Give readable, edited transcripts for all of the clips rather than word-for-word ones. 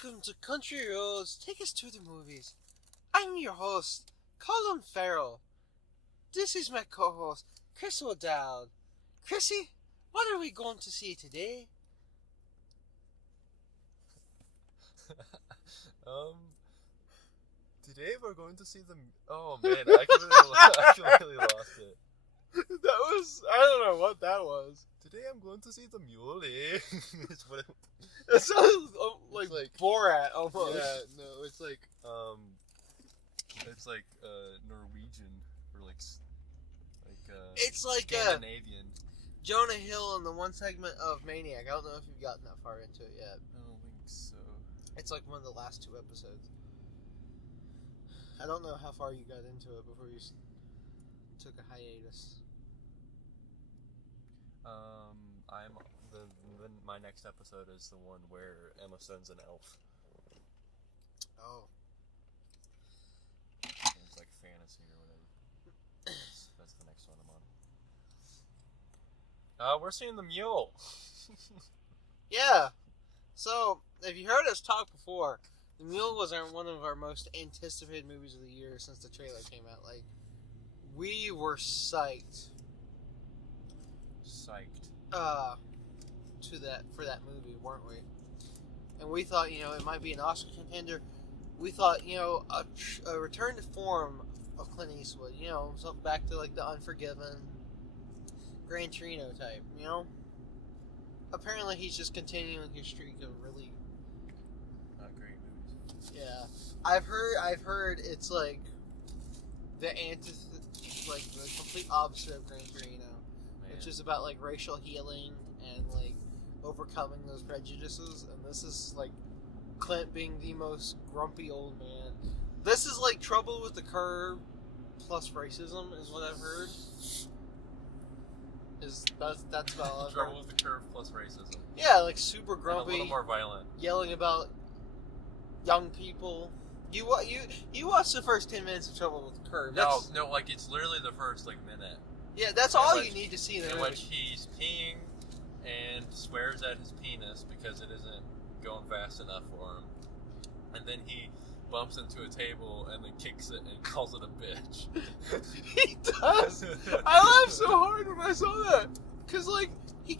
Welcome to Country Roads. Take us to the movies. I'm your host, Colin Farrell. This is my co-host, Chris O'Dowd. Chrissy, what are we going to see today? Today we're going to see the... Oh man, I completely lost it. That was... I don't know what that was. Today I'm going to see the Mule. It's what It sounds like like Borat almost. Yeah, no, it's like Norwegian or it's like Scandinavian. Jonah Hill in the one segment of Maniac. I don't know if you've gotten that far into it yet. I don't think so. It's like one of the last 2 episodes. I don't know how far you got into it before you took a hiatus. My next episode is the one where Emma Stone's an elf. Oh. It's like fantasy or whatever. That's the next one I'm on. We're seeing the Mule. Yeah. So, if you heard us talk before, the Mule was one of our most anticipated movies of the year since the trailer came out. Like, we were psyched. For that movie, weren't we? And we thought, it might be an Oscar contender. We thought, a return to form of Clint Eastwood. Something back to like the Unforgiven, Gran Torino type. Apparently, he's just continuing his streak of really not great movies. Yeah, I've heard it's like the the complete opposite of Gran Torino, which is about like racial healing and like overcoming those prejudices, and this is like Clint being the most grumpy old man. This is like Trouble with the Curve plus racism, is what I've heard. That's about all I've heard. Trouble with the Curve plus racism. Yeah, like super grumpy, and a little more violent, yelling about young people. You watch the first 10 minutes of Trouble with the Curve. No, like it's literally the first minute. Yeah, that's all you need to see in the movie. In which he's peeing and swears at his penis because it isn't going fast enough for him, and then he bumps into a table and then kicks it and calls it a bitch. He does. I laughed so hard when I saw that because he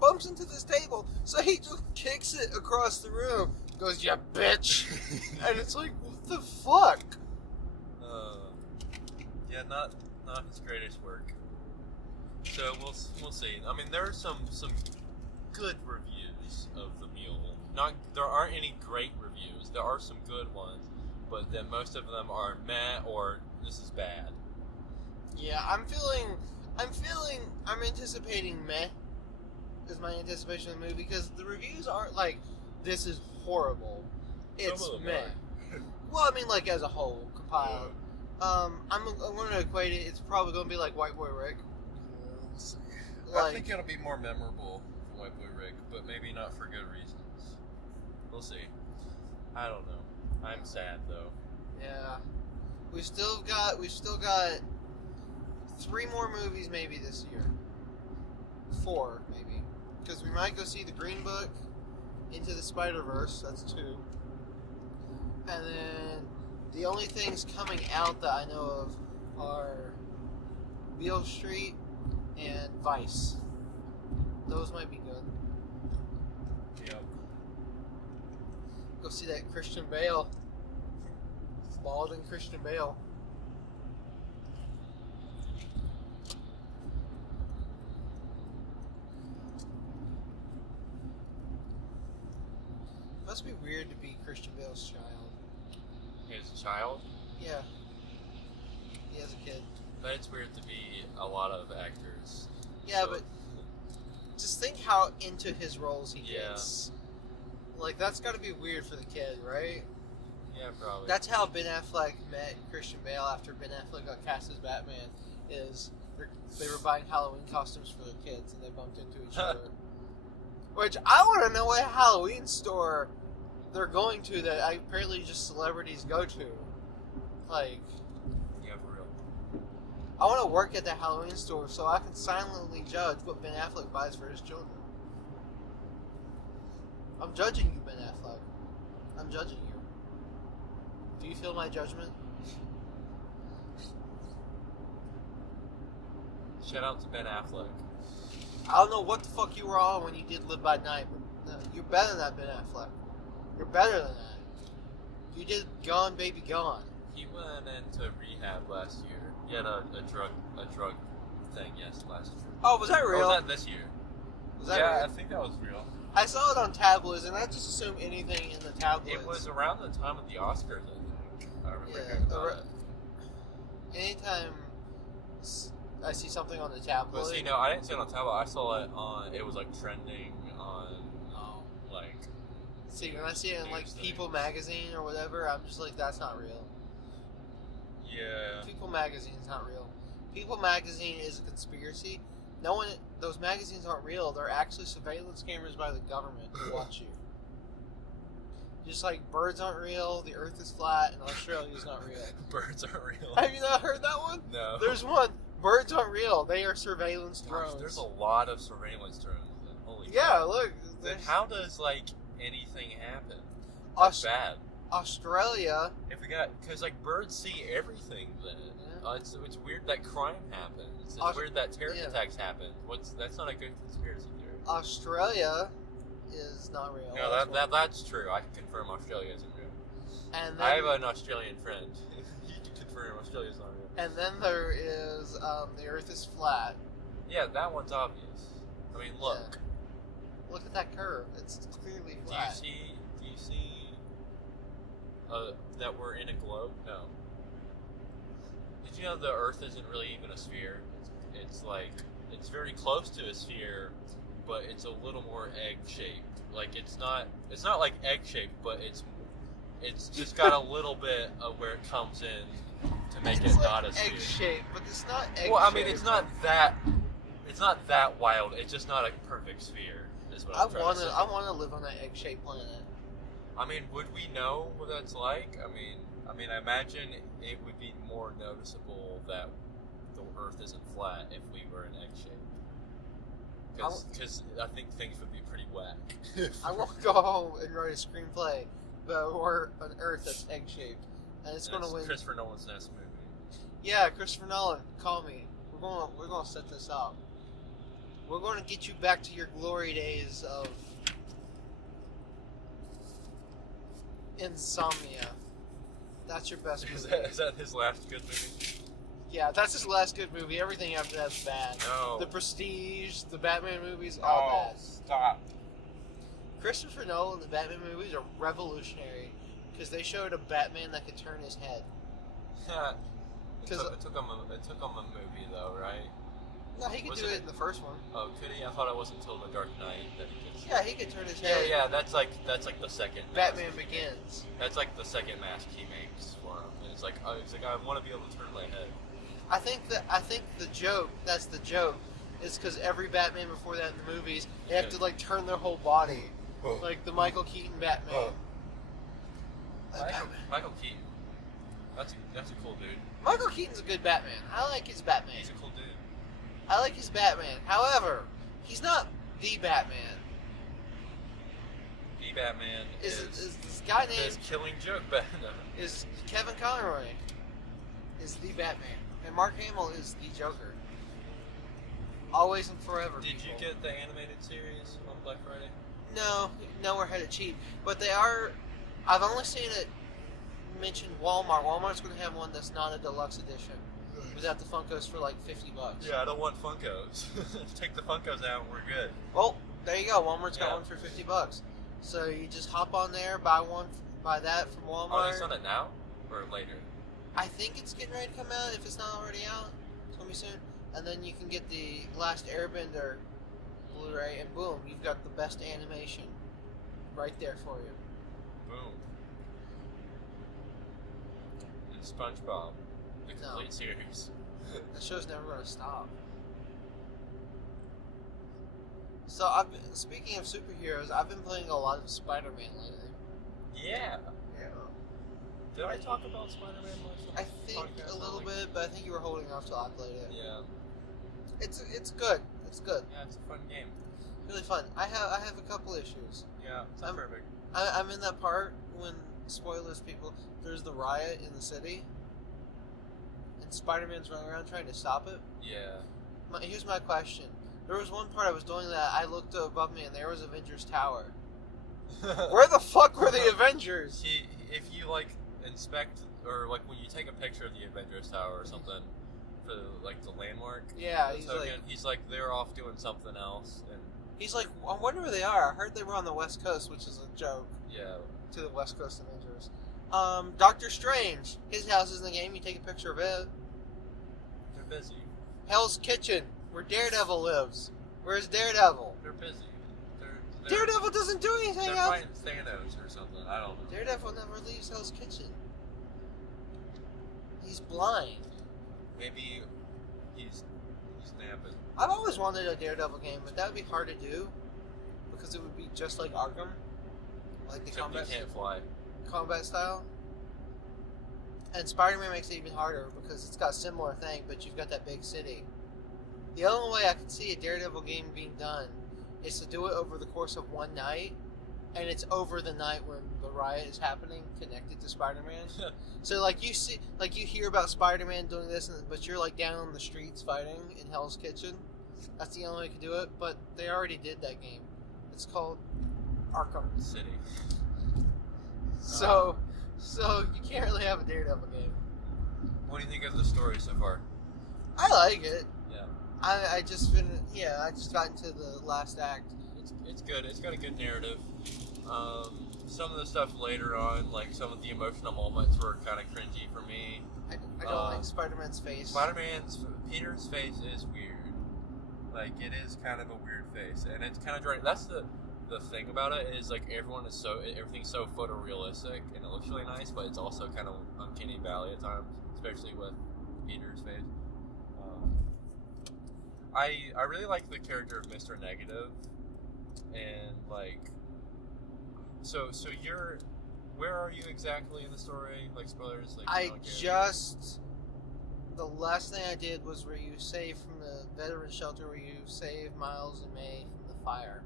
bumps into this table, so he just kicks it across the room. Goes, "Yeah, bitch," and it's like, what the fuck? Yeah, not his greatest work. So we'll see. I mean, there are some good reviews of the Mule. There aren't any great reviews. There are some good ones, but then most of them are meh or this is bad. Yeah, I'm anticipating meh is my anticipation of the movie because the reviews aren't like this is horrible. It's meh. Well, I mean, like as a whole, compiled. I'm going to equate it. It's probably going to be like White Boy Rick. I think it'll be more memorable than White Boy Rick, but maybe not for good reasons. We'll see. I don't know. I'm sad though. Yeah, we've still got 3 more movies maybe this year. 4 maybe, because we might go see The Green Book, Into the Spider-Verse. That's 2, and then the only things coming out that I know of are Beale Street and Vice. Those might be good. Yep. Go see that Christian Bale. Balding Christian Bale. Must be weird to be Christian Bale's child. His child? Yeah. He has a kid. But it's weird to be a lot of actors. Yeah, but just think how into his roles he gets. Like, that's gotta be weird for the kid, right? Yeah, probably. That's how Ben Affleck met Christian Bale after Ben Affleck got cast as Batman, is they were buying Halloween costumes for their kids and they bumped into each other. Which, I want to know what Halloween store they're going to that apparently just celebrities go to. Like... Yeah, for real. I want to work at the Halloween store so I can silently judge what Ben Affleck buys for his children. I'm judging you, Ben Affleck. I'm judging you. Do you feel my judgment? Shout out to Ben Affleck. I don't know what the fuck you were on when you did Live by Night, but you're better than that, Ben Affleck. You're better than that. You did Gone Baby Gone. He went into rehab last year. He had a drug thing, last year. Oh, was that real? Or was that this year? Was that yeah, real? I think that was real. I saw it on tabloids, and I just assume anything in the tabloids. It was around the time of the Oscars, I think. I remember hearing about it. Anytime I see something on the tabloid. But see, no, I didn't see it on tabloid. I saw it on. It was like trending on, like. See, when I see it in like News People things. Magazine or whatever, I'm just like, that's not real. Yeah. People Magazine is not real. People Magazine is a conspiracy. No one. Those magazines aren't real. They're actually surveillance cameras by the government to watch you. Just like birds aren't real, the Earth is flat, and Australia is not real. Birds aren't real. Have you not heard that one? No. There's one. Birds aren't real. They are surveillance drones. Gosh, there's a lot of surveillance drones. Holy Yeah, crap. look. Then how does like anything happen? Aus- That's bad. Australia. If we got, because like birds see everything. Then Yeah. it's weird that crime happens. It's weird that terror attacks happen. That's not a good conspiracy theory. Australia is not real. No, that's true. I can confirm Australia isn't real. And then, I have an Australian friend. He can confirm Australia's not real. and then there is the Earth is flat. Yeah, that one's obvious. I mean, look. Look at that curve. It's clearly Do flat. you see that we're in a globe? No. Did you know the Earth isn't really even a sphere? It's like, it's very close to a sphere, but it's a little more egg-shaped. Like, it's not like egg-shaped, but it's just got a little bit of where it comes in to make It's it like not a sphere. egg shaped, but it's not egg shaped. Well, I mean, it's not that wild. It's just not a perfect sphere. Is what I'm trying to say. I want to live on that egg shaped planet. I mean, would we know what that's like? I mean, I imagine it would be more noticeable that the Earth isn't flat if we were an egg shape. Because I think things would be pretty whack. I want to go home and write a screenplay, or an Earth that's egg shaped, and it's going to win. Christopher Nolan's next movie. Yeah, Christopher Nolan, call me. We're going to set this up. We're going to get you back to your glory days of Insomnia. That's your best movie. Is that his last good movie? Yeah, that's his last good movie. Everything after that's bad. No. The Prestige, the Batman movies, all bad. Stop. Christopher Nolan, the Batman movies are revolutionary because they showed a Batman that could turn his head. It took him a movie though, right? No, he could do it in the first one. Oh, could he? I thought it wasn't until The Dark Knight that he could. Yeah, he could turn his head. Yeah, that's like the second. Batman Begins. That's like the second mask he makes for him. And it's like I want to be able to turn my head. I think the joke. That's the joke. Is because every Batman before that in the movies, they have to like turn their whole body, like the Michael Keaton Batman. Michael Keaton. That's a cool dude. Michael Keaton's a good Batman. I like his Batman. He's a cool dude. I like his Batman. However, he's not the Batman. The Batman Is this guy named this Killing Joke Batman. is Kevin Conroy is the Batman, and Mark Hamill is the Joker. Always and forever. Did you people. get the animated series on Black Friday? No, nowhere had it cheap, but they are. I've only seen it mentioned Walmart. Walmart's going to have one that's not a deluxe edition, without the Funkos for like $50. Yeah, I don't want Funkos. Take the Funkos out, and we're good. Well, there you go. Walmart's got Yeah. one for $50. So you just hop on there, buy that from Walmart. Are they on it now or later? I think it's getting ready to come out. If it's not already out, it's going to be soon. And then you can get the Last Airbender Blu-ray, and boom, you've got the best animation right there for you. Boom. And SpongeBob, the No. complete series. That show's never going to stop. So, speaking of superheroes, I've been playing a lot of Spider-Man lately. Yeah. Yeah. Did I talk about Spider-Man much? I think a little bit, but I think you were holding off till I played it. Yeah. It's good. It's good. Yeah, it's a fun game. really fun. I have a couple issues. Yeah, it's not perfect. I'm in that part when, spoilers people, there's the riot in the city, and Spider-Man's running around trying to stop it. Yeah. Here's my question. There was one part I was doing that I looked above me and there was Avengers Tower. Where the fuck were the Avengers? If you like inspect or like when you take a picture of the Avengers Tower or something for like the landmark, Yeah, he's like they're off doing something else, and he's like, I wonder where they are. I heard they were on the West Coast, which is a joke yeah, to the West Coast Avengers. Doctor Strange, his house is in the game. You take a picture of it. they're busy. Hell's Kitchen, where Daredevil lives. Where's Daredevil? They're busy. Daredevil doesn't do anything They're else. fighting Thanos or something. I don't know. Daredevil never leaves Hell's Kitchen. He's blind. Maybe he's napping. I've always wanted a Daredevil game, but that would be hard to do because it would be just like Arkham, like the Except you can't fly. combat style. And Spider-Man makes it even harder because it's got a similar thing, but you've got that big city. The only way I could see a Daredevil game being done is to do it over the course of one night, and it's over the night when the riot is happening, connected to Spider-Man. So like you hear about Spider-Man doing this, but you're like down on the streets fighting in Hell's Kitchen. That's the only way I could do it, but they already did that game. It's called Arkham City. So you can't really have a Daredevil game. What do you think of the story so far? I like it. Yeah. I just got into the last act. It's good. It's got a good narrative. Some of the stuff later on, like some of the emotional moments, were kind of cringy for me. I don't like Spider-Man's face. Peter's face is weird. Like it is kind of a weird face, and it's kind of dry. That's the thing about it is like everything's so photorealistic and it looks really nice, but it's also kind of uncanny valley at times, especially with Peter's face. I really like the character of Mr. Negative, and like so where are you exactly in the story? Like spoilers? Like the last thing I did was where you save from the veteran shelter, where you save Miles and May from the fire.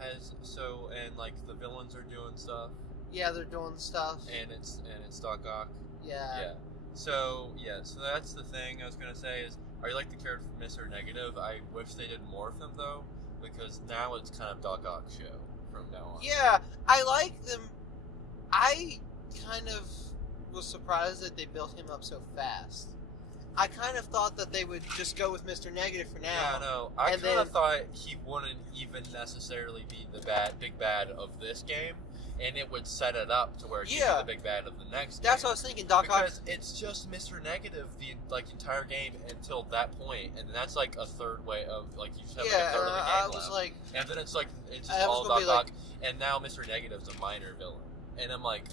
And like the villains are doing stuff. Yeah, they're doing stuff. And it's Doc Ock. Yeah. So that's the thing I was gonna say is I like the character from Mr. Negative. I wish they did more of him though, because now it's kind of Doc Ock show from now on. Yeah, I like them. I kind of was surprised that they built him up so fast. I kind of thought that they would just go with Mr. Negative for now. Yeah, no. I kind of thought he wouldn't even necessarily be the big bad of this game, and it would set it up to where he'd be the big bad of the next game. That's what I was thinking, Doc Ock. Because it's just Mr. Negative the entire game until that point, and that's like a third way of like you just have like a third of the game left. Like, and then it's just all Doc Ock, and now Mr. Negative's a minor villain, and I'm like,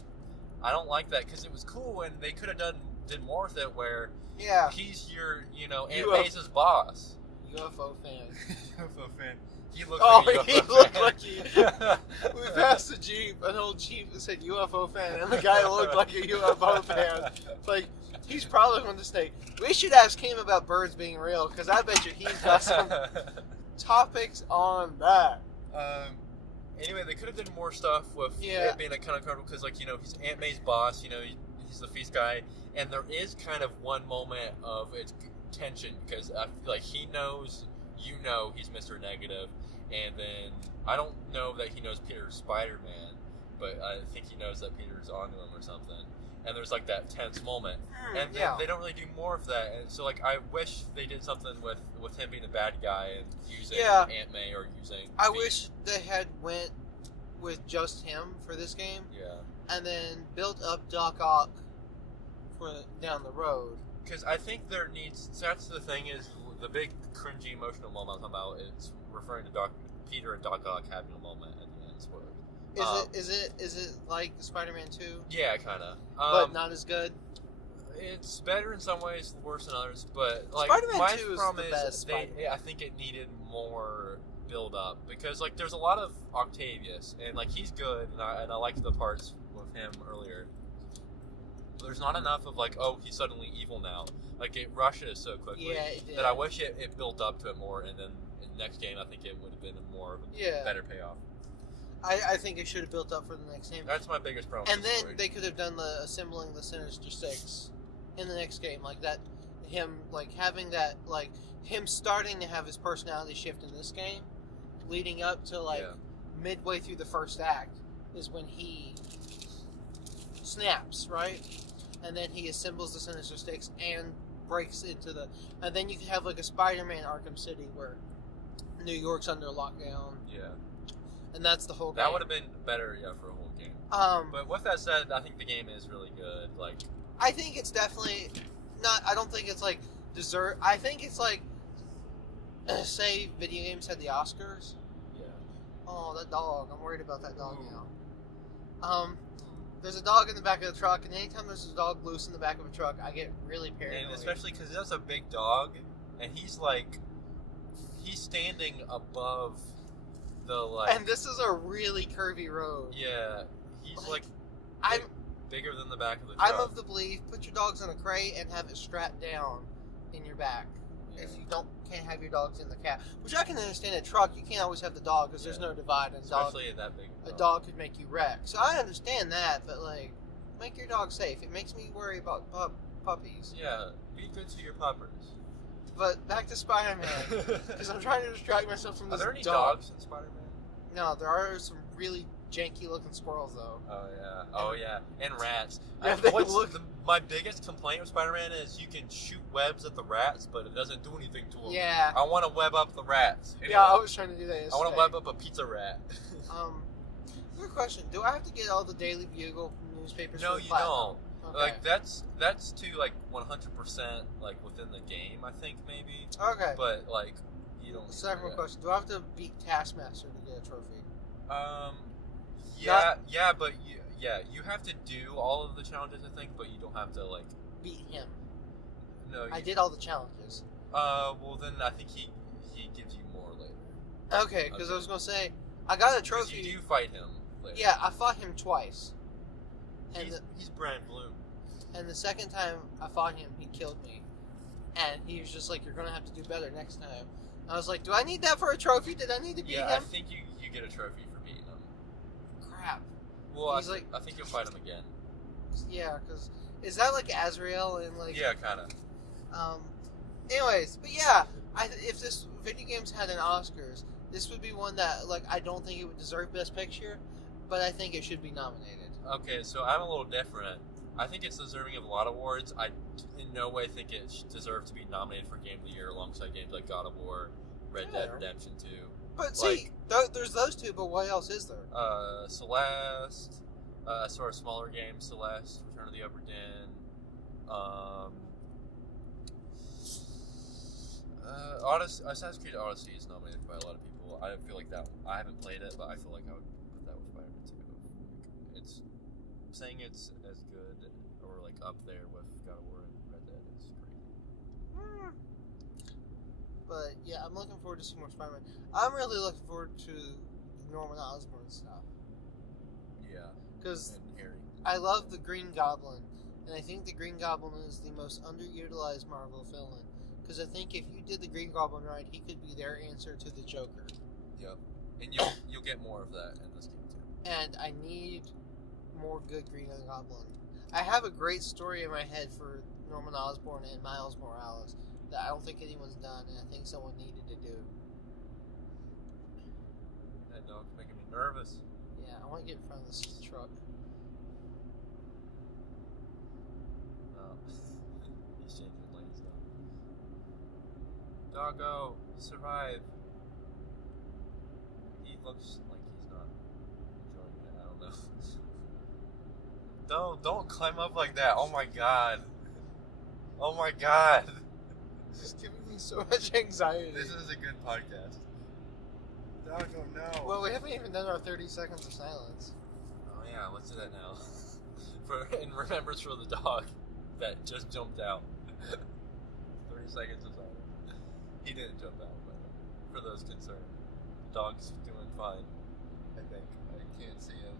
I don't like that because it was cool when they could have did more with it where. Yeah. He's your, Aunt May's boss. UFO fan. UFO fan. He looked like a UFO fan. He looked like we passed the Jeep, an old Jeep that said UFO fan, and the guy looked like a UFO fan. It's like, he's probably going to stay. We should ask him about birds being real, because I bet you he's got some topics on that. Anyway, they could have done more stuff with it being a kind of comfortable, because, he's Aunt May's boss, he's the feast guy. And there is kind of one moment of it's tension because I feel like he knows, he's Mr. Negative, and then I don't know that he knows Peter's Spider-Man, but I think he knows that Peter's onto him or something. And there's like that tense moment, and then they don't really do more of that. And so I wish they did something with him being a bad guy and using Aunt May or using. I wish they had went with just him for this game. Yeah. And then built up Doc Ock down the road, because I think that's the thing is the big cringy emotional moment I'm talking about is referring to Peter and Doc Ock having a moment at the end. Spoilers. Is it like Spider-Man 2? Yeah, kind of, but not as good. It's better in some ways, worse in others. But like Spider-Man 2 is the best. I think it needed more build up because there's a lot of Octavius and he's good and I liked the parts with him earlier. There's not enough of he's suddenly evil now. It rushes so quickly that I wish it built up to it more and then in the next game, I think it would have been more of a Yeah. better payoff. I think it should have built up for the next game. That's my biggest problem. And then they could have done the assembling the Sinister Six in the next game, like that. Him like having that, like him starting to have his personality shift in this game, leading up to like midway through the first act is when he snaps, right? And then he assembles the Sinister Six and breaks into the. And then you can have like a Spider-Man Arkham City where New York's under lockdown. Yeah. And that's the whole game. That would have been better, for a whole game. But with that said, I think the game is really good. Like, I think it's definitely not. I don't think it's like dessert. I think it's like, say, video games had the Oscars. yeah. Oh, that dog! I'm worried about that dog Ooh. now. There's a dog in the back of the truck, and anytime there's a dog loose in the back of a truck, I get really paranoid. And especially because that's a big dog, and he's standing above the like. And this is a really curvy road. Yeah, he's like I'm bigger than the back of the truck. I'm of the belief, put your dogs in a crate and have it strapped down in your back. Yeah. If you can't have your dogs in the cab, which I can understand. A truck, you can't always have the dog because there's no divide, and especially at that big. a dog could make you wreck. So I understand that, but like, make your dog safe. It makes me worry about puppies. Yeah, be good to your puppers. But back to Spider-Man, because I'm trying to distract myself from Are this there any dog. dogs in Spider-Man? No, there are some really janky-looking squirrels though. Oh yeah, and rats. Yeah, they look. My biggest complaint with Spider-Man is you can shoot webs at the rats, but it doesn't do anything to them. Yeah. I want to web up the rats. Anyway, Yeah, I was trying to do that yesterday. I want to web up a pizza rat. Good question. Do I have to get all the Daily Bugle newspapers? No, for the you platinum? don't. Okay. Like that's to like 100% like within the game, I think maybe. Okay. But like you don't. Second more question. Do I have to beat Taskmaster to get a trophy? Yeah, but you have to do all of the challenges, I think, but you don't have to like Beat him. No, I did all the challenges. Well then I think he gives you more later. Okay, because Okay. I was gonna say I got a 'Cause trophy. you do fight him later. Yeah, I fought him twice. And He's brand blue. And the second time I fought him, he killed me. And he was just like, "You're gonna have to do better next time." I was like, "Do I need that for a trophy? Did I need to beat Yeah, I him?" think you get a trophy for beating him. Crap. Well, He's I think you'll fight him again. Yeah, because is that like Azrael and like? Yeah, kind of. Anyways, but yeah, if this video games had an Oscars, this would be one that like I don't think it would deserve Best Picture, but I think it should be nominated. Okay, so I'm a little different. I think it's deserving of a lot of awards. I in no way think it deserves to be nominated for Game of the Year alongside games like God of War, Red Dead Redemption 2. But Like- see, there's those two, but what else is there? Celeste, sort of smaller games, Celeste, Return of the Obra Dinn, Assassin's Creed Odyssey is nominated by a lot of people. I feel like that. I haven't played it, but I feel like I would put that with Spider-Man 2. It's saying it's as good or like up there with God of War and Red Dead is crazy. But yeah, I'm looking forward to seeing more Spider-Man. I'm really looking forward to Norman Osborn stuff Yeah, because and Harry. I love the Green Goblin, and I think the Green Goblin is the most underutilized Marvel villain. Because I think if you did the Green Goblin right, he could be their answer to the Joker. Yep, and you'll get more of that in this game too. And I need more good Green Goblin. I have a great story in my head for Norman Osborn and Miles Morales that I don't think anyone's done, and I think someone needed to do. That dog's making me nervous. Yeah, I want to get in front of this truck. No. He's changing lanes though. Doggo, survive. He looks like he's not enjoying it. I don't know. Don't climb up like that. Oh my god. Oh my god. This is giving me so much anxiety. This is a good podcast. Doggo, no. Well, we haven't even done our 30 seconds of silence. Oh yeah, let's do that now. In remembrance for the dog that just jumped out. 30 seconds of silence. He didn't jump out, but for those concerned, the dog's doing fine. I think. I can't see him.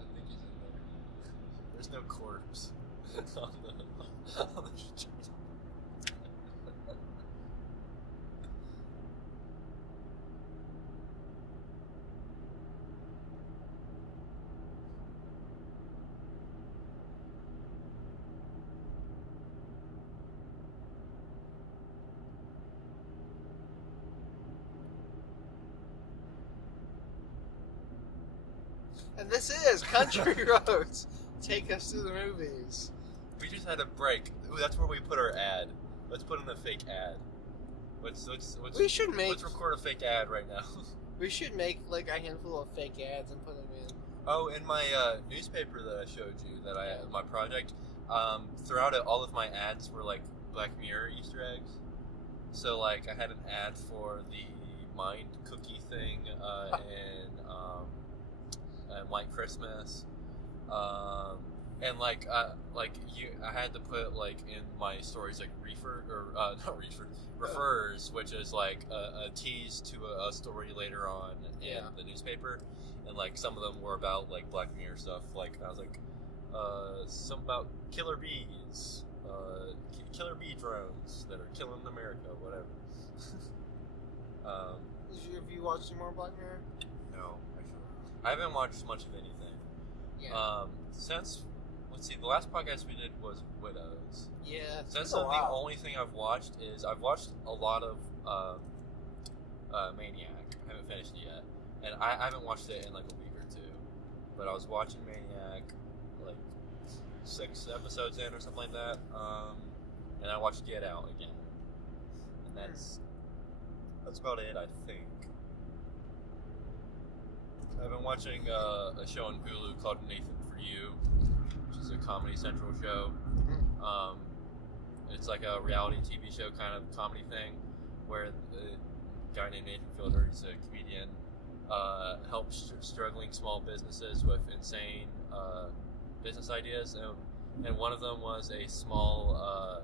I think he's in there. There's no corpse on the street. And this is Country Roads. Take us to the movies. We just had a break. Ooh, that's where we put our ad. Let's put in a fake ad. Let's record a fake ad right now. We should make like a handful of fake ads and put them in. Oh, in my newspaper that I showed you, that I my project, throughout it, all of my ads were like Black Mirror Easter eggs. So like I had an ad for the Mind Cookie thing, and White Christmas, and I had to put like in my stories like refers, which is like a tease to a story later on in the newspaper, and like some of them were about like Black Mirror stuff. Like I was like, some about killer bees, killer bee drones that are killing America, whatever. Have you watched any more Black Mirror? No, actually, I haven't watched much of anything. Yeah. Since the last podcast we did was Widows. Yeah. Since then, the only thing I've watched is I've watched a lot of Maniac. I haven't finished it yet, and I haven't watched it in like a week or two. But I was watching Maniac like 6 episodes in or something like that, and I watched Get Out again, and that's about it, I think. I've been watching a show on Hulu called Nathan For You, which is a Comedy Central show. It's like a reality TV show kind of comedy thing, where the guy named Nathan Fielder, he's a comedian, helps struggling small businesses with insane business ideas, and one of them was a small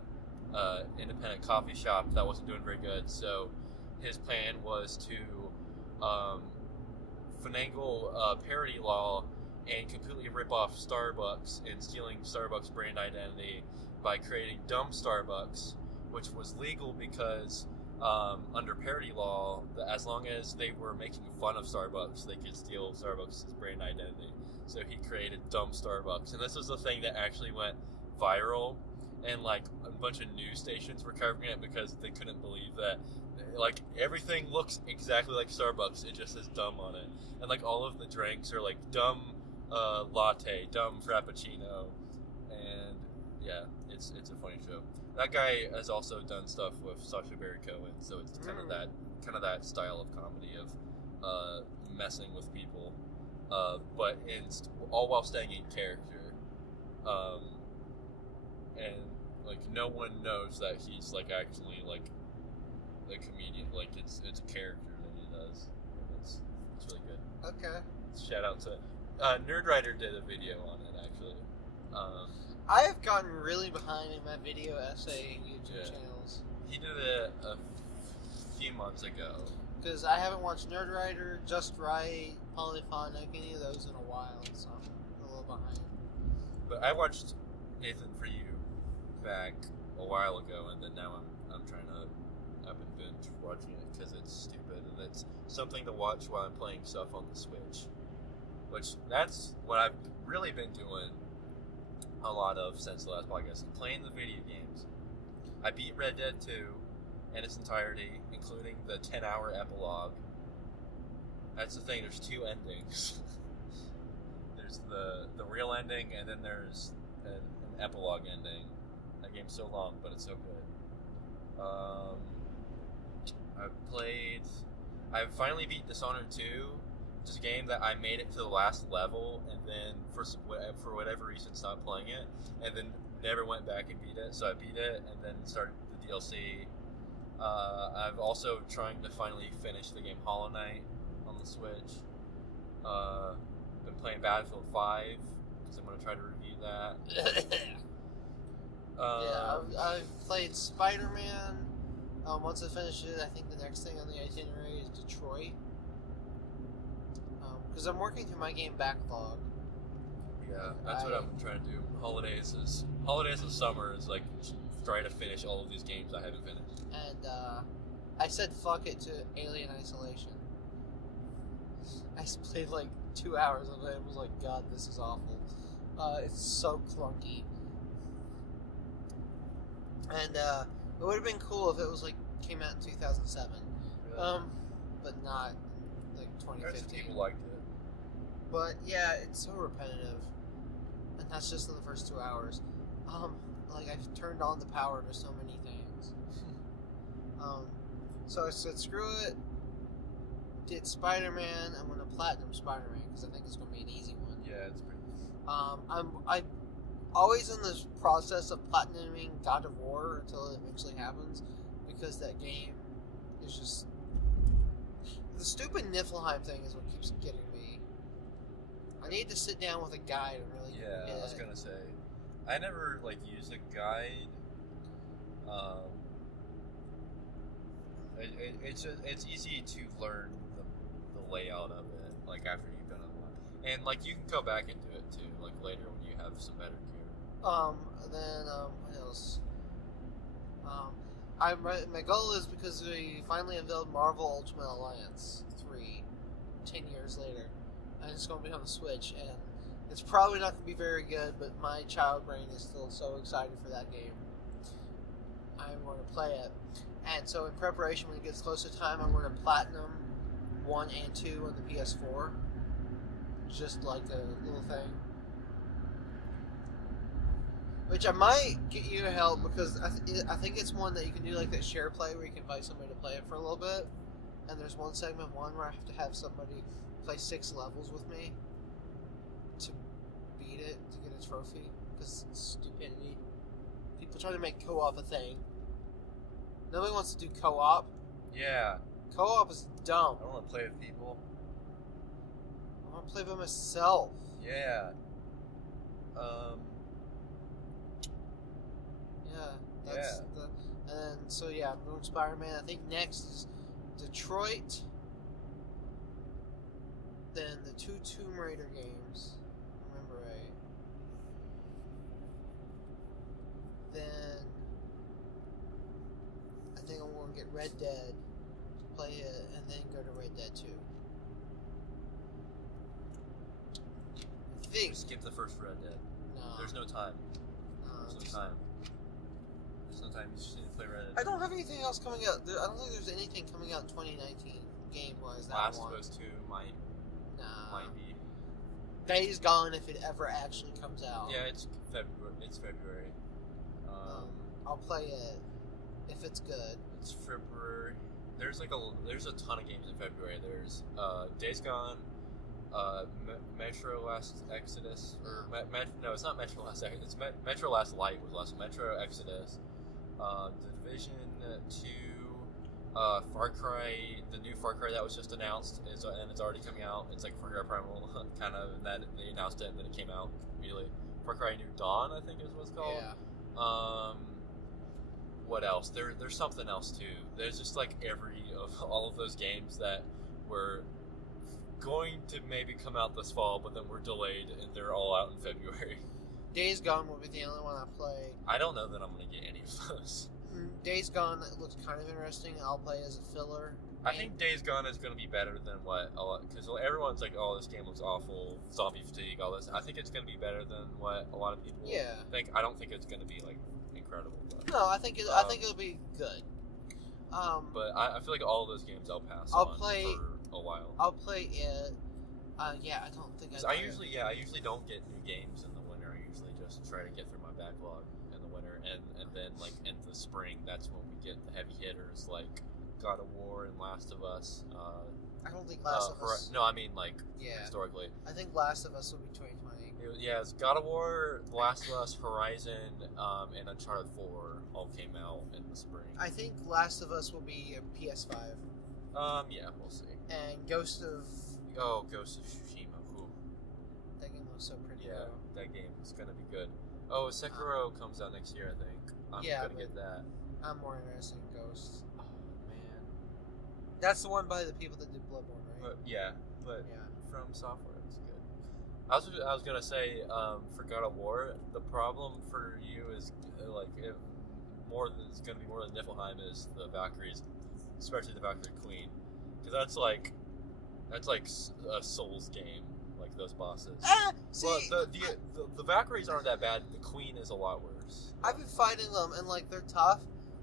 independent coffee shop that wasn't doing very good. So his plan was to finagle parody law and completely rip off Starbucks and stealing Starbucks brand identity by creating Dumb Starbucks, which was legal because under parody law, as long as they were making fun of Starbucks, they could steal Starbucks' brand identity. So he created Dumb Starbucks, and this was the thing that actually went viral, and like a bunch of news stations were covering it because they couldn't believe that like everything looks exactly like Starbucks, it just says dumb on it, and like all of the drinks are like dumb latte, dumb frappuccino, and yeah, it's a funny show. That guy has also done stuff with Sacha Baron Cohen, so it's kind of that style of comedy of messing with people, but all while staying in character, and like no one knows that he's like actually like a comedian. Like it's a character that he does. It's really good. Okay. Shout out to Nerdwriter did a video on it actually. I have gotten really behind in my video essay YouTube channels. He did it a few months ago. Because I haven't watched Nerdwriter, Just Right, Polyphonic, any of those in a while, so I'm a little behind. But I watched Nathan For You back a while ago, and then now I've been binge watching it because it's stupid and it's something to watch while I'm playing stuff on the Switch. Which that's what I've really been doing a lot of since the last podcast, playing the video games. I beat Red Dead 2 in its entirety, including the 10-hour epilogue. That's the thing, there's 2 endings. There's the real ending, and then there's an epilogue ending. That game's so long, but it's so good. I've finally beat Dishonored 2, which is a game that I made it to the last level, and then for whatever reason stopped playing it, and then never went back and beat it. So I beat it, and then started the DLC. I've also trying to finally finish the game Hollow Knight on the Switch. Been playing Battlefield 5, because I'm going to try to review that. I've played Spider-Man. Once I finish it, I think the next thing on the itinerary is Detroit. Because I'm working through my game backlog. Yeah, that's what I'm trying to do. Holidays of summer is like trying to finish all of these games I haven't finished. And I said fuck it to Alien Isolation. I played like 2 hours of it and was like, God, this is awful. It's so clunky. And it would have been cool if it was like came out in 2007, really? But not like 2015. People liked it. But yeah, it's so repetitive, and that's just in the first 2 hours. Like I've turned on the power to so many things. So I said, screw it. Did Spider-Man. I'm gonna platinum Spider-Man because I think it's gonna be an easy one. Yeah, it's pretty. I'm always in this process of platinuming God of War until it eventually happens, because that game is just the stupid Niflheim thing is what keeps getting me. I need to sit down with a guide and really. Yeah, I was gonna say, I never used a guide. It's easy to learn the layout of it after you've done it a lot, and you can go back into it too later when you have some better gear. Then what else? My goal is, because we finally unveiled Marvel Ultimate Alliance 3 10 years later, and it's going to be on the Switch, and it's probably not going to be very good, but my child brain is still so excited for that game. I'm going to play it. And so in preparation, when it gets close to time, I'm going to platinum 1 and 2 on the PS4. Just like a little thing. Which I might get you to help, because I think it's one that you can do that share play where you can invite somebody to play it for a little bit. And there's one segment where I have to have somebody play 6 levels with me to beat it, to get a trophy. Because it's stupidity. People try to make co-op a thing. Nobody wants to do co-op. Yeah. Co-op is dumb. I don't want to play with people. I want to play by myself. Yeah. Yeah, that's and so yeah, I'm doing Spider-Man. I think next is Detroit. Then the 2 Tomb Raider games. Remember right. Then I think I'm going to get Red Dead, play it, and then go to Red Dead 2. I think. Skip the first Red Dead. No. There's no time. There's no time. There's no time. You just need to play Red Dead. I don't have anything else coming out. I don't think there's anything coming out in 2019 game-wise that Last I want. of Us 2 might be. Days Gone, if it ever actually comes out. Yeah, it's February. I'll play it if it's good. It's February. There's a ton of games in February. There's Days Gone, Metro Last Exodus, or no, it's not Metro Last Exodus. It's Metro Last Light was last Metro Exodus, The Division 2, Far Cry, the new Far Cry that was just announced, and it's already coming out. It's Far Cry Primal, kind of, and that they announced it and then it came out immediately. Far Cry New Dawn, I think is what it's called. Yeah. What else? There's something else too. There's just all of those games that were going to maybe come out this fall, but then were delayed, and they're all out in February. Days Gone will be the only one I play. I don't know that I'm going to get any of those. Days Gone looks kind of interesting. I'll play as a filler. I think Days Gone is going to be better than because everyone's like, oh, this game looks awful, zombie fatigue, all this. I think it's going to be better than what a lot of people think. I don't think it's going to be incredible. But, no, I think it'll be good. But I feel like all of those games I'll pass I'll on play for a while. I'll play it. Yeah, I don't think I usually don't get new games in the winter. I usually just try to get through my backlog in the winter, and then in the spring, that's when we get the heavy hitters like God of War and Last of Us. I don't think Last of Us. No, I mean historically. I think Last of Us will be 2020. It's God of War, The Last of Us, Horizon, and Uncharted 4 all came out in the spring. I think Last of Us will be a PS5. Yeah, we'll see. And Ghost of Tsushima. Ooh. That game looks so pretty. Yeah, that game is gonna be good. Oh, Sekiro comes out next year, I think. I'm gonna get that. I'm more interested in Ghost. Oh man, that's the one by the people that did Bloodborne, right? But From Software, it's good. I was gonna say, for God of War, the problem for you is it's gonna be more than Niflheim is the Valkyries, especially the Valkyrie Queen, because that's like a Souls game, like those bosses. See, but the Valkyries aren't that bad. The Queen is a lot worse. I've been fighting them, and they're tough,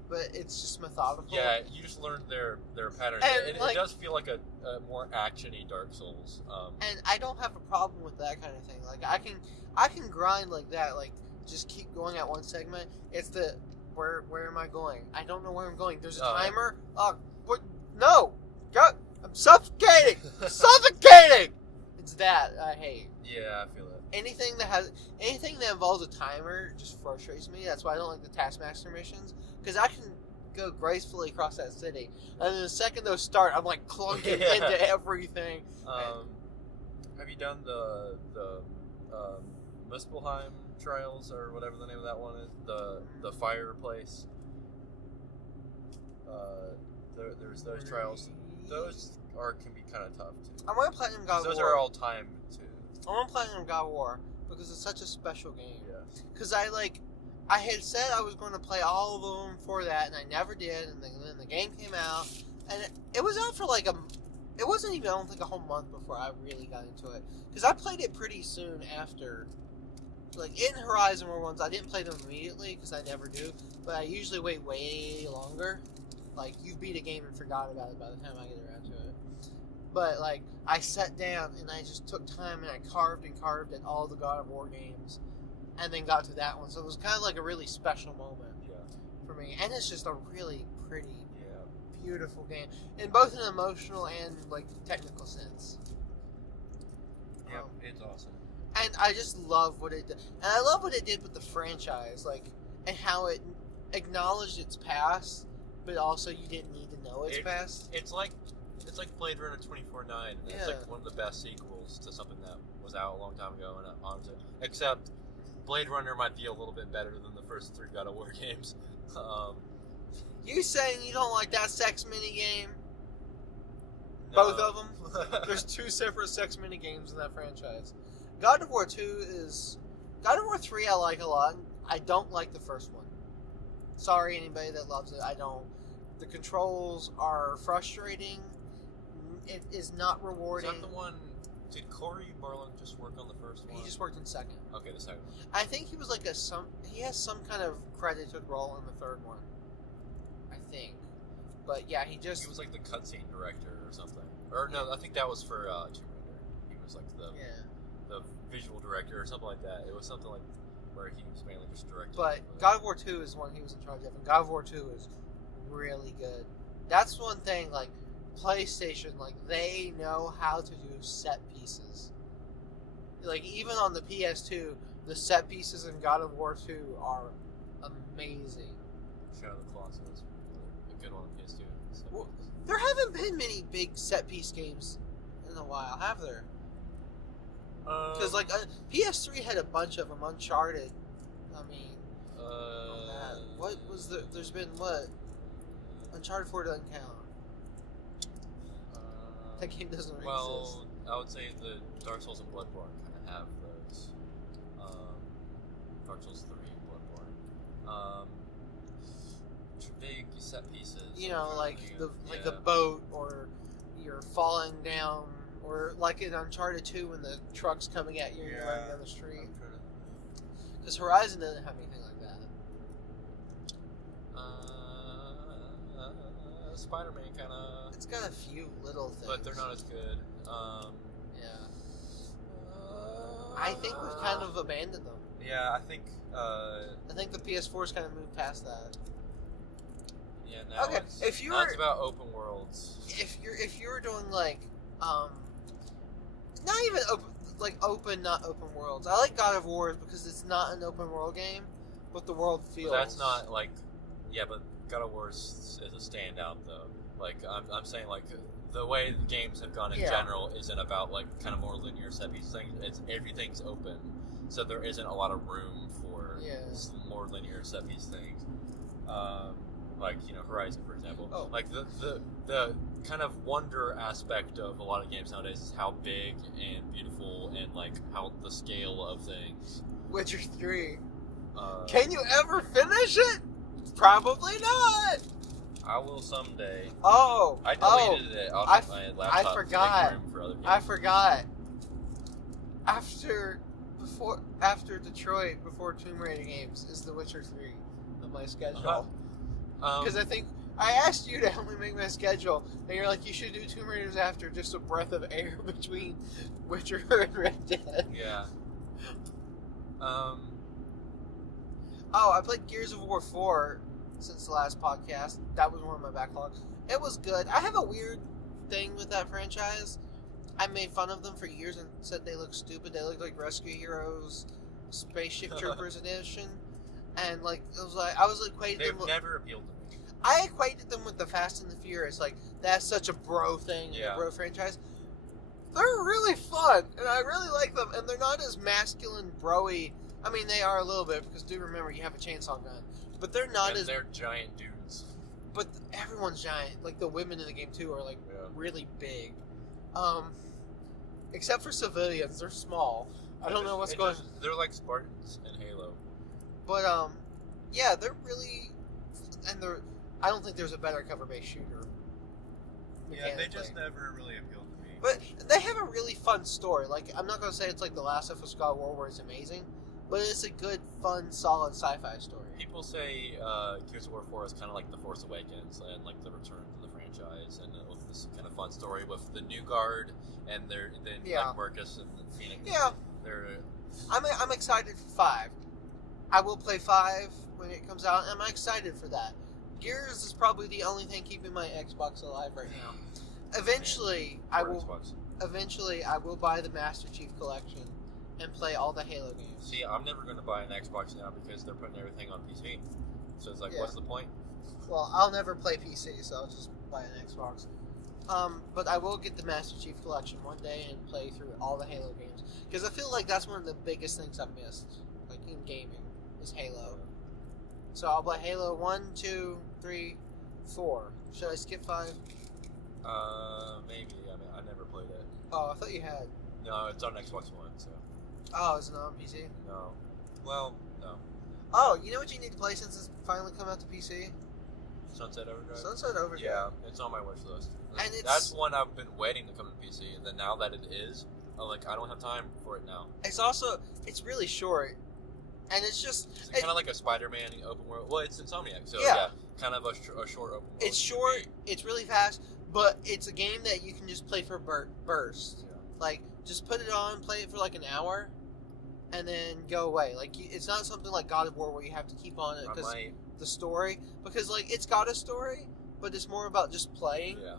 but it's just methodical. Yeah, you just learned their patterns. And, It does feel like a more action-y Dark Souls. And I don't have a problem with that kind of thing. Like I can grind like that. Like just keep going at one segment. It's the where am I going? I don't know where I'm going. There's a timer. Oh, what? No, go! I'm suffocating. Suffocating. It's that I hate. Yeah, I feel it. Anything that involves a timer just frustrates me. That's why I don't like the Taskmaster missions, because I can go gracefully across that city, and then the second those start, I'm like clunking into everything. Have you done the Muspelheim trials or whatever the name of that one is? The fireplace. There's those trials. Those can be kind of tough too. I want to platinum God of War. Those are all time too. I want to platinum God of War because it's such a special game. Yeah. Because I had said I was going to play all of them for that, and I never did. And then the game came out, and it was out for like it wasn't even, I don't think, a whole month before I really got into it. Because I played it pretty soon after. Like, in Horizon World ones, I didn't play them immediately, because I never do. But I usually wait way longer. Like, you beat a game and forgot about it by the time I get around to it. But, like, I sat down, and I just took time, and I carved at all the God of War games. And then got to that one. So it was kind of like a really special moment for me. And it's just a really pretty, beautiful game. In both an emotional and, like, technical sense. Yeah, it's awesome. And I just love what it did. And I love what it did with the franchise, like, and how it acknowledged its past, but also you didn't need to know its past. It's like Blade Runner 2049. Yeah. It's like one of the best sequels to something that was out a long time ago, and honestly, except Blade Runner might be a little bit better than the first 3 God of War games. You saying you don't like that sex mini game? No. Both of them? There's 2 separate sex mini games in that franchise. God of War 2 is... God of War 3 I like a lot. I don't like the first one. Sorry, anybody that loves it. I don't. The controls are frustrating. It is not rewarding. Is that the one... Did Corey Barlog just work on the first one? He just worked in second. Okay, the second one. I think he was like he has some kind of credited role in the third one. I think. But yeah, he was like the cutscene director or something. Or no, I think that was for Tomb Raider. He was like the visual director or something like that. It was something like where he was mainly just directing. But God of War 2 is one he was in charge of, and God of War 2 is really good. That's one thing, like, PlayStation, like, they know how to do set pieces. Like, even on the PS2, the set pieces in God of War 2 are amazing. Shadow of the Colossus, a good one on PS2. Well, there haven't been many big set piece games in a while, have there? Because, like, PS3 had a bunch of them. Uncharted. I mean, what was there's been, what? Uncharted 4 doesn't count. That game doesn't really exist. I would say the Dark Souls and Bloodborne kind of have those. Dark Souls 3 and Bloodborne. Big set pieces. You know, like the boat, or you're falling down, or like in Uncharted 2 when the truck's coming at you and you're running down the street. Because Horizon doesn't have anything like that. Spider-Man kind of... It's got a few little things. But they're not as good. I think we've kind of abandoned them. Yeah, I think the PS4's kind of moved past that. Yeah, now it's about open worlds. If you were doing like not even open, not open worlds. I like God of War because it's not an open world game, but the world feels. But that's not like, but God of War is a standout though. Like I'm saying, like the way the games have gone in general isn't about like kind of more linear set piece things. It's everything's open, so there isn't a lot of room for some more linear set piece things. Like, you know, Horizon, for example. Oh. Like, the kind of wonder aspect of a lot of games nowadays is how big and beautiful and, like, how the scale of things. Witcher 3. Can you ever finish it? Probably not! I will someday. Oh! I deleted it off my laptop. I forgot. To make room for other games. I forgot. After Detroit, before Tomb Raider games, is The Witcher 3 on my schedule. Because I think I asked you to help me make my schedule, and you're like, you should do Tomb Raiders after, just a breath of air between Witcher and Red Dead. Yeah. Oh, I played Gears of War 4 since the last podcast. That was one of my backlogs. It was good. I have a weird thing with that franchise. I made fun of them for years and said they look stupid. They look like Rescue Heroes Spaceship Troopers Edition. And like I was equating They've them with, never appealed to me. I equated them with the Fast and the Furious. Like, that's such a bro thing, Yeah. a bro franchise. They're really fun, and I really like them, and they're not as masculine, bro-y. I mean, they are a little bit, because do remember, you have a chainsaw gun. But they're not And as... they're giant dudes. But everyone's giant. Like, the women in the game, too, are, like, really big. Except for civilians, they're small. I don't know what's going on. They're like Spartans in Halo. But, yeah, they're really... And they're... I don't think there's a better cover-based shooter. Yeah, they just never really appealed to me. But they have a really fun story. Like, I'm not going to say it's like The Last of Us God of War where it's amazing, but it's a good, fun, solid sci-fi story. People say Gears of War 4 is kind of like The Force Awakens and like the return to the franchise, and with this kind of fun story with the new guard and like Marcus and Phoenix. Yeah. I'm excited for 5. I will play 5 when it comes out, and I'm excited for that. Gears is probably the only thing keeping my Xbox alive right now. Eventually, I will buy the Master Chief Collection and play all the Halo games. See, I'm never going to buy an Xbox now because they're putting everything on PC. So it's like, what's the point? Well, I'll never play PC, so I'll just buy an Xbox. But I will get the Master Chief Collection one day and play through all the Halo games. Because I feel like that's one of the biggest things I've missed, like in gaming, is Halo. So I'll play Halo 1, 2, 3, 4. Should I skip 5? Maybe. I mean, I never played it. Oh, I thought you had. No, it's on Xbox One, so. Oh, is it not on PC? No. Well, no. Oh, you know what you need to play since it's finally come out to PC? Sunset Overdrive? Sunset Overdrive. Yeah, it's on my wish list. And that's one I've been waiting to come to PC, and then now that it is, I'm like, I don't have time for it now. It's really short. And it's just... It's kind of like a Spider-Man open world. Well, it's Insomniac, so yeah kind of a short open world. It's short, it's really fast, but it's a game that you can just play for bursts. Yeah. Like, just put it on, play it for like an hour, and then go away. Like, it's not something like God of War where you have to keep on it because the story. Because, like, it's got a story, but it's more about just playing. Yeah.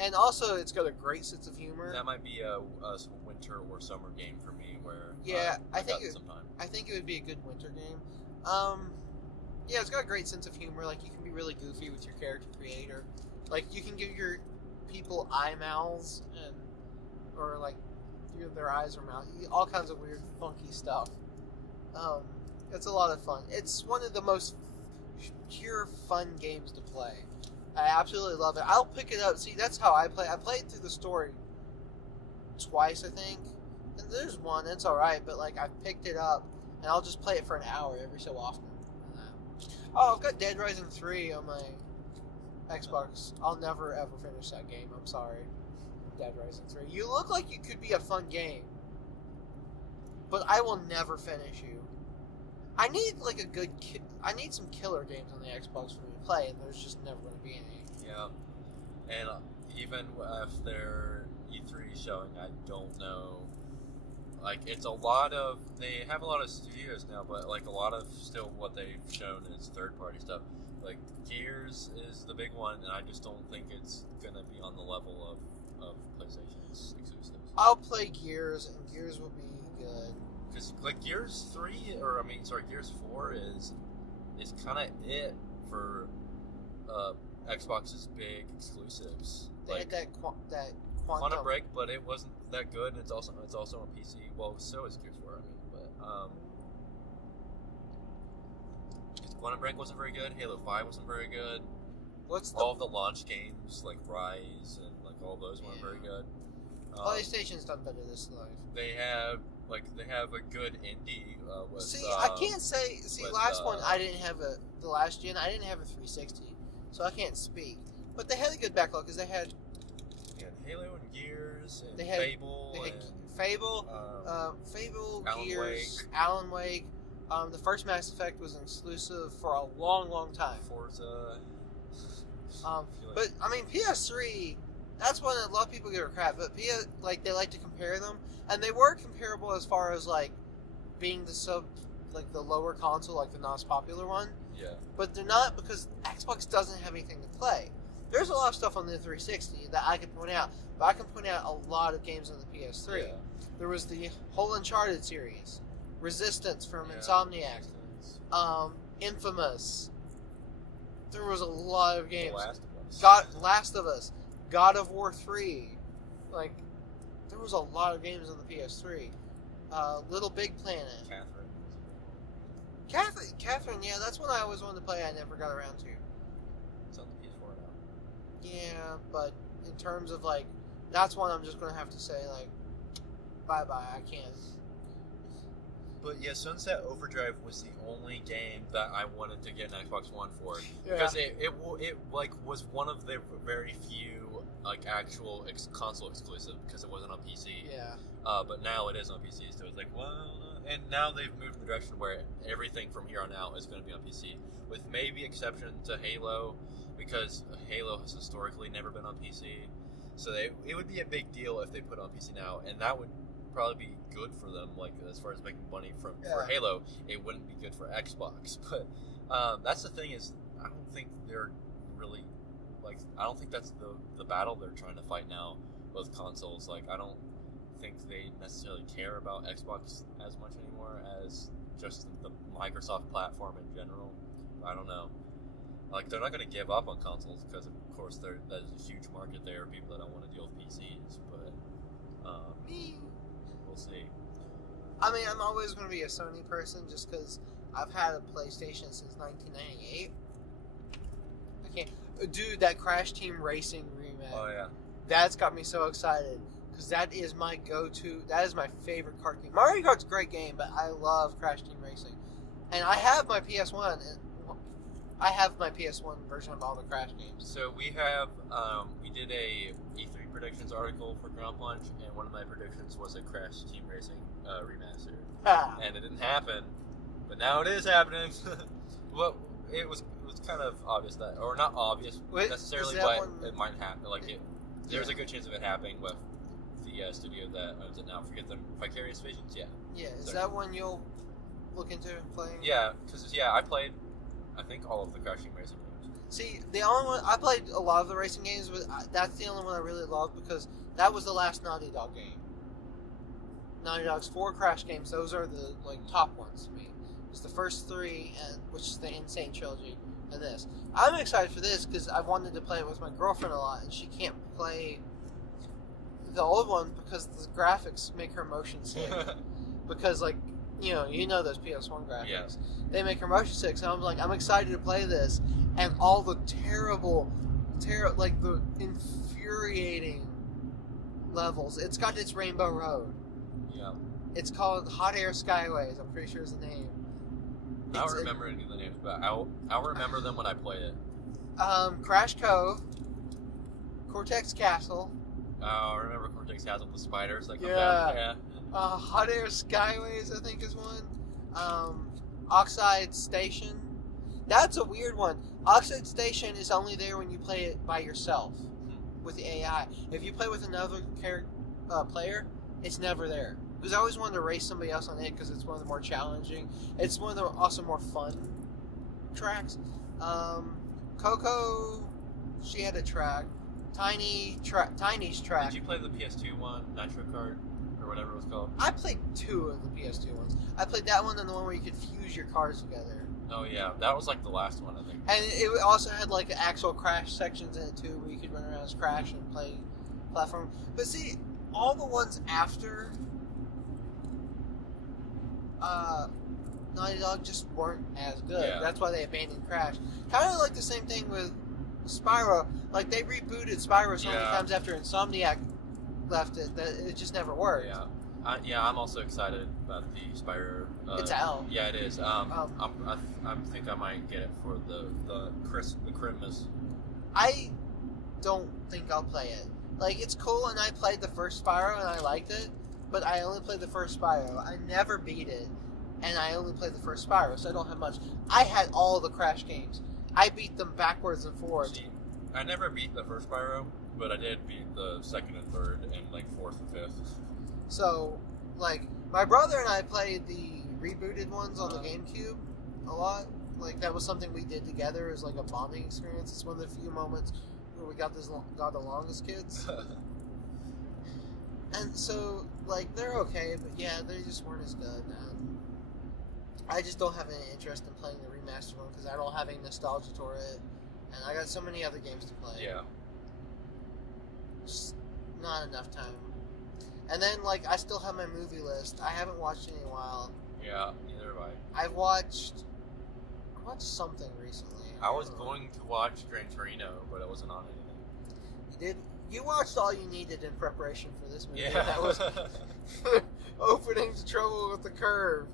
And also, it's got a great sense of humor. That might be a winter or summer game for me where I think it would be a good winter game. Yeah, it's got a great sense of humor. Like, you can be really goofy with your character creator. Like, you can give your people eye mouths or like their eyes or mouth, all kinds of weird, funky stuff. It's a lot of fun. It's one of the most pure fun games to play. I absolutely love it. I'll pick it up. See, that's how I play. I played through the story twice, I think. And there's one, it's alright, but like I've picked it up and I'll just play it for an hour every so often. Oh, I've got Dead Rising 3 on my Xbox. I'll never ever finish that game. I'm sorry. Dead Rising 3. You look like you could be a fun game, but I will never finish you. I need like I need some killer games on the Xbox for me to play, and there's just never going to be any. Yeah, and even if their E3 showing, I don't know. Like, it's a lot of, they have a lot of studios now, but like a lot of still what they've shown is third-party stuff. Like, Gears is the big one, and I just don't think it's gonna be on the level of PlayStation's exclusives. I'll play Gears, and Gears will be good. Because, like, Gears 4 is kind of it for Xbox's big exclusives. They had that Quantum Break, but it wasn't that good, and it's also on PC. Well, so is Gears 4, I mean, but Quantum Break wasn't very good. Halo 5 wasn't very good. All of the launch games like Rise and like all those weren't very good. PlayStation's done better this life. They have a good indie. I can't say. Last one I didn't have the last gen. I didn't have a 360, so I can't speak. But they had a good backlog because they had. Halo and Gears and Fable, Fable, Fable, Alan Gears, Wake. Alan Wake, The first Mass Effect was exclusive for a long, long time. Forza. But I mean, PS3. That's when a lot of people give her crap. But they like to compare them, and they were comparable as far as like being the lower console, like the not popular one. Yeah. But they're not, because Xbox doesn't have anything to play. There's a lot of stuff on the 360 that I could point out, but I can point out a lot of games on the PS3. Yeah. There was the whole Uncharted series, Resistance from Yeah, Insomniac, Resistance. Infamous. There was a lot of games. Last of Us. Last of Us, God of War 3. Like, there was a lot of games on the PS3. Little Big Planet. Catherine, yeah, that's one I always wanted to play. I never got around to. It's on the PS4 now. Yeah, but in terms of like, that's one I'm just gonna have to say like, bye bye. I can't. But yeah, Sunset Overdrive was the only game that I wanted to get an Xbox One for, Yeah. because it like was one of the very few like actual console exclusive, because it wasn't on PC. Yeah. But now it is on PC, so it's like, well, and now they've moved in the direction where everything from here on out is going to be on PC, with maybe exception to Halo, because Halo has historically never been on PC. So it would be a big deal if they put it on PC now, and that would probably be good for them, like as far as making money for Halo. It wouldn't be good for Xbox, but that's the thing, is I don't think they're really like, I don't think that's the battle they're trying to fight now with consoles. Like, I don't think they necessarily care about Xbox as much anymore as just the Microsoft platform in general. I don't know. Like, they're not going to give up on consoles, because of course there's a huge market there of people that don't want to deal with PCs, but we'll see. I mean, I'm always going to be a Sony person just because I've had a PlayStation since 1998. I can't. Dude, that Crash Team Racing remake. Oh yeah. That's got me so excited, because that is my go-to. That is my favorite kart game. Mario Kart's a great game, but I love Crash Team Racing. And I have my PS1. And I have my PS1 version of all the Crash games. So we did a E3 predictions article for Ground Punch, and one of my predictions was a Crash Team Racing remaster. And it didn't happen, but now it is happening. Well, it was kind of obvious that, or not obvious necessarily, but it might happen. Like, there's a good chance of it happening with the studio that owns it now. Forget them, Vicarious Visions. Yeah. Yeah. Is that one you'll look into playing? Yeah, because I played, I think, all of the Crash Team Racing games. See, the only one I played a lot of the racing games, but that's the only one I really loved, because that was the last Naughty Dog game. Naughty Dog's 4 Crash games; those are the top ones to me. It's the first 3, which is the Insane Trilogy, and this. I'm excited for this because I've wanted to play it with my girlfriend a lot, and she can't play the old one because the graphics make her motion sick. Because you know those PS1 graphics. Yeah. They make her motion sick, so I'm excited to play this, and all the the infuriating levels. It's got its Rainbow Road. Yeah. It's called Hot Air Skyways. I'm pretty sure is the name. I don't remember any of the names, but I'll remember them when I play it. Crash Cove, Cortex Castle. I remember Cortex Castle with the spiders that come Yeah. down. Yeah. Hot Air Skyways, I think, is one. Oxide Station. That's a weird one. Oxide Station is only there when you play it by yourself with the AI. If you play with another player, it's never there. Because I always wanted to race somebody else on it because it's one of the more challenging. It's one of the also more fun tracks. Coco, she had a track. Tiny's track. Did you play the PS2 one, Nitro Kart, or whatever it was called? I played 2 of the PS2 ones. I played that one and the one where you could fuse your cars together. Oh yeah, that was the last one, I think. And it also had actual Crash sections in it too, where you could run around as Crash and play platform. But see, all the ones after Naughty Dog just weren't as good. Yeah. That's why they abandoned Crash. Kind of like the same thing with Spyro. They rebooted Spyro so many times after Insomniac left it that it just never worked. Yeah. I'm also excited about the Spyro. It's out. Yeah, it is. I think I might get it for the Christmas. I don't think I'll play it. It's cool, and I played the first Spyro and I liked it, but I only played the first Spyro. I never beat it. and I only played the first Spyro, so I don't have much. I had all the Crash games. I beat them backwards and forwards. See, I never beat the first Spyro, but I did beat the second and third and like fourth and fifth. So, like, my brother and I played the rebooted ones on the GameCube a lot. Like, that was something we did together as like a bonding experience. It's one of the few moments where we got along as kids. And so, like, they're okay, but yeah, they just weren't as good. And I just don't have any interest in playing the remastered one because I don't have any nostalgia toward it. And I got so many other games to play. Yeah. Just not enough time. And then, like, I still have my movie list. I haven't watched any in a while. Yeah, neither have I. I watched something recently. I was going to watch Gran Torino, but it wasn't on anything. You did? You watched all you needed in preparation for this movie. Yeah. That was opening to Trouble with the Curve.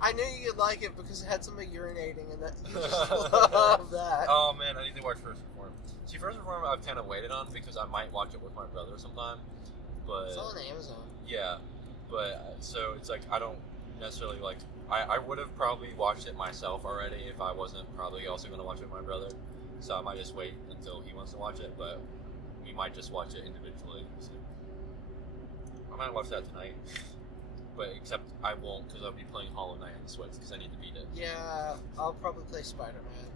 I knew you'd like it because it had somebody urinating, and that you just love that. Oh man, I need to watch First Reform. See, First Reform I've kind of waited on because I might watch it with my brother sometime. But It's on Amazon. yeah, but so it's like I don't necessarily like. I would have probably watched it myself already if I wasn't probably also going to watch it with my brother. So I might just wait until he wants to watch it, but we might just watch it individually. So I might watch that tonight, but except I won't because I'll be playing Hollow Knight on the Switch because I need to beat it. Yeah, I'll probably play Spider-Man.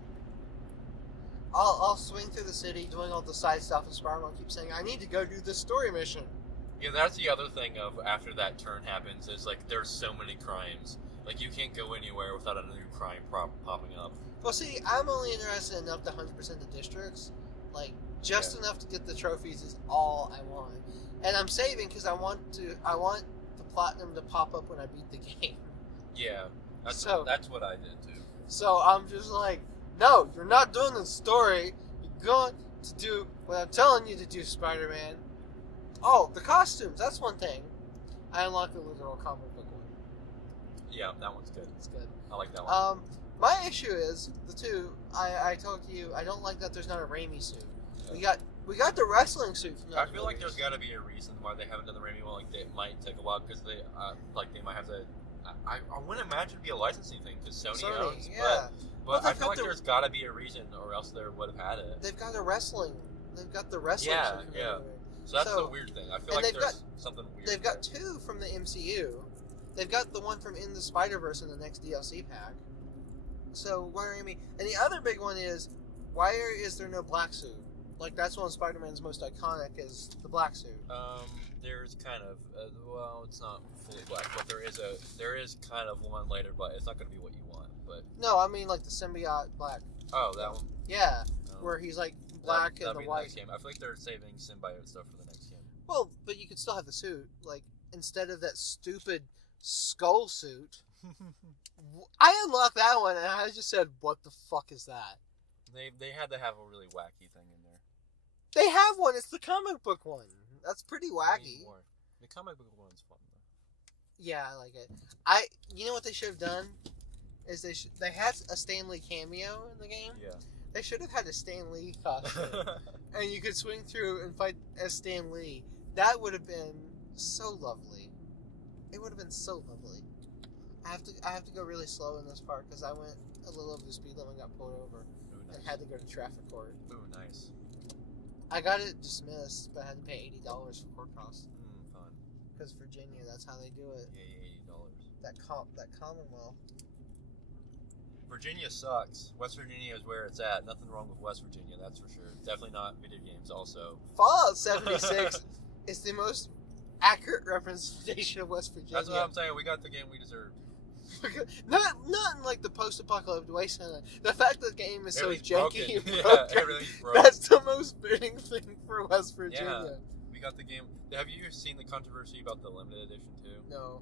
I'll swing through the city doing all the side stuff, and Spider-Man keeps saying, I need to go do this story mission. Yeah, that's the other thing of after that turn happens is like there's so many crimes. Like you can't go anywhere without a new crime popping up. Well, see, I'm only interested enough to 100% the districts. Like, just enough to get the trophies is all I want. And I'm saving because I want the platinum to pop up when I beat the game. Yeah, that's what I did too. So I'm just like, no, you're not doing the story. You're going to do what I'm telling you to do, Spider-Man. Oh, the costumes. That's one thing. I unlocked the literal comic book one. Yeah, that one's good. It's good. I like that one. My issue is I told you I don't like that there's not a Raimi suit. Yeah. We got the wrestling suit from the I feel like there's got to be a reason why they haven't done the Raimi one. Like it might take a while because they might have to. I wouldn't imagine it'd be a licensing thing because Sony owns. Yeah. But I feel like there's got to be a reason, or else they would have had it. They've got the wrestling. They've got the wrestling. Yeah, suit from yeah. everywhere. So that's the weird thing. I feel like there's something weird. They've got two from the MCU. They've got the one from In the Spider-Verse in the next DLC pack. So why are and the other big one is why is there no black suit? Like that's one of Spider-Man's most iconic is the black suit. There's kind of well, it's not fully black, but there is kind of one later, but it's not going to be what you want. But no, I mean like the symbiote black. Oh, that one. Yeah, where he's like black and the white. Next game. I feel like they're saving symbiote stuff for the next game. Well, but you could still have the suit, like instead of that stupid skull suit. I unlocked that one and I just said, "What the fuck is that?" They had to have a really wacky thing in there. They have one. It's the comic book one. That's pretty wacky. The comic book one's fun though. Yeah, I like it. You know what they should have done is they had a Stan Lee cameo in the game. Yeah. They should have had a Stan Lee costume, and you could swing through and fight as Stan Lee. That would have been so lovely. It would have been so lovely. I have to go really slow in this part because I went a little over the speed limit and got pulled over. Ooh, nice. And had to go to traffic court. Ooh, nice. I got it dismissed, but I had to pay $80 for court costs. Fun. Because Virginia, that's how they do it. Yeah, $80. That Commonwealth. Virginia sucks. West Virginia is where it's at. Nothing wrong with West Virginia, that's for sure. Definitely not video games. Also, Fallout 76 is the most accurate representation of West Virginia. That's what I'm saying. We got the game we deserved. not in like the post-apocalyptic wasteland. The fact that the game is so janky and broken. broken, Yeah, everything's broken. that's the most fitting thing for West Virginia. Yeah, we got the game. Have you seen the controversy about the limited edition too? No.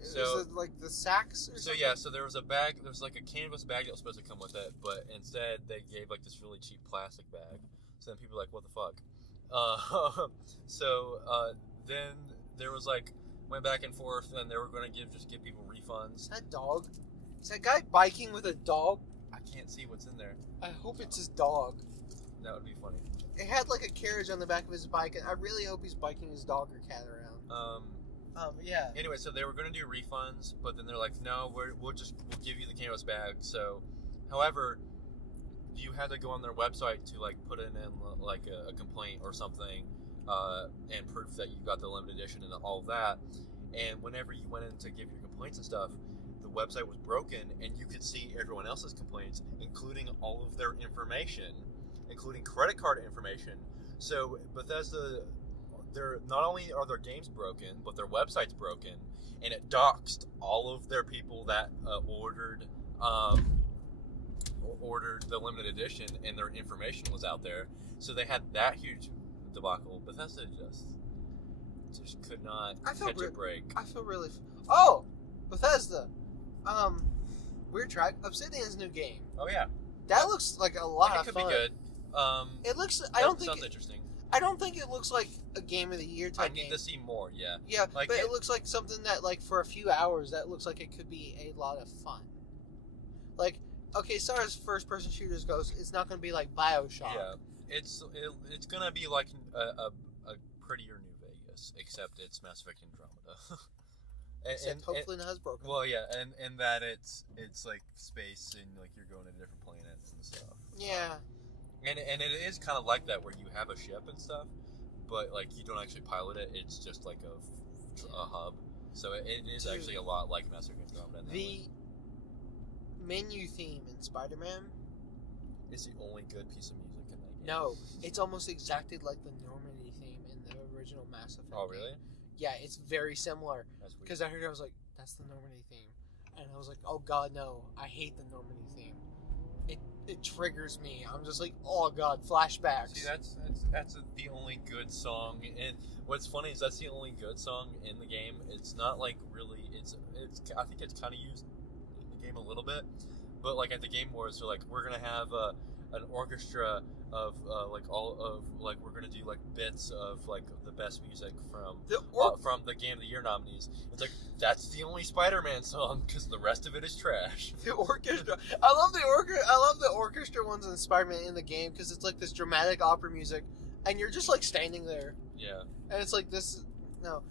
So is it like the sacks or something? yeah, so there was a bag. There was like a canvas bag that was supposed to come with it, but instead they gave like this really cheap plastic bag. So then people were like, "What the fuck?" Then there was like went back and forth, and they were going to give people refunds. Is that dog? Is that guy biking with a dog? I can't see what's in there. I hope it's his dog. That would be funny. It had like a carriage on the back of his bike, and I really hope he's biking his dog or cat around. Yeah. Anyway, so they were going to do refunds, but then they're like, no, we'll give you the canvas bag. So, however, you had to go on their website to like put in like a complaint or something, and proof that you got the limited edition and all of that. And whenever you went in to give your complaints and stuff, the website was broken, and you could see everyone else's complaints, including all of their information, including credit card information. So Bethesda, they're not only are their games broken, but their website's broken, and it doxed all of their people that ordered the limited edition, and their information was out there. So they had that huge debacle. Bethesda just could not catch a break. I feel really. Oh, Bethesda. Weird track. Obsidian's new game. Oh yeah, that looks like a lot of fun. It could fun. be good. It looks. Sounds interesting. I don't think it looks like a game of the year type game. I need to see more. Yeah. Yeah, like but it looks like something that, like, for a few hours, that looks like it could be a lot of fun. Like, okay, as far as first-person shooters goes, it's not going to be like BioShock. Yeah, it's going to be like a prettier New Vegas, except it's Mass Effect Andromeda. and hopefully not as broken. Well, yeah, and that it's like space, and like you're going to different planets and stuff. Yeah. And it is kind of like that, where you have a ship and stuff, but like you don't actually pilot it. It's just like a hub. So it is actually a lot like Mass Effect Andromeda. The menu theme in Spider-Man is the only good piece of music in that game. No, it's almost exactly like the Normandy theme in the original Mass Effect. Oh, really? Game. Yeah, it's very similar. Because I heard it, I was like, that's the Normandy theme. And I was like, oh god, no, I hate the Normandy theme. It triggers me. I'm just like, oh god, flashbacks. See, that's the only good song. And what's funny is that's the only good song in the game. It's not like really. It's. I think it's kind of used in the game a little bit, but like at the Game Awards, they're like, we're gonna have an orchestra of like all of like we're gonna do like bits of like the best music from the Game of the Year nominees. It's like that's the only Spider-Man song because the rest of it is trash. The orchestra, I love the orchestra ones in Spider-Man in the game because it's like this dramatic opera music, and you're just like standing there. Yeah. And it's like this. No.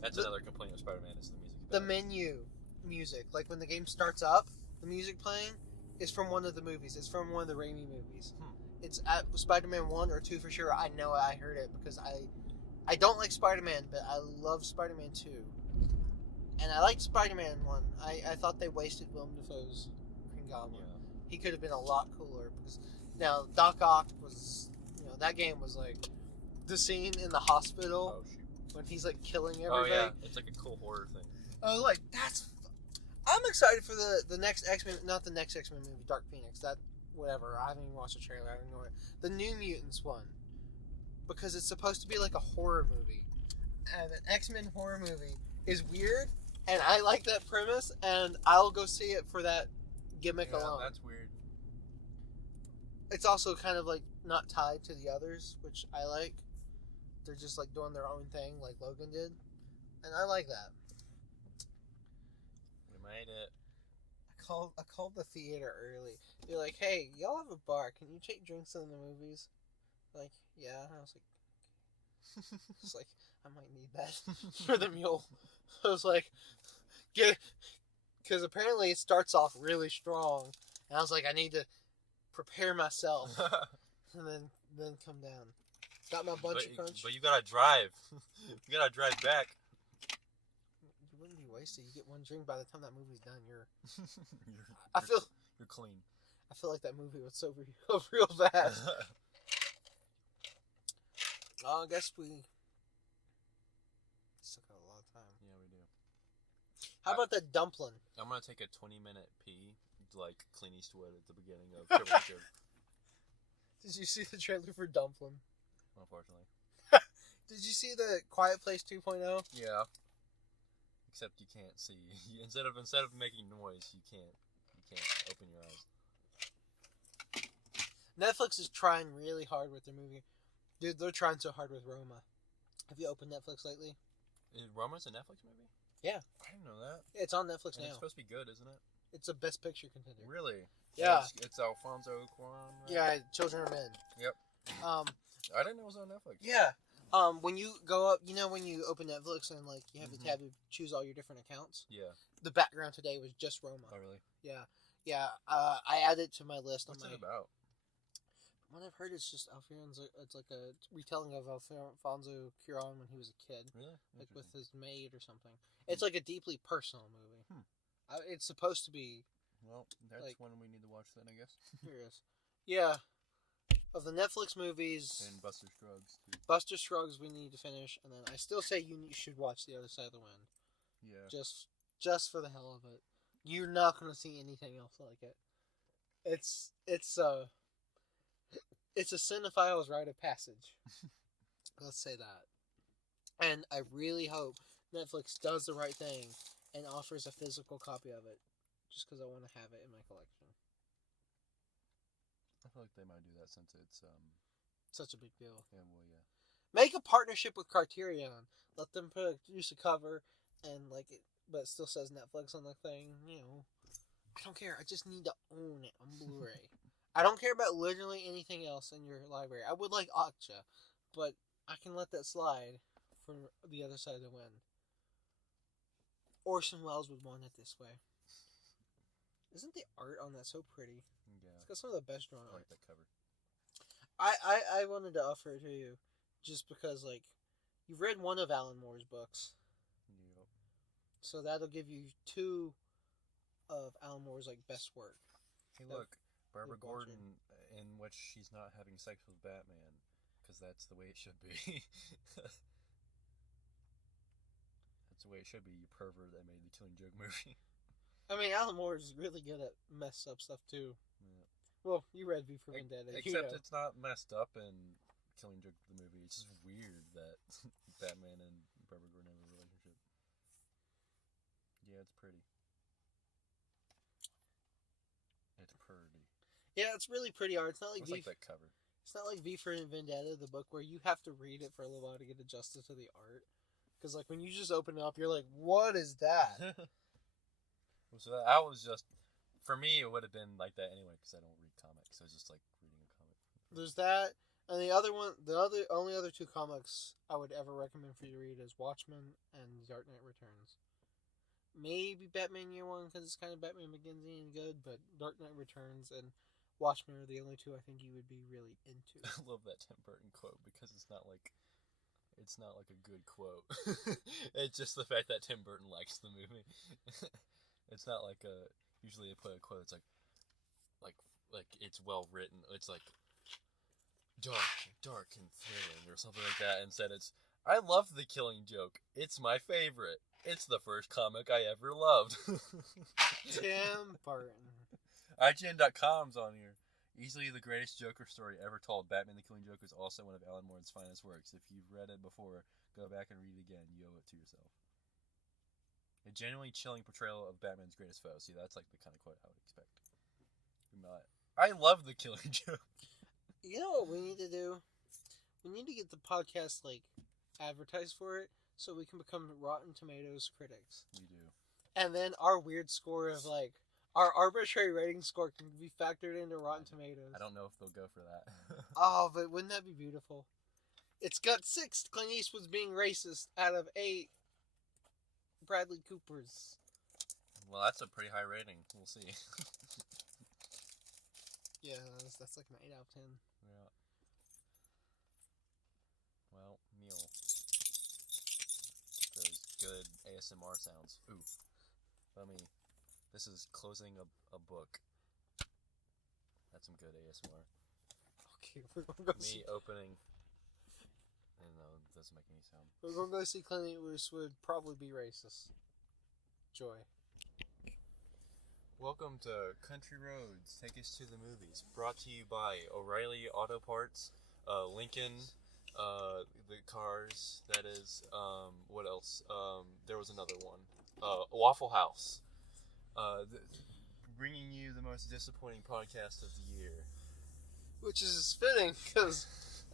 That's another complaint of Spider-Man is the music. The menu music, like when the game starts up, the music playing is from one of the movies. It's from one of the Raimi movies. It's at Spider-Man 1 or 2 for sure. I know I heard it because I don't like Spider-Man, but I love Spider-Man 2. And I liked Spider-Man 1. I thought they wasted Willem Dafoe's Green Goblin. Yeah. He could have been a lot cooler because now Doc Ock was, that game was like the scene in the hospital when he's like killing everybody. Oh yeah, it's like a cool horror thing. I was like, I'm excited for the next X-Men, not the next X-Men movie, Dark Phoenix. Whatever. I haven't even watched the trailer. I don't know it. The New Mutants one, because it's supposed to be like a horror movie, and an X-Men horror movie is weird, and I like that premise, and I'll go see it for that gimmick alone. That's weird. It's also kind of like not tied to the others, which I like. They're just like doing their own thing, like Logan did, and I like that. We made it. I called the theater early. They're like, hey, y'all have a bar. Can you take drinks in the movies? Like, yeah. And I was like, it's like, I might need that for the Mule. I was like, because apparently it starts off really strong. And I was like, I need to prepare myself. And then come down. Got my Bunch Crunch. But you gotta drive. You gotta drive back. You wouldn't be wasted. You get one drink by the time that movie's done. You're clean. I feel like that movie was so real fast. I guess we still got a lot of time. Yeah, we do. How about that dumpling? I'm gonna take a 20-minute pee, like Clint Eastwood at the beginning of Triple Two. Did you see the trailer for Dumpling? Unfortunately. Did you see the Quiet Place 2.0? Yeah. Except you can't see. Instead of making noise, you can't open your eyes. Netflix is trying really hard with their movie. Dude, they're trying so hard with Roma. Have you opened Netflix lately? Roma's a Netflix movie? Yeah. I didn't know that. Yeah, it's on Netflix now. It's supposed to be good, isn't it? It's a Best Picture contender. Really? Yeah. It's Alfonso Cuarón, right? Yeah, Children of Men. Yep. I didn't know it was on Netflix. Yeah. When you go up, when you open Netflix and like you have the tab to choose all your different accounts. Yeah. The background today was just Roma. Oh, really? Yeah. I added it to my list. What's it about? From what I've heard, it's just Alfonso. It's like a retelling of Alfonso Cuarón when he was a kid, Really? like with his maid or something. It's like a deeply personal movie. It's supposed to be. Well, that's like, one we need to watch then, I guess. Curious. Yeah. Of the Netflix movies, and Buster Scruggs. Too. Buster Scruggs we need to finish, and then I still say you should watch The Other Side of the Wind. Yeah. Just for the hell of it. You're not going to see anything else like it. It's a cinephile's rite of passage. Let's say that. And I really hope Netflix does the right thing and offers a physical copy of it, just because I want to have it in my collection. I feel like they might do that since it's such a big deal. Yeah, well, yeah. Make a partnership with Criterion. Let them produce a cover and like it, but it still says Netflix on the thing. I don't care. I just need to own it on Blu-ray. I don't care about literally anything else in your library. I would like Okja, but I can let that slide for The Other Side of the Wind. Orson Welles would want it this way. Isn't the art on that so pretty? Yeah. It's got some of the best drawn I art. like that cover. I wanted to offer it to you just because, like, you've read one of Alan Moore's books. Yep. So that'll give you two of Alan Moore's, like, best work. Hey, look. Barbara Gordon, in which she's not having sex with Batman, because that's the way it should be. That's the way it should be, you pervert that made the Killing Joke movie. I mean, Alan Moore is really good at messed up stuff, too. Yeah. Well, you read V for Vendetta. Except it's not messed up in Killing Joke the movie. It's just weird that Batman and Barbara Gordon have a relationship. Yeah, it's pretty. It's pretty. Yeah, it's really pretty art. It's not like like that cover. It's not like V for Vendetta, the book where you have to read it for a little while to get adjusted to the art. Because, like, when you just open it up, you're like, what is that? So that was just... For me, it would have been like that anyway, because I don't read comics. So it's just like reading a comic. There's that, and the only other two comics I would ever recommend for you to read is Watchmen and Dark Knight Returns. Maybe Batman Year One, because it's kind of Batman Begins and good, but Dark Knight Returns and Watchmen are the only two I think you would be really into. I love that Tim Burton quote, because it's not like a good quote. It's just the fact that Tim Burton likes the movie. It's not like usually they put a quote. It's like it's well written. It's like dark and thrilling or something like that. Instead, it's I love The Killing Joke. It's my favorite. It's the first comic I ever loved. Tim Burton. IGN.com's on here. Easily the greatest Joker story ever told. Batman the Killing Joke is also one of Alan Moore's finest works. If you've read it before, go back and read it again. You owe it to yourself. A genuinely chilling portrayal of Batman's greatest foe. See, that's like the kind of quote I would expect. I love The Killing Joke. You know what we need to do? We need to get the podcast, like, advertised for it so we can become Rotten Tomatoes critics. We do. And then our weird score of, like, our arbitrary rating score can be factored into Rotten Tomatoes. I don't know if they'll go for that. Oh, but wouldn't that be beautiful? It's got 6 Clint Eastwood's being racist out of 8 Bradley Cooper's. Well, that's a pretty high rating. We'll see. Yeah, that's like an 8 out of 10. Yeah. Well, Mule. Those good ASMR sounds. Ooh. This is closing a book. That's some good ASMR. Okay, we're gonna go Me opening. No, it doesn't make any sound. We're gonna go see Clint Eastwood probably be racist. Joy. Welcome to Country Roads. Take us to the movies. Brought to you by O'Reilly Auto Parts, Lincoln, the cars. That is. What else? There was another one. Waffle House. Bringing you the most disappointing podcast of the year. Which is fitting, because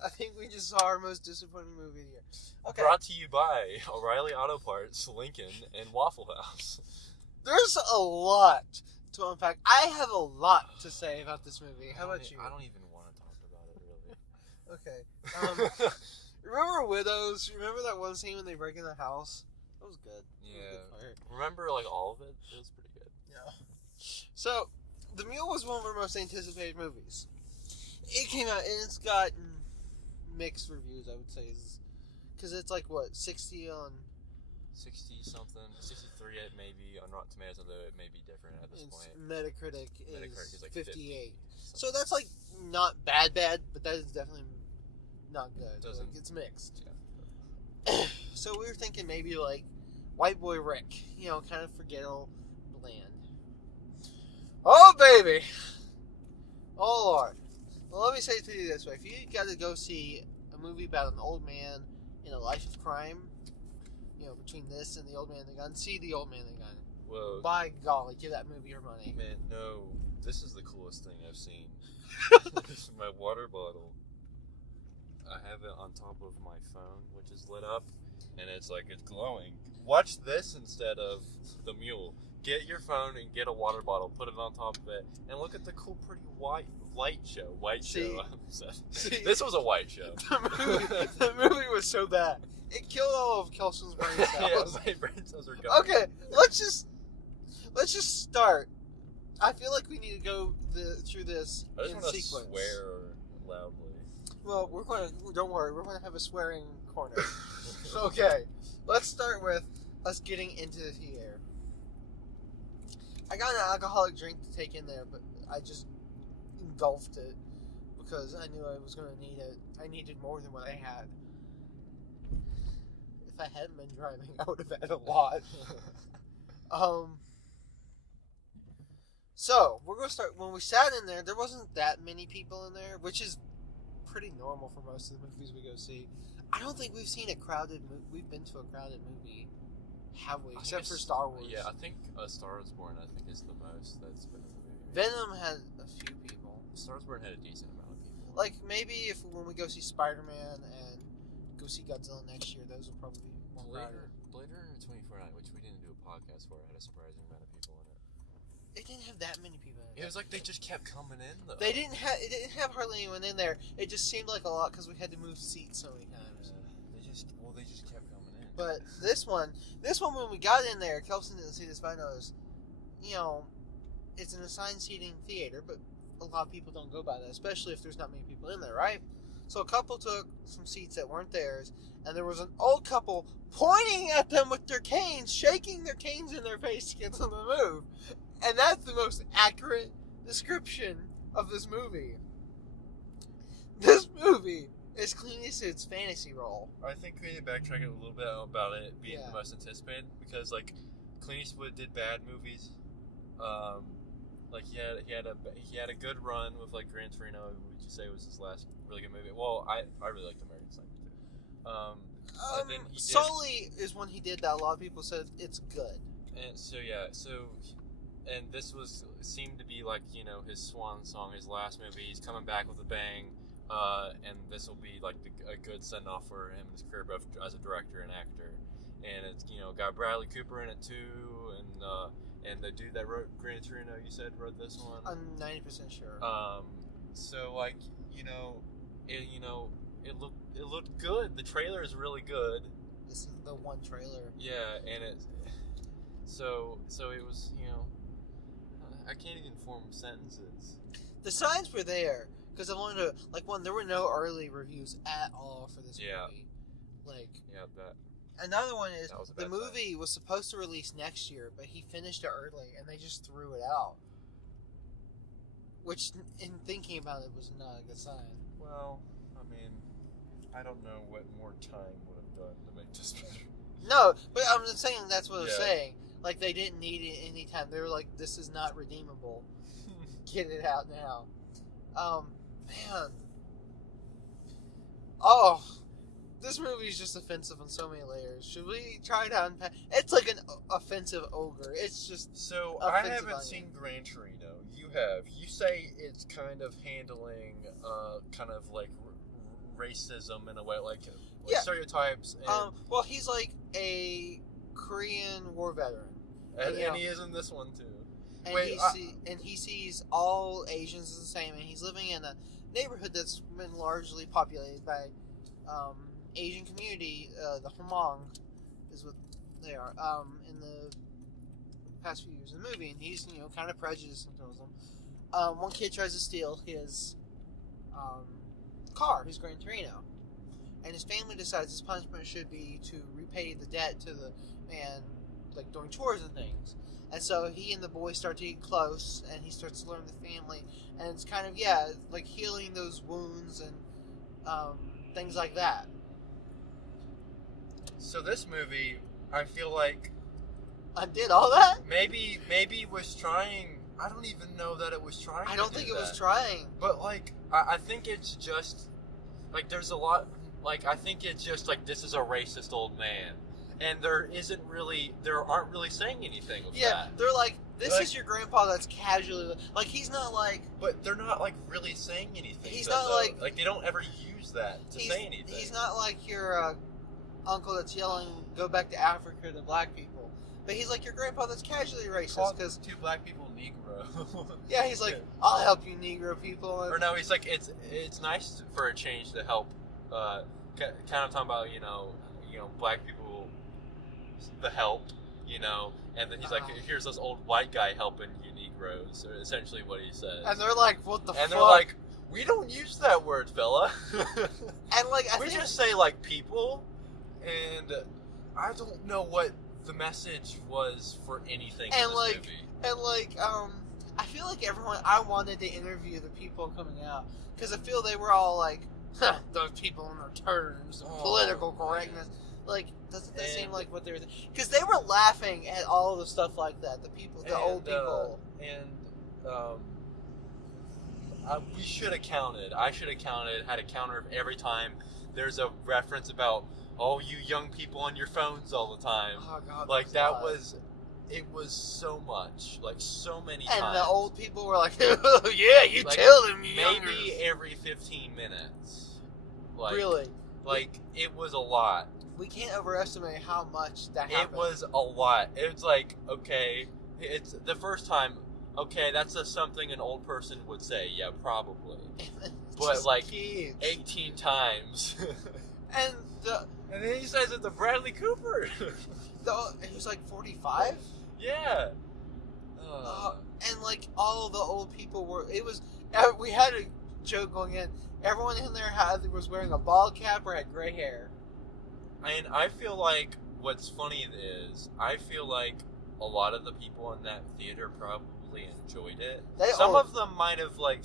I think we just saw our most disappointing movie of the year. Okay. Brought to you by O'Reilly Auto Parts, Lincoln, and Waffle House. There's a lot to unpack. I have a lot to say about this movie. How about you? I don't even want to talk about it, really. Okay. Remember Widows? Remember that one scene when they break in the house? That was good. Yeah. That was a good part. Remember, like, all of it? It was pretty good. Yeah. So, The Mule was one of our most anticipated movies. It came out and it's gotten mixed reviews, I would say. Because it's like, what, 60 on... 60-something, 63 maybe on Rotten Tomatoes, although it may be different at this point. Metacritic Metacritic is like 58. So that's like not bad, but that is definitely not good. Like, it's mixed. Yeah. So we were thinking maybe like White Boy Rick, kind of forgettable, bland. Oh baby, oh Lord. Well, let me say it to you this way: if you got to go see a movie about an old man in a life of crime, between this and The Old Man and the Gun, see The Old Man and the Gun. Whoa. By golly, give that movie your money. Man, no. This is the coolest thing I've seen. This is my water bottle. I have it on top of my phone, which is lit up, and it's glowing. Watch this instead of the Mule. Get your phone and get a water bottle, put it on top of it, and look at the cool, pretty light show. This was a white show. The movie was so bad. It killed all of Kelson's brain cells. Yeah, my brain cells are gone. Okay, let's just start. I feel like we need to go through this I just in want to sequence. swear loudly. Well, don't worry, we're going to have a swearing corner. Okay, let's start with us getting into the theater. I got an alcoholic drink to take in there, but I just engulfed it because I knew I was going to need it. I needed more than what I had. If I hadn't been driving, I would have had a lot. So, we're going to start. When we sat in there wasn't that many people in there, which is pretty normal for most of the movies we go see. I don't think we've seen a crowded movie. We've been to a crowded movie, have we? Except for Star Wars. Yeah, I think A Star is Born, is the most that's been in the movie. Venom had a few people. Star is Born had a decent amount of people. Like, maybe when we go see Spider-Man and go see Godzilla next year, those will probably be more crowded. Blade Runner 2049, which we didn't do a podcast for, had a surprising amount of people in it. It didn't have that many people in it. It was like they just kept coming in, though. It didn't have hardly anyone in there. It just seemed like a lot because we had to move seats so many times. They just kept coming in. But this one when we got in there, Kelson didn't see this, but I noticed, it's an assigned seating theater, but a lot of people don't go by that, especially if there's not many people in there, right? So a couple took some seats that weren't theirs, and there was an old couple pointing at them with their canes, shaking their canes in their face to get them to move. And that's the most accurate description of this movie. This movie is Clint Eastwood's fantasy role. I think we need to backtrack a little bit about it being Yeah. the most anticipated, because Clint Eastwood did bad movies. He had a good run with Gran Torino, would you say was his last really good movie? Well, I really liked American Sniper too. Then he Sully is when he did that. A lot of people said it's good. And and this seemed to be his swan song, his last movie. He's coming back with a bang, and this will be a good send off for him in his career, both as a director and actor. And it's got Bradley Cooper in it too, and the dude that wrote Gran Torino, you said wrote this one. I'm 90% sure. It looked good. The trailer is really good. This is the one trailer. Yeah, and so it was, I can't even form sentences. The signs were there because I wanted to there were no early reviews at all for this movie. Another one is the movie was supposed to release next year, but he finished it early and they just threw it out. Which, in thinking about it, was not a good sign. Well, I don't know what more time would have done to make this better. No, but I'm just saying that's what I'm saying. They didn't need it any time. They were like, this is not redeemable. Get it out now. Man. Oh, this movie is just offensive on so many layers. Should we try to unpack? It's like an offensive ogre. It's just so. I haven't seen Gran Torino. You have. You say it's kind of handling, racism in a way, stereotypes. And, well, he's like a Korean war veteran, and he is in this one too. And he sees all Asians as the same, and he's living in a neighborhood that's been largely populated by Asian community, the Hmong is what they are, in the past few years in the movie, and he's, kind of prejudiced towards them. One kid tries to steal his car, his Gran Torino, and his family decides his punishment should be to repay the debt to the man, like doing chores and things. And so he and the boy start to get close, and he starts to learn the family, and it's kind of like healing those wounds and things like that. So this movie, I feel like I did all that? maybe was trying. I don't even know that it was trying. I don't think it was trying. But like, I think it's just like there's a lot. Like, I think it's just like this is a racist old man, and there aren't really saying anything with that. They're like, this is your grandpa that's casually, like, he's not like. But they're not like really saying anything. He's not like they don't ever use that to say anything. He's not like your uncle that's yelling, "Go back to Africa" to black people. But he's like your grandpa that's casually racist because two black people Negro. Yeah, he's like, "I'll help you, Negro people." Or no, he's like, it's nice for a change to help. Kind of talking about black people, the help, and then he's like, here's this old white guy helping you Negroes, or essentially what he says. And they're like, what the fuck? And they're like, we don't use that word, fella. And like, we just say like people, and I don't know what the message was for anything in this movie. And like, I feel like I wanted to interview the people coming out, because I feel they were all like, those people in their terms, political correctness. Like, doesn't that seem like what they were? Because they were laughing at all the stuff like that. The people, the old people, we should have counted. I should have counted. Had a counter of every time there's a reference about, oh, you young people on your phones all the time. Oh God, like it was so much, like so many times. And the old people were like, oh, yeah, you like, tell them, maybe every 15 minutes. Like, really? Like, it was a lot. We can't overestimate how much that happened. It was a lot. It was like, okay, it's the first time, okay, that's something an old person would say, yeah, probably. But like, 18 times. And then he says it to Bradley Cooper. He was like 45? Yeah. And like, all the old people were, we had a joke going in. Everyone in there was wearing a bald cap or had gray hair. And I feel like what's funny is, I feel like a lot of the people in that theater probably enjoyed it. Some of them might have like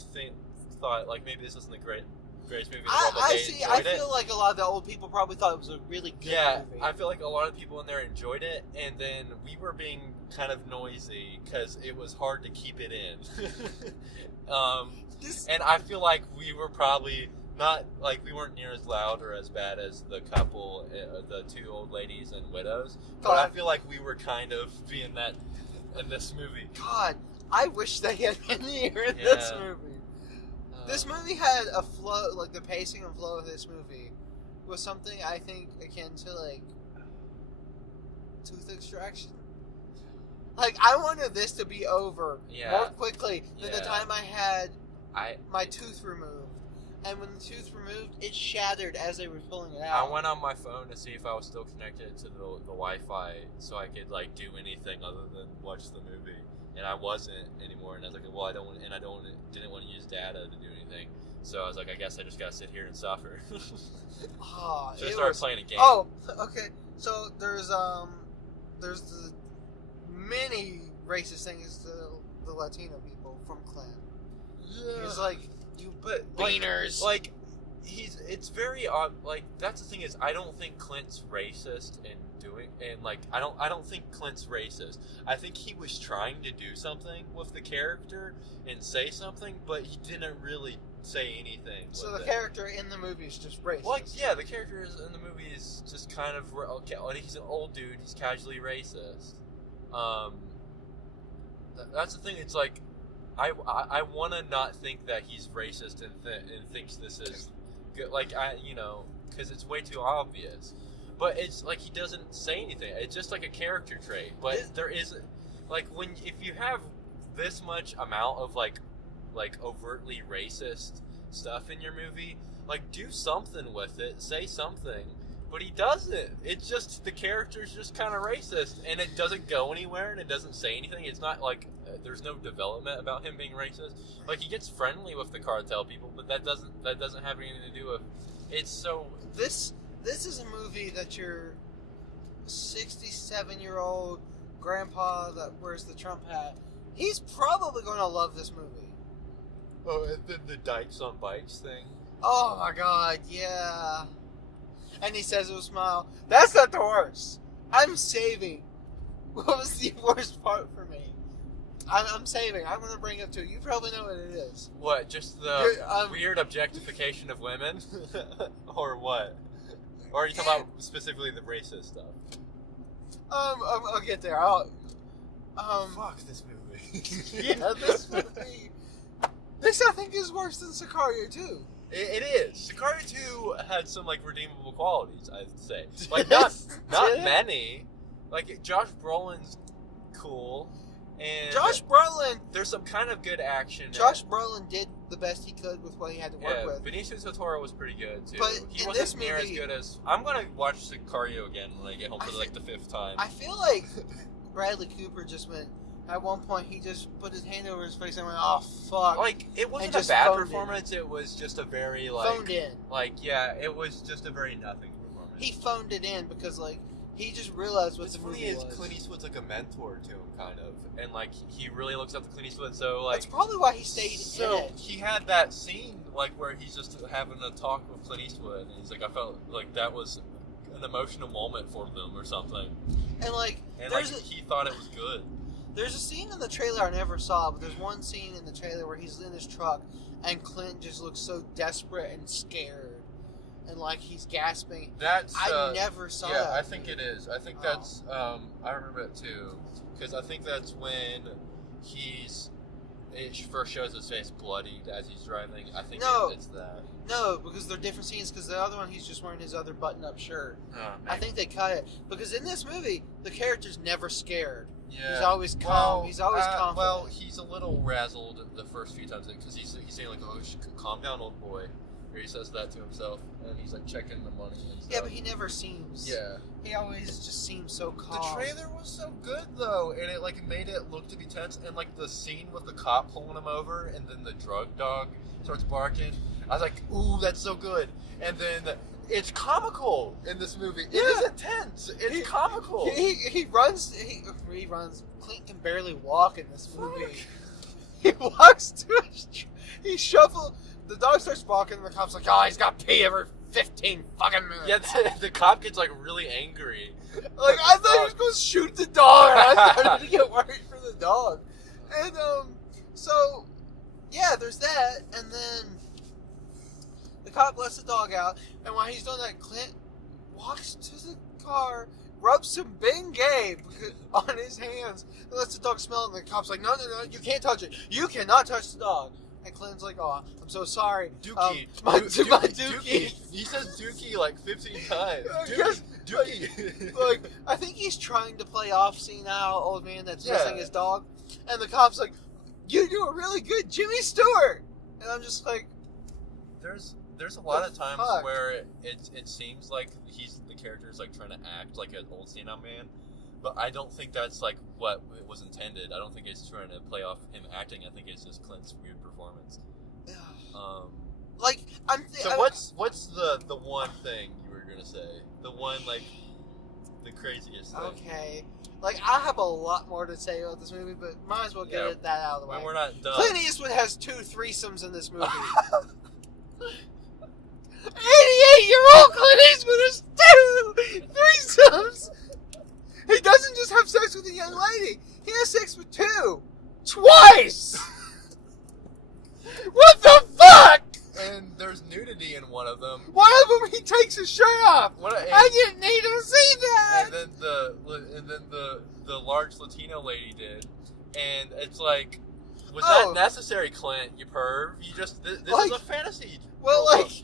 thought like maybe this isn't the greatest movie in the world, but they enjoyed it. I feel like a lot of the old people probably thought it was a really good movie. I feel like a lot of people in there enjoyed it, and then we were being kind of noisy because it was hard to keep it in. And I feel like we were probably not, like, we weren't near as loud or as bad as the couple, the two old ladies and widows, but I feel like we were kind of being that in this movie. God, I wish they had been here in this movie. This movie had a flow, like the pacing and flow of this movie was something I think akin to like Tooth Extraction. Like, I wanted this to be over more quickly than the time I had my tooth removed. And when the tooth removed, it shattered as they were pulling it out. I went on my phone to see if I was still connected to the Wi-Fi so I could like do anything other than watch the movie. And I wasn't anymore. And I was like, well, didn't want to use data to do anything. So I was like, I guess I just gotta sit here and suffer. So I started playing a game. Oh, okay. So there's the many racist things to the Latino people from Clint. Yeah. He's like, beaners. Like it's very odd. Like, that's the thing is, I don't think Clint's racist I don't think Clint's racist. I think he was trying to do something with the character and say something, but he didn't really say anything. So the character in the movie is just racist. Like, yeah, the character in the movie is just kind of okay. He's an old dude. He's casually racist. That's the thing. It's like, I want to not think that he's racist and thinks this is good. Like, because it's way too obvious. But it's like he doesn't say anything. It's just like a character trait. But there isn't, like, if you have this much amount of like overtly racist stuff in your movie, like, do something with it. Say something. But he doesn't. It's just the character's just kind of racist, and it doesn't go anywhere, and it doesn't say anything. It's not like there's no development about him being racist. Like, he gets friendly with the cartel people, but that doesn't have anything to do with. It's so. This is a movie that your 67-year-old grandpa that wears the Trump hat, he's probably going to love this movie. Oh, the Dykes on Bikes thing. Oh my god, yeah. And he says with a smile, "That's not the worst. I'm saving." What was the worst part for me? I'm saving. I'm going to bring it to you. You probably know what it is. What? Just the weird objectification of women? Or what? Or are you talking about specifically the racist stuff? I'll get there. Fuck this movie. Yeah, this movie. This, I think, is worse than Sicario 2. It is. Sicario 2 had some, like, redeemable qualities, I'd say. Like, not many. Like, Josh Brolin's cool. And Josh Brolin. There's some kind of good action. Josh Brolin did the best he could with what he had to work with. Benicio del Toro was pretty good, too. But he in wasn't this near movie, as good as... I'm going to watch Sicario again when I get home for, like, the 5th time. I feel like Bradley Cooper just went... At one point, he just put his hand over his face and went, "Oh, fuck." Like, it wasn't and a bad phoned performance, it was just a very, like... Phoned in. Like, yeah, it was just a very nothing performance. He phoned it in because, like, he just realized what What's the funny movie is was. Clint Eastwood's like a mentor to him, kind of. And, like, he really looks up to Clint Eastwood, so, like... That's probably why he stayed in it. He had that scene, like, where he's just having a talk with Clint Eastwood, and he's like, I felt like that was an emotional moment for them or something. And, like, he thought it was good. There's a scene in the trailer I never saw, but there's one scene in the trailer where he's in his truck, and Clint just looks so desperate and scared. And, like, he's gasping. I never saw that. Yeah, I think it is. I think that's... I remember it, too. Because I think that's when it first shows his face bloodied as he's driving. I think it's that. No, because they're different scenes, because the other one, he's just wearing his other button-up shirt. Oh, I think they cut it. Because in this movie, the character's never scared. Yeah. He's always calm. He's always confident. Well, he's a little razzled the first few times, because he's saying, like, "Oh, calm down, old boy." Or he says that to himself, and he's, like, checking the money and stuff. Yeah, but he never seems... Yeah. He always just seems so calm. The trailer was so good, though, and it, like, made it look to be tense, and, like, the scene with the cop pulling him over, and then the drug dog starts barking. I was like, ooh, that's so good. And then it's comical in this movie. It is intense. It's comical. He runs. He runs. Clint can barely walk in this movie. He walks to he shuffles. The dog starts barking, and the cop's like, "Oh, he's got pee every 15 fucking minutes." Yeah, the cop gets, like, really angry. Like, I thought he was going to shoot the dog. I started to get worried for the dog. And, so, yeah, there's that. And then the cop lets the dog out. And while he's doing that, Clint walks to the car, rubs some Bengay on his hands, and lets the dog smell it. And the cop's like, no, you can't touch it. You cannot touch the dog. And Clint's like, "Oh, I'm so sorry. Dookie. My Dookie. He says Dookie like 15 times. Yes, Dookie. Like, I think he's trying to play off senile old man that's missing his dog. And the cop's like, "You do a really good Jimmy Stewart." And I'm just like... There's a lot of times where it seems like the character's, like, trying to act like an old senile man. But I don't think that's, like, what it was intended. I don't think it's trying to play off him acting. I think it's just Clint's weird performance. Like, what's the one thing you were gonna say? The one, like, the craziest thing. Okay. Like, I have a lot more to say about this movie, but might as well get that out of the way. When we're not done. Clint Eastwood has 2 threesomes in this movie. 88-year-old Clint Eastwood has 2 threesomes! He doesn't just have sex with a young lady. He has sex with 2. Twice! What the fuck? And there's nudity in one of them. One of them, he takes his shirt off. I didn't need to see that. And then the large Latino lady did. And it's like, was that necessary, Clint? You perv. You just this is a fantasy. Well, he's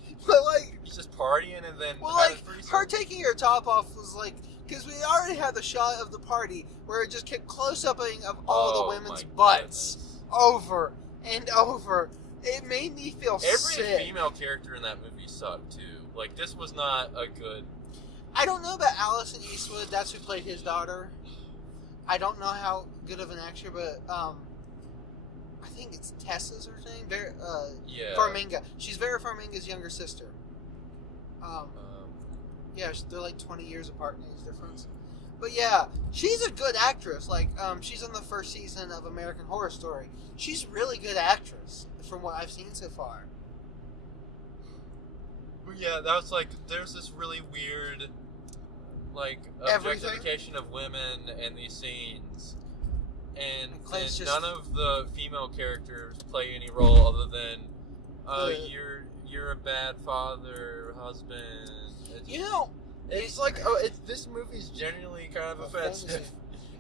just partying and then. Well, like, her taking her top off was like. Because we already had the shot of the party where it just kept close-upping of all the women's butts over and over. It made me feel sick. Every female character in that movie sucked, too. Like, this was not a good... I don't know about Allison Eastwood. That's who played his daughter. I don't know how good of an actor, but I think it's Tessa's her name. Farmiga. She's Vera Farmiga's younger sister. Yeah, they're like 20 years apart in age difference. But yeah, she's a good actress. Like, she's on the first season of American Horror Story. She's a really good actress from what I've seen so far. Yeah, that was like, there's this really weird, like, objectification of women in these scenes. And none of the female characters play any role other than, you're a bad father, husband. It's like, this movie's genuinely kind of offensive.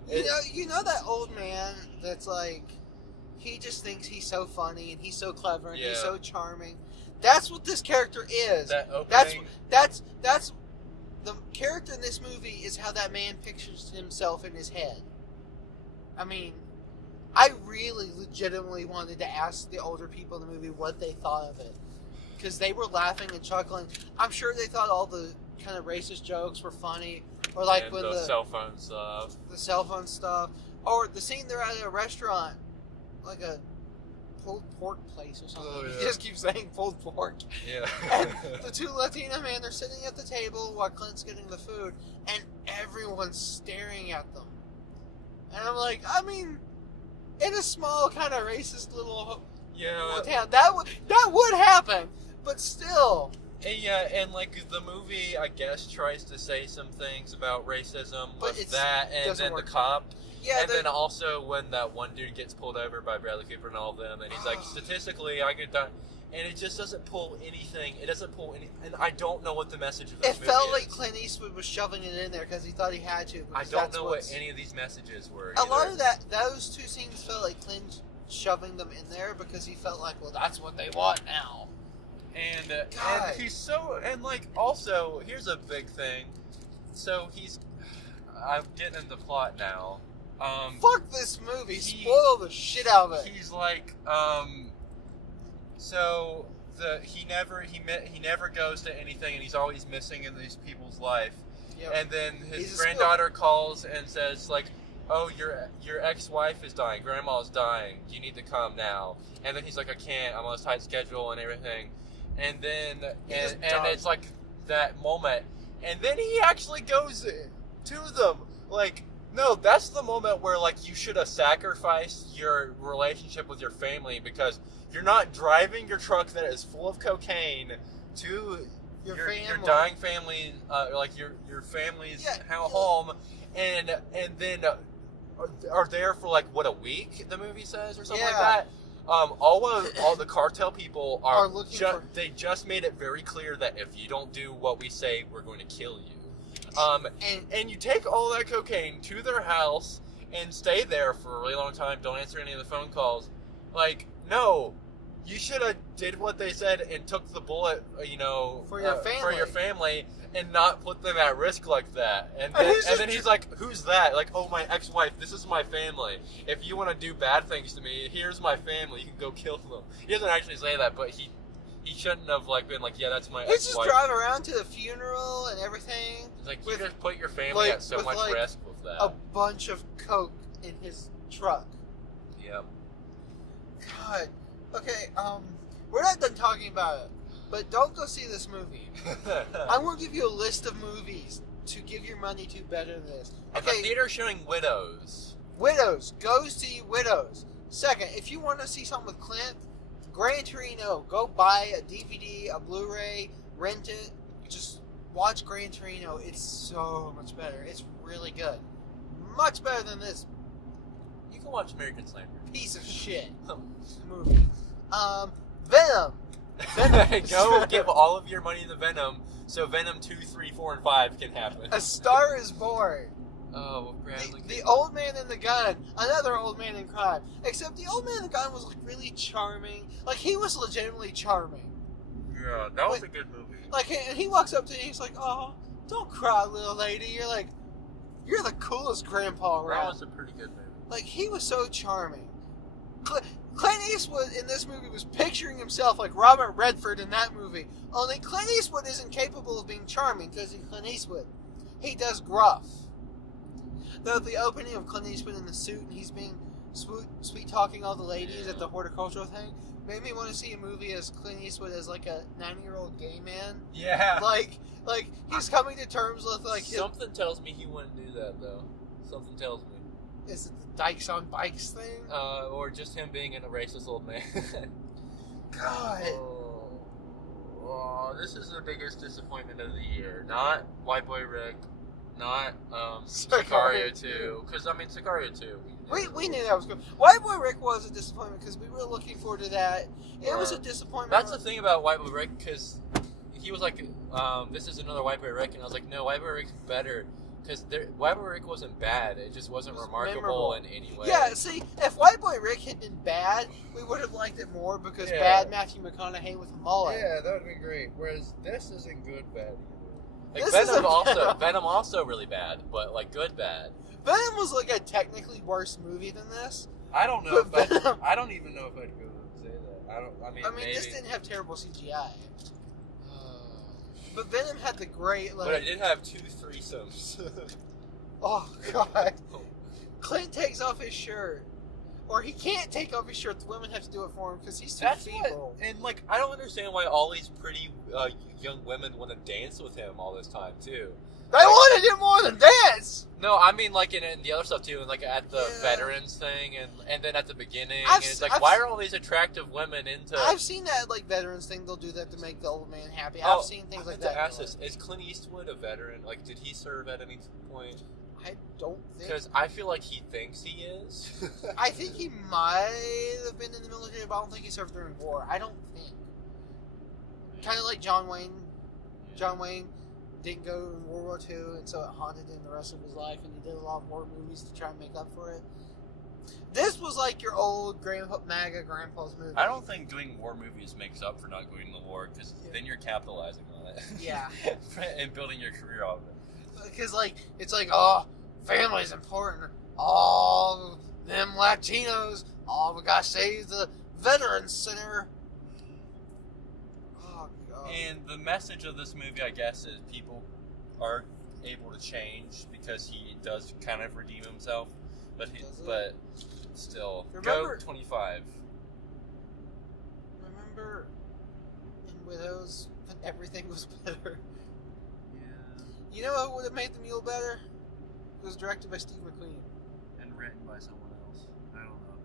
You know that old man that's like, he just thinks he's so funny and he's so clever and he's so charming. That's what this character is. That opening. That's the character in this movie is how that man pictures himself in his head. I mean, I really legitimately wanted to ask the older people in the movie what they thought of it. Because they were laughing and chuckling. I'm sure they thought all the kind of racist jokes were funny. Or like when the cell phone stuff. The cell phone stuff. Or the scene they're at a restaurant. Like a pulled pork place or something. Oh, yeah. He just keeps saying pulled pork. Yeah. And the two Latino men are sitting at the table while Clint's getting the food. And everyone's staring at them. And I'm like, I mean, in a small kind of racist little town, that would happen. But still. Yeah, and like the movie, I guess, tries to say some things about racism with that, and then the cop. Yeah, and then also when that one dude gets pulled over by Bradley Cooper and all of them, and he's like, statistically, I could die. And it just doesn't pull anything. It doesn't pull any. And I don't know what the message of this movie is. It felt like Clint Eastwood was shoving it in there because he thought he had to. I don't know what any of these messages were. A lot of those two scenes felt like Clint shoving them in there because he felt like, well, that's what they want now. And he's so, and like, also, here's a big thing. So I'm getting into the plot now. Fuck this movie. Spoil the shit out of it. He's like, so he never goes to anything, and he's always missing in these people's life. Yep. And then his granddaughter calls and says like, oh, your ex-wife is dying, grandma's dying, you need to come now. And then he's like, I can't, I'm on a tight schedule and everything. And then and it's like that moment, and then he actually goes to them. Like, no, that's the moment where like you should have sacrificed your relationship with your family because you're not driving your truck that is full of cocaine to your dying family, like your family's home, and then are there for like what, a week? The movie says, or something like that. All the cartel people are looking they just made it very clear that if you don't do what we say, we're going to kill you. And you take all that cocaine to their house and stay there for a really long time. Don't answer any of the phone calls. Like, no, you should have did what they said and took the bullet, for your family, and not put them at risk like that. And then he's like, who's that? Like, oh, my ex-wife, this is my family. If you want to do bad things to me, here's my family. You can go kill them. He doesn't actually say that, but he shouldn't have like been like, yeah, that's my ex-wife. He just drive around to the funeral and everything. Like, you just put your family at so much risk with that. A bunch of coke in his truck. Yep. God. Okay, we're not done talking about it. But don't go see this movie. I'm going to give you a list of movies to give your money to better than this. Okay. The theater showing Widows. Widows. Go see Widows. Second, if you want to see something with Clint, Gran Torino. Go buy a DVD, a Blu-ray, rent it. Just watch Gran Torino. It's so much better. It's really good. Much better than this. You can watch American Sniper. Piece of shit movie. Venom. Go give all of your money to Venom so Venom 2, 3, 4, and 5 can happen. A Star is Born. Oh, Bradley. The Old Man and the Gun. Another old man in crime. Except the Old Man and the Gun was like really charming. Like, he was legitimately charming. Yeah, that was a good movie. Like, and he walks up to you and he's like, oh, don't cry, little lady. You're like, you're the coolest grandpa around. That was a pretty good movie. Like, he was so charming. Clint Eastwood in this movie was picturing himself like Robert Redford in that movie. Only Clint Eastwood isn't capable of being charming because he's Clint Eastwood. he does gruff. Though the opening of Clint Eastwood in the suit and he's being sweet talking all the ladies at the horticultural thing made me want to see a movie as Clint Eastwood as like a 90-year-old gay man. Yeah. Like he's coming to terms with like something tells me he wouldn't do that though. Something tells me. Is it the Dykes on Bikes thing? Or just him being a racist old man. God. Oh, this is the biggest disappointment of the year. Not White Boy Rick. Not Sicario 2. Because, I mean, Sicario 2. We knew that was good. White Boy Rick was a disappointment because we were looking forward to that. It was a disappointment. That's the thing about White Boy Rick because he was like, this is another White Boy Rick. And I was like, no, White Boy Rick's better. Because White Boy Rick wasn't bad. It just wasn't remarkable memorable in any way. Yeah, see, if White Boy Rick had been bad, we would have liked it more because bad Matthew McConaughey with a mullet. Yeah, that would have been great. Whereas this isn't good bad. Like This Venom also really bad, but like good bad. Venom was like a technically worse movie than this. I don't know. But I don't even know if I'd go and say that. I mean, maybe. This didn't have terrible CGI. But Venom had the great like. But it did have 2 threesomes. Oh God! Clint takes off his shirt, or he can't take off his shirt. The women have to do it for him because he's too feeble. And like, I don't understand why all these pretty young women want to dance with him all this time too. They wanted it more than dance. No, I mean like in the other stuff too, and like at the veterans thing, and then at the beginning, it's like why are all these attractive women into? I've seen that like veterans thing. They'll do that to make the old man happy. I've seen things like that. To ask this, is Clint Eastwood a veteran? Like, did he serve at any point? I don't think. Because I feel like he thinks he is. I think he might have been in the military, but I don't think he served during war. I don't think. Kind of like John Wayne. John Wayne didn't go in World War II, and so it haunted him the rest of his life, and he did a lot of war movies to try and make up for it. This was like your old MAGA grandpa's movie. I don't think doing war movies makes up for not going to war, because then you're capitalizing on it. Yeah. And building your career off of it. Because, like, it's like, oh, family's important. All them Latinos, we gotta save the Veterans Center. Oh, God. And the message of this movie, I guess, is people are able to change because he does kind of redeem himself. But still, remember, go 25. Remember in Widows when everything was better? Yeah. You know what would have made The Mule better? It was directed by Steve McQueen. And written by someone else. I don't know.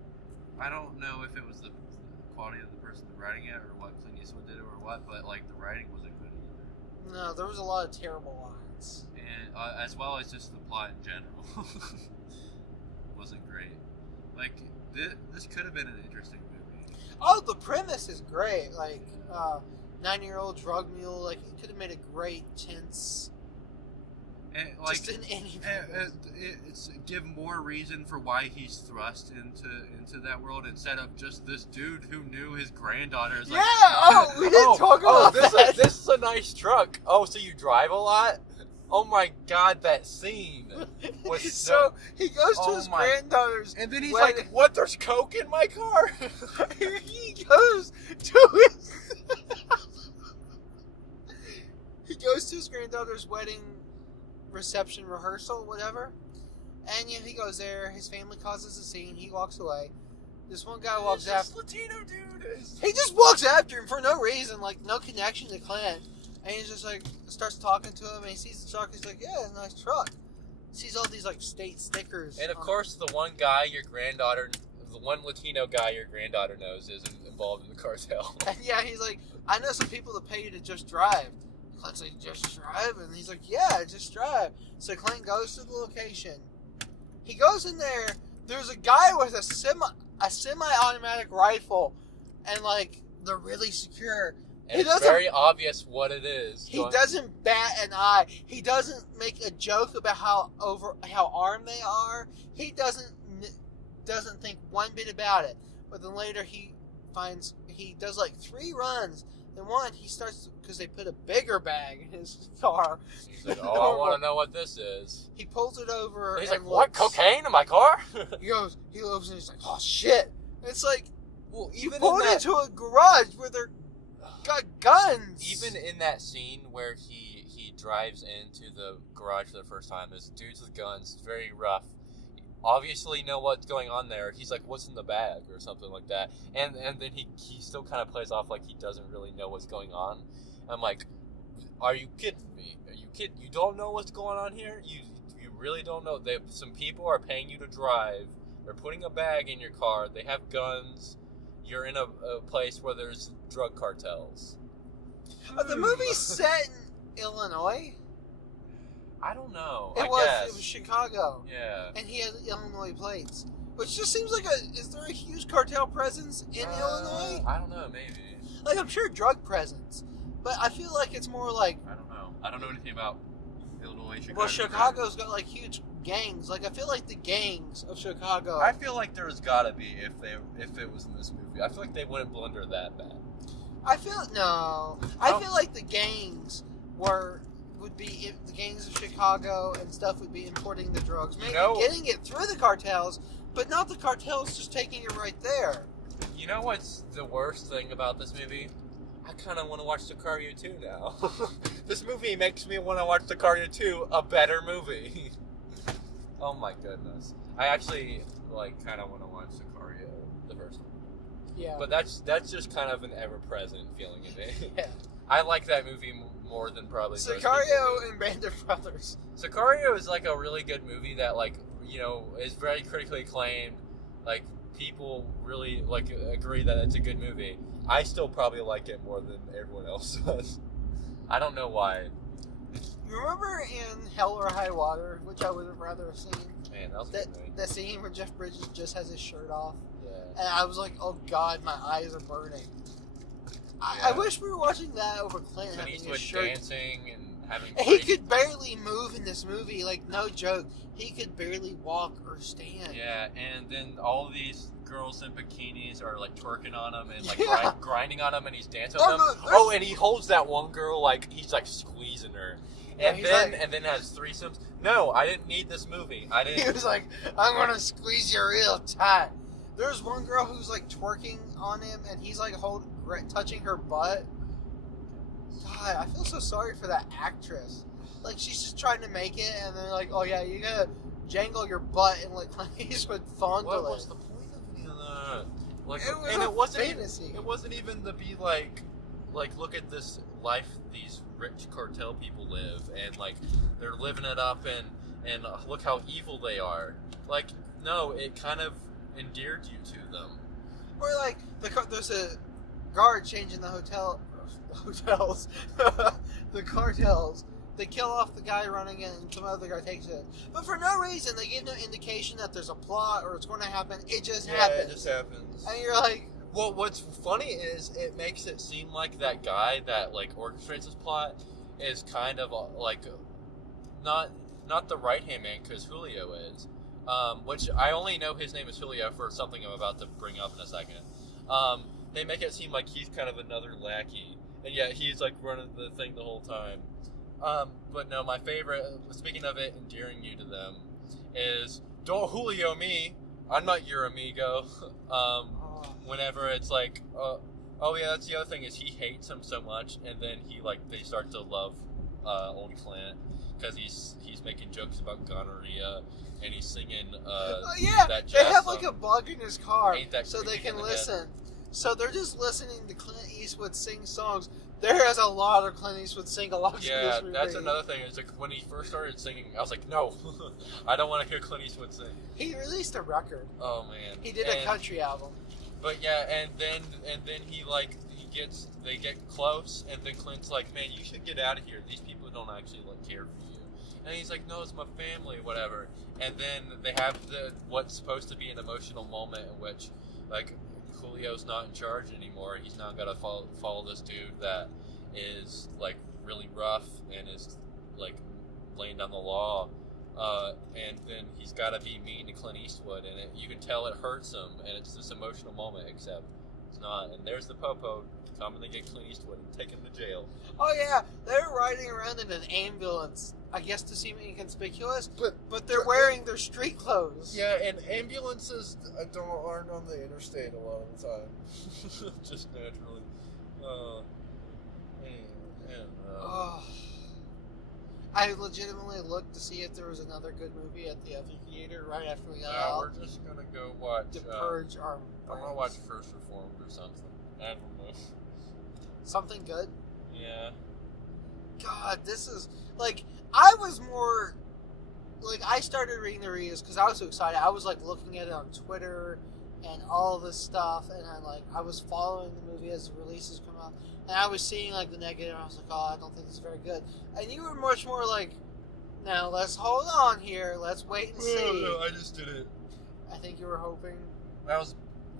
I don't know if it was the quality of the person writing it or what Clint Eastwood did or what, but like the writing wasn't good either. No, there was a lot of terrible lines. And as well as just the plot in general. Wasn't great. Like, this could have been an interesting movie. Oh, the premise is great. Like, 9-year-old drug mule. Like, it could have made a great, tense. And, like, just in any it's give more reason for why he's thrust into that world instead of just this dude who knew his granddaughter. Like, we didn't talk about that. This is a nice truck. Oh, so you drive a lot? Oh my God, that scene was so he goes to his granddaughter's, and then he's like, "What? There's coke in my car?" He goes to his granddaughter's wedding reception rehearsal, whatever. And he goes there. His family causes a scene. He walks away. This one guy walks after. Latino dude. He just walks after him for no reason, like no connection to Clint. And he's just like, starts talking to him, and he sees the truck. He's like, yeah, it's a nice truck. Sees all these like state stickers. And of course, the one guy the one Latino guy your granddaughter knows is involved in the cartel. And yeah, he's like, I know some people that pay you to just drive. Clint's like, just drive? And he's like, yeah, just drive. So Clint goes to the location. He goes in there. There's a guy with a semi-automatic rifle, and like they're really secure. And it's very obvious what it is. He doesn't bat an eye. He doesn't make a joke about how armed they are. He doesn't think one bit about it. But then later he does like 3 runs. Then one, he starts, because they put a bigger bag in his car. He's like, oh, I want to know what this is. He pulls it over. He's like, what, cocaine in my car? He looks and he's like, oh shit. It's like, well, you pulled into a garage where they're got guns. Even in that scene where he he drives into the garage for the first time. There's dudes with guns, very rough. Obviously know what's going on there. He's like, what's in the bag or something like that. And then he still kind of plays off like he doesn't really know what's going on. I'm like, are you kidding me? Are you kidding? You don't know what's going on here? You really don't know? Some people are paying you to drive. They're putting a bag in your car. They have guns. You're in a place where there's drug cartels. The movie's set in Illinois. I don't know. It was Chicago. Yeah. And he had Illinois plates. Which just seems like is there a huge cartel presence in Illinois? I don't know, maybe. Like, I'm sure drug presence. But I feel like it's more like... I don't know. I don't know anything about Illinois, Chicago. Well, Chicago's got, like, huge gangs. Like, I feel like the gangs of Chicago... I feel like there's gotta be if it was in this movie. I feel like they wouldn't blunder that bad. I feel like the gangs would be the gangs of Chicago and stuff would be importing the drugs, maybe getting it through the cartels, but not the cartels just taking it right there. You know what's the worst thing about this movie? I kind of want to watch Sicario 2 now. This movie makes me want to watch Sicario 2, a better movie. Oh my goodness. I actually kind of want to watch Sicario, the first one. Yeah. But that's just kind of an ever-present feeling in me. Yeah. I like that movie more than probably most people Sicario do. and Band of Brothers. Sicario is like a really good movie that is very critically acclaimed. Like, people really agree that it's a good movie. I still probably like it more than everyone else does. I don't know why. Remember in Hell or High Water, which I would have rather have seen? Man, that was a good movie. That scene where Jeff Bridges just has his shirt off. Yeah. And I was like, oh god, my eyes are burning. I wish we were watching that over Clint having his shirt. Dancing and having... He could barely move in this movie, like, no joke. He could barely walk or stand. Yeah, and then all of these girls in bikinis are, like, twerking on him and, like, Yeah. grinding on him, and he's dancing with them. Oh, and he holds that one girl, like, he's, like, squeezing her. Yeah, And then has threesomes. No, I didn't need this movie. He was like, I'm gonna squeeze you real tight. There's one girl who's, like, twerking on him, and he's, like, touching her butt. God, I feel so sorry for that actress. Like, she's just trying to make it, and they're like, oh yeah, you gotta jangle your butt and let Clint Eastwood fondle it. What was the point of any of that? Like, It was and a it wasn't fantasy. Even, it wasn't even to be like, look at this life these rich cartel people live, and like they're living it up, and look how evil they are. Like, no, it kind of endeared you to them. Or like there's a guard changing the hotels, the cartels. They kill off the guy running it, and some other guy takes it. But for no reason, they give no indication that there's a plot or it's going to happen. It just happens. Yeah, it just happens. And you're like, well, what's funny is it makes it seem like that guy that like orchestrates this plot is kind of like not the right hand man, because Julio is. Which I only know his name is Julio for something I'm about to bring up in a second. They make it seem like he's kind of another lackey, and yet he's like running the thing the whole time. But no, my favorite, speaking of it endearing you to them, is don't Julio me. I'm not your amigo. Whenever it's like, oh yeah, that's the other thing is he hates him so much, and then they start to love old Clint because he's making jokes about gonorrhea. And he's singing that jazz they have song. like a bug in his car so they creepy can in the listen. head? So they're just listening to Clint Eastwood sing songs. There is a lot of Clint Eastwood sing-alongs in Yeah, this movie. that's another thing. It's like when he first started singing, I was like, no, I don't want to hear Clint Eastwood sing. He released a record. Oh man, He did a country album. But yeah, and then they get close, and then Clint's like, man, you should get out of here. These people don't actually care for you. And he's like, no, it's my family, whatever. And then they have what's supposed to be an emotional moment in which, like, Julio's not in charge anymore. He's now got to follow this dude that is, like, really rough and is, like, laying down the law. And then he's got to be mean to Clint Eastwood, and you can tell it hurts him, and it's this emotional moment, except it's not. And there's the Popo coming to get Clint Eastwood and take him to jail. Oh yeah, they're riding around in an ambulance, I guess to seem inconspicuous, but they're wearing their street clothes. Yeah, and ambulances aren't on the interstate a lot of the time. Just naturally. Oh. I legitimately looked to see if there was another good movie at the other theater right after we got No, out. we're just gonna go watch. To purge our. I'm gonna watch First Reformed or something. I don't know. Something good. Yeah. God, this is like I was more like I started reading the reviews because I was so excited. I was like looking at it on Twitter and all this stuff, and I was following the movie as the releases come out, and I was seeing like the negative. And I was like, oh, I don't think this is very good. And you were much more like, now let's hold on here. Let's wait and see. No, I just did it. I think you were hoping. I was.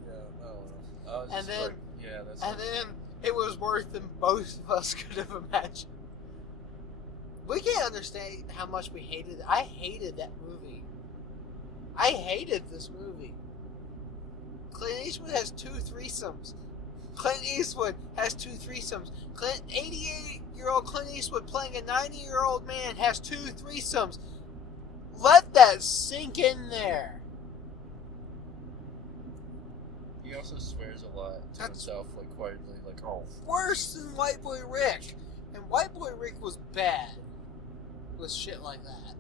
Yeah, I don't know. I was And just then- like, yeah, that's. And then it was worse than both of us could have imagined. We can't understand how much we hated it. I hated that movie. I hated this movie. Clint Eastwood has 2 threesomes. Clint Eastwood has 2 threesomes. 88-year-old Clint Eastwood playing a 90-year-old man has 2 threesomes. Let that sink in there. He also swears a lot to That's- himself, like quietly, like, oh. Worse than White Boy Rick. And White Boy Rick was bad. With shit like that.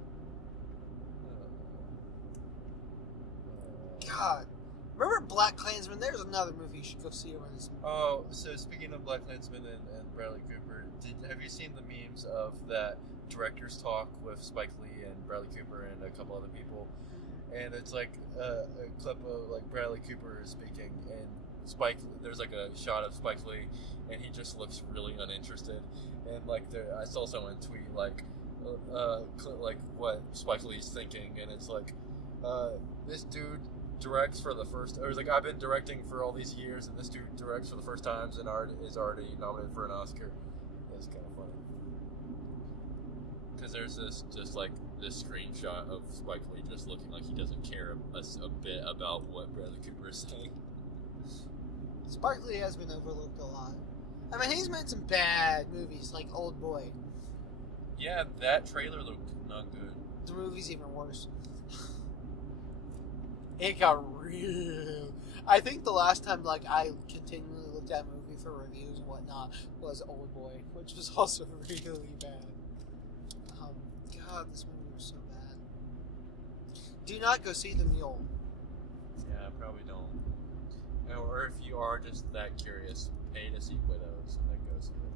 God. Remember Black Klansman? There's another movie you should go see when it's... Oh, so speaking of Black Klansman and Bradley Cooper, have you seen the memes of that director's talk with Spike Lee and Bradley Cooper and a couple other people? And it's like a clip of like Bradley Cooper speaking, and there's like a shot of Spike Lee, and he just looks really uninterested. And like I saw someone tweet like what Spike Lee's thinking, and it's like this dude directs for the first, or it's like, I've been directing for all these years, and this dude directs for the first times and is already nominated for an Oscar. It's kind of funny because there's this screenshot of Spike Lee just looking like he doesn't care a bit about what Bradley Cooper is saying. Spike Lee has been overlooked a lot. I mean, he's made some bad movies, like Old Boy. Yeah, that trailer looked not good. The movie's even worse. It got real. I think the last time I continually looked at a movie for reviews and whatnot was Old Boy, which was also really bad. God, this movie was so bad. Do not go see The Mule. Yeah, probably don't. Or if you are just that curious, pay to see Widows and then go see it.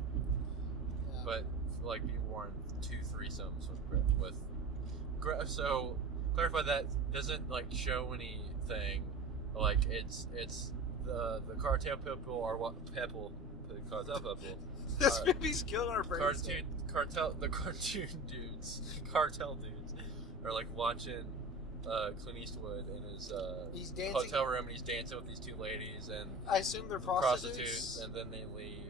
Yeah. But like, be warned, 2 threesomes with. So clarify that doesn't like show anything. Like it's the cartel people are what cartel people. This movie's killed our brains. Cartel dudes are like watching Clint Eastwood in his He's dancing. hotel room, and he's dancing with these 2 ladies and I assume they're prostitutes. and then they leave,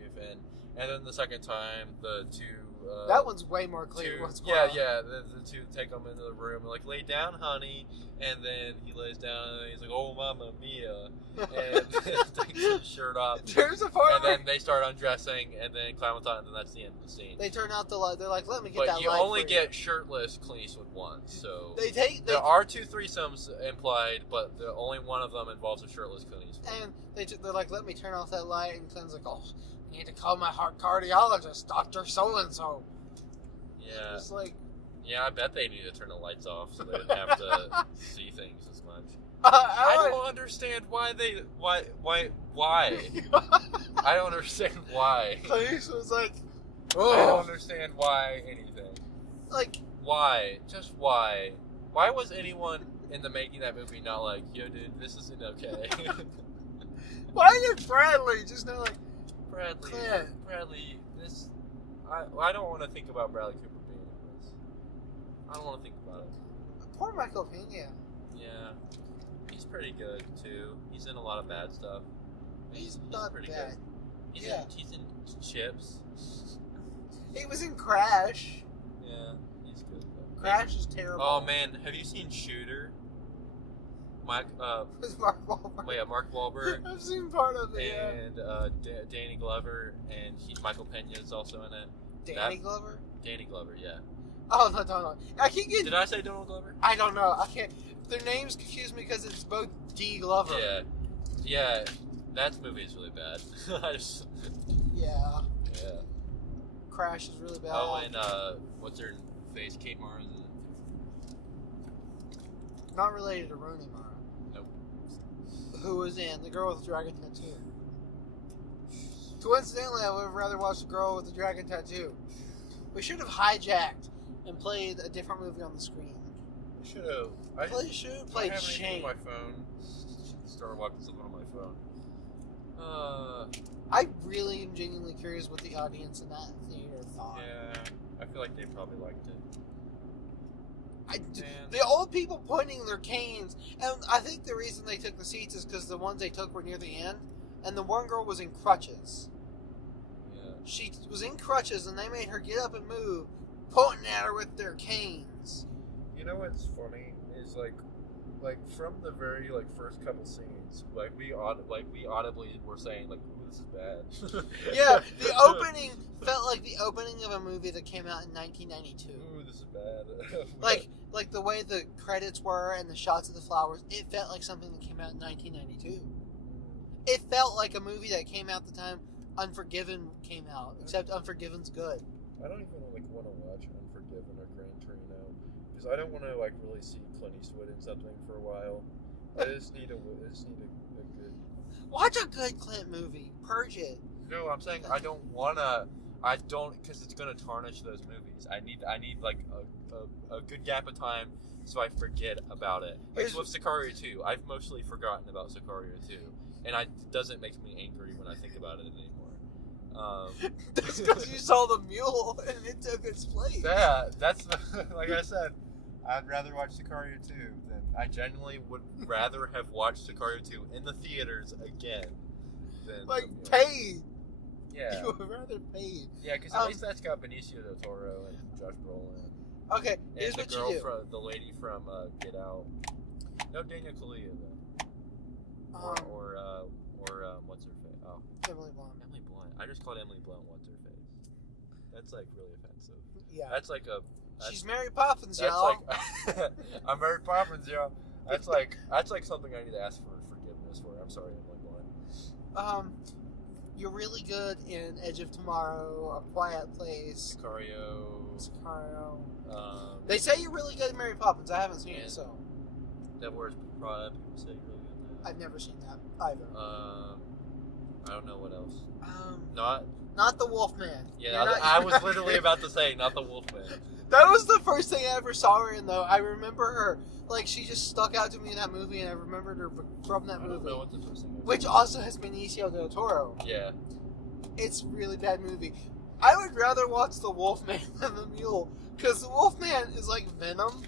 and then the second time the 2 that one's way more clear. What's going on. the 2 take him into the room and like, lay down, honey, and then he lays down and he's like, oh mamma mia, and takes his shirt off, There's a part and where then they start undressing and then climb on top, and then that's the end of the scene. they turn out the light. They're like, let me get But that you light only for get shirtless Clint Eastwood once, so They there are 2 threesomes implied, but the only one of them involves a shirtless Clint Eastwood. and they're like, let me turn off that light, and Clint's like, oh, I need to call my heart cardiologist, Dr. So-and-so. Yeah, It's like, I bet they need to turn the lights off so they didn't have to see things as much. I I don't understand why. I don't understand why. Clint was like, I don't oh, understand why anything. like, Why? Just why? Why was anyone in the making that movie not like, yo, dude, this isn't okay? why did Bradley just not like, Bradley, Clint. this. I don't want to think about Bradley Cooper being in this. I don't want to think about it. poor Michael Pena. Yeah, he's pretty good too. He's in a lot of bad stuff. He's not pretty bad. good. He's in Chips. He was in Crash. Yeah, he's good. Though. Crash is terrible. Oh man, have you seen Shooter? Mark Wahlberg. I've seen part of it, yeah. And Danny Glover, and Michael Pena is also in it. Danny Glover? Danny Glover, yeah. Oh, no. I can't get... Did I say Donald Glover? I don't know. I can't... Their names confuse me because it's both D. Glover. Yeah. That movie is really bad. Yeah. Yeah. Crash is really bad. Oh, and what's her face. Kate Mara's in it. Not related to Rooney Mara. Nope. Who was in The Girl with the Dragon Tattoo. Coincidentally, I would have rather watched The Girl with the Dragon Tattoo. We should have hijacked and played a different movie on the screen. We should have. I Should have played Shane. on my phone. Started watching something on my phone. I really am genuinely curious what the audience in that theater thought. Yeah, I feel like they probably liked it. The old people pointing their canes, and I think the reason they took the seats is because the ones they took were near the end, and the one girl was in crutches. Yeah. She was in crutches, and they made her get up and move, pointing at her with their canes. You know what's funny is like from the very first couple scenes, we audibly were saying ooh, this is bad. Yeah, the opening felt like the opening of a movie that came out in 1992. Ooh, this is bad. Like the way the credits were and the shots of the flowers, it felt like something that came out in 1992. It felt like a movie that came out the time Unforgiven came out, except Unforgiven's good. I don't even want to watch Unforgiven or Gran Torino because I don't want to really see Clint Eastwood in something for a while. I just need a good. Watch a good Clint movie. Purge it. No, I'm saying I don't, because it's gonna tarnish those movies. I need a good gap of time so I forget about it. Like with Sicario 2, I've mostly forgotten about Sicario 2, and it doesn't make me angry when I think about it anymore. That's because you saw the Mule and it took its place. Yeah, that's like I said. I'd rather watch Sicario 2 than I genuinely would rather have watched Sicario 2 in the theaters again than paid. Yeah. You would rather paid. Yeah, because at least that's got Benicio del Toro and Josh Brolin. Okay, here's and what the girl you do. the lady from Get Out. No, Daniel Kaluuya though. Or what's her face? Oh, Emily Blunt. Emily Blunt. I just called Emily Blunt what's her face. That's really offensive. Yeah. That's She's Mary Poppins, that's y'all. I'm Mary Poppins, y'all. That's something I need to ask for forgiveness for. I'm sorry, Emily Blunt. You're really good in Edge of Tomorrow, A Quiet Place, Sicario. They say you're really good at Mary Poppins. I haven't seen it, so. Devil Wears Prada. People say you're really good at that. I've never seen that either. I don't know what else. Not the Wolfman. Yeah, I was literally about to say not the Wolfman. That was the first thing I ever saw her in, though. I remember her. She just stuck out to me in that movie, and I remembered her from that movie. I don't know what the first thing was. Which also has Benicio del Toro. Yeah. It's a really bad movie. I would rather watch The Wolfman than The Mule, because The Wolfman is like Venom.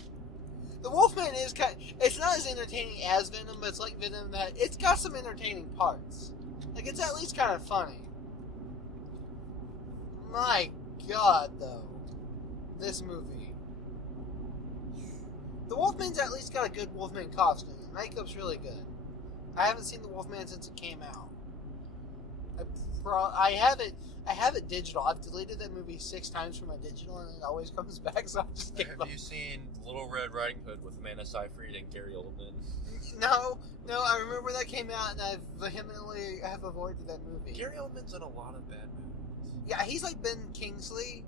The Wolfman is it's not as entertaining as Venom, but it's like Venom that it's got some entertaining parts. It's at least kind of funny. My God, though. This movie. The Wolfman's at least got a good Wolfman costume. Makeup's really good. I haven't seen The Wolfman since it came out. I have it digital. I've deleted that movie 6 times from my digital, and it always comes back. So I just give up. Have you seen Little Red Riding Hood with Amanda Seyfried and Gary Oldman? No. I remember that came out, and I vehemently have avoided that movie. Gary Oldman's in a lot of bad movies. Yeah, he's like Ben Kingsley,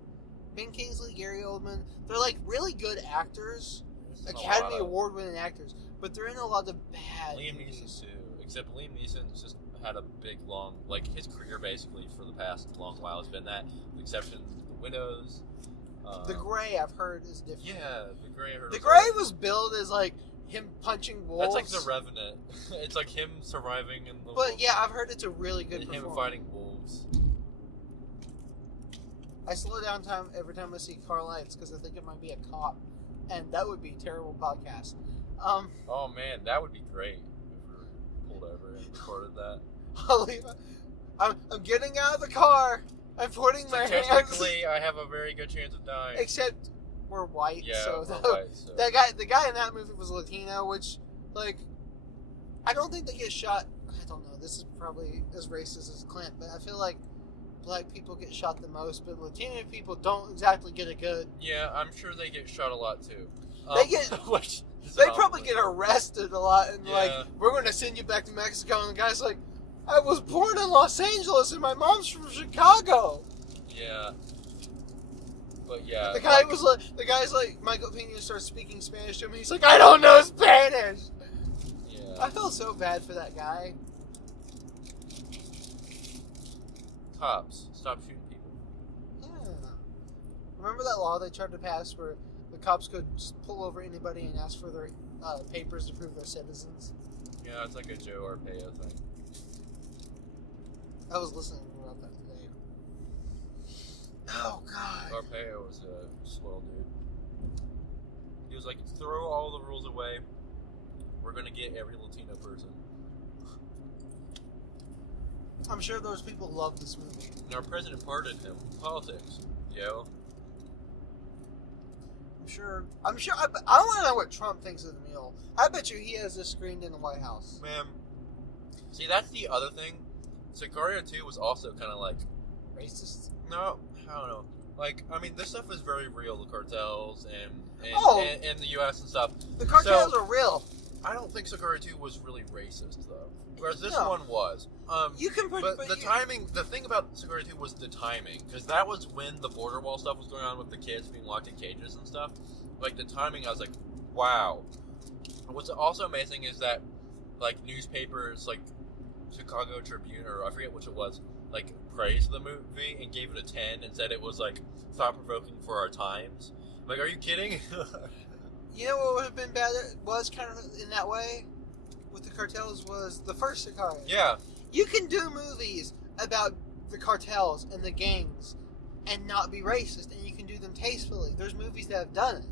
Gary Oldman. They're really good actors, Academy Award-winning actors, but they're in a lot of bad Liam movies. Neeson too, except Liam Neeson's just had a big long his career basically for the past long while has been that, with the exception of The Widows. The Grey, I've heard, is different. Yeah, The Grey. The Grey was billed as him punching wolves. That's like The Revenant. It's like him surviving in the. But yeah, I've heard it's a really good performance. Him fighting wolves. I slow down time every time I see car lights because I think it might be a cop, and that would be a terrible podcast. Oh man, that would be great if we pulled over and recorded that. I'll leave. I'm getting out of the car. I'm putting my hands. Technically, I have a very good chance of dying. Except we're white, yeah, so, we're white, so the guy in that movie was Latino, which I don't think they get shot. I don't know. This is probably as racist as Clint, but I feel like black people get shot the most, but Latino people don't exactly get a good. Yeah, I'm sure they get shot a lot too. They probably get arrested a lot, and we're going to send you back to Mexico, and the guy's like, I was born in Los Angeles, and my mom's from Chicago. Yeah. But yeah, The guy's like, Michael Pena starts speaking Spanish to him. He's like, I don't know Spanish. yeah. I felt so bad for that guy. Cops, stop shooting people. Yeah. Remember that law they tried to pass where the cops could just pull over anybody and ask for their papers to prove they're citizens? Yeah, it's like a Joe Arpaio thing. I was listening about that today. Oh, God. Arpaio was a swell dude. He was like, throw all the rules away. We're gonna get every Latino person. I'm sure those people love this movie. And our president pardoned him. Politics. Yo. I want to know what Trump thinks of the Mule. I bet you he has this screened in the White House. Man. See, that's the other thing. Sicario 2 was also kind of like... Racist? No, I don't know. Like, I mean, this stuff is very real, the cartels and the U.S. and stuff. The cartels are real. I don't think Sicario 2 was really racist, though. Whereas this No. one was. You can put... But the timing, the thing about Sicario 2 was the timing. Because that was when the border wall stuff was going on with the kids being locked in cages and stuff. Like, the timing, I was like, wow. What's also amazing is that, like, newspapers, like, Chicago Tribune, or I forget which it was, like, praised the movie and gave it a 10 and said it was, like, thought-provoking for our times. Like, are you kidding? You know what would have been better, was kind of in that way, with the cartels, was the first Sicario. Yeah. You can do movies about the cartels and the gangs and not be racist, and you can do them tastefully. There's movies that have done it.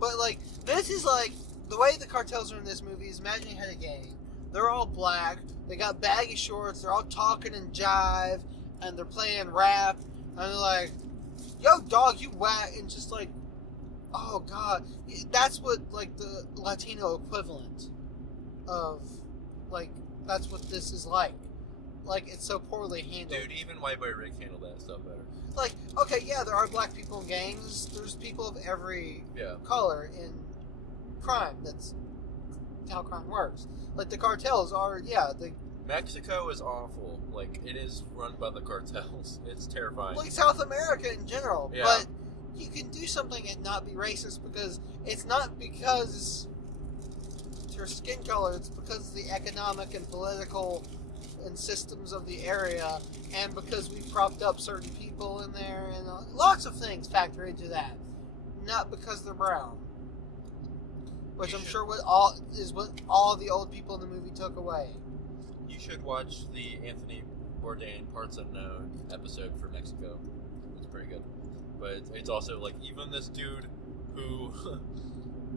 But, like, this is like, the way the cartels are in this movie is, imagine you had a gang. They're all black, they got baggy shorts, they're all talking in jive, and they're playing rap, and they're like, yo, dog, you whack, and just like, oh, God. That's what, like, the Latino equivalent of, like, that's what this is like. Like, it's so poorly handled. Dude, even White Boy Rick handled that stuff better. Like, okay, yeah, there are black people in gangs. There's people of every color in crime. That's how crime works. Like, the cartels are, Mexico is awful. Like, it is run by the cartels. It's terrifying. like South America in general. Yeah. But you can do something and not be racist because it's not because it's your skin color. It's because of the economic and political and systems of the area, and because we propped up certain people in there, and lots of things factor into that. Not because they're brown, which I'm sure what all the old people in the movie took away. You should watch the Anthony Bourdain Parts Unknown episode for Mexico. It's pretty good. But it's also like, even this dude who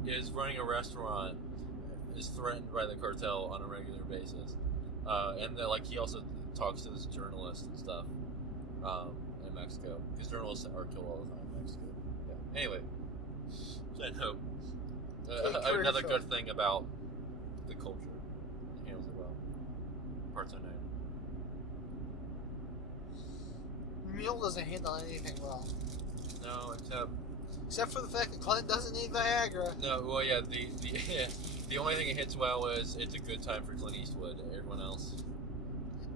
is running a restaurant is threatened by the cartel on a regular basis. And like, he also talks to this journalist and stuff in Mexico, because journalists are killed all the time in Mexico. Yeah. Anyway, side note. Another good thing about the culture, it handles it well. Parts unknown. Mule doesn't handle anything well, No, except for the fact that Clint doesn't need Viagra. no. Well, yeah. The only thing it hits well is it's a good time for Clint Eastwood. Everyone else.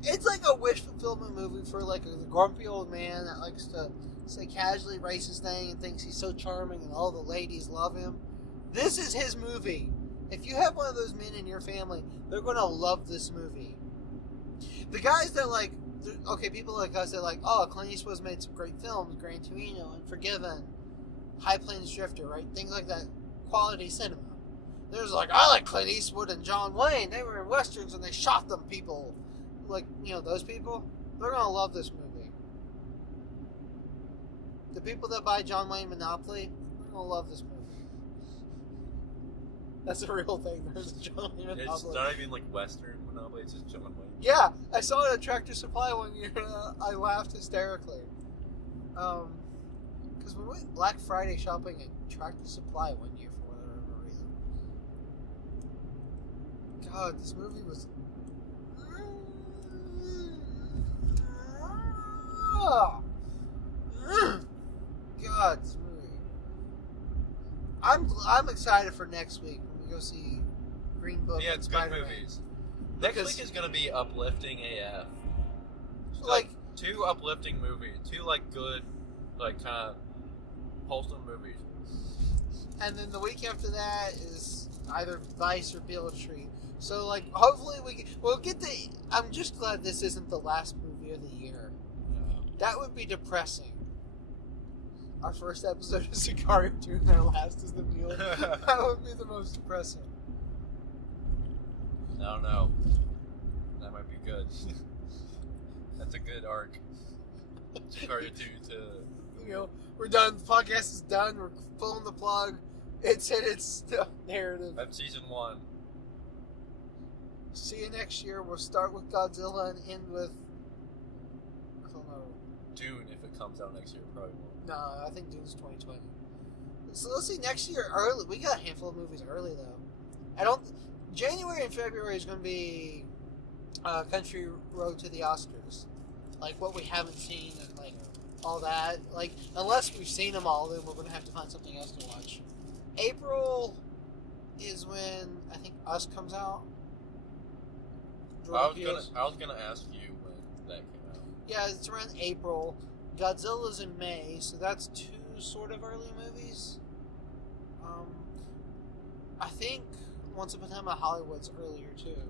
It's like a wish fulfillment movie for like a grumpy old man that likes to say casually racist thing and thinks he's so charming and all the ladies love him. This is his movie. If you have one of those men in your family, they're going to love this movie. The guys that like, okay, people like us that like, oh, Clint Eastwood's made some great films, Gran Torino, Unforgiven, High Plains Drifter, right? Things like that, quality cinema. There's like, I like Clint Eastwood and John Wayne. They were in westerns and they shot them people. Like, you know, those people, they're going to love this movie. The people that buy John Wayne Monopoly, they're going to love this movie. That's a real thing. There's a John Wayne Monopoly. It's not even like Western Monopoly, it's just John Wayne. Yeah, I saw it at Tractor Supply one year and I laughed hysterically. Because we went Black Friday shopping at Tractor Supply one year for whatever reason. God, this movie was... God, this movie. I'm excited for next week when we go see Green Book. Yeah, and it's good Spider-Man. movies. Next week is going to be uplifting AF. Like, two uplifting movies. Two, like, good, like kind of wholesome movies. And then the week after that is either Vice or Beale Street. So, like, hopefully we'll get the... I'm just glad this isn't the last movie of the year. That would be depressing. Our first episode is Sicario 2 and our last is The Mule. That would be the most depressing. I don't know. That might be good. That's a good arc. Sicario 2 to... You know, we're done. The podcast is done. We're pulling the plug. It's in its narrative. That's season 1. See you next year. We'll start with Godzilla and end with... I don't know. Dune, if it comes out next year, probably won't. No, I think Dune's 2020. So let's see, next year early. We got a handful of movies early though. January and February is going to be Country Road to the Oscars, like what we haven't seen and like all that. Like unless we've seen them all, then we're going to have to find something else to watch. April is when I think Us comes out. I was gonna ask you when that came out. Yeah, it's around April. Godzilla's in May, so that's 2 sort of early movies. I think Once Upon a Time in Hollywood's earlier too.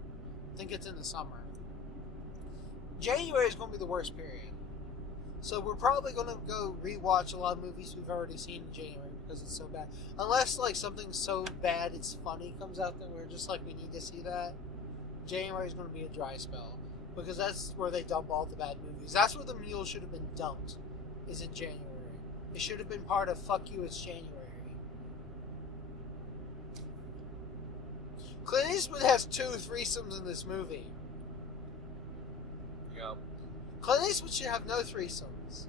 I think it's in the summer. January is going to be the worst period. So we're probably going to go rewatch a lot of movies we've already seen in January because it's so bad. Unless like something so bad it's funny comes out that we're just like we need to see that. January is going to be a dry spell. Because that's where they dump all the bad movies. That's where The Mule should have been dumped, is in January. It should have been part of Fuck You, It's January. Clint Eastwood has 2 threesomes in this movie. Yep. Clint Eastwood should have no threesomes.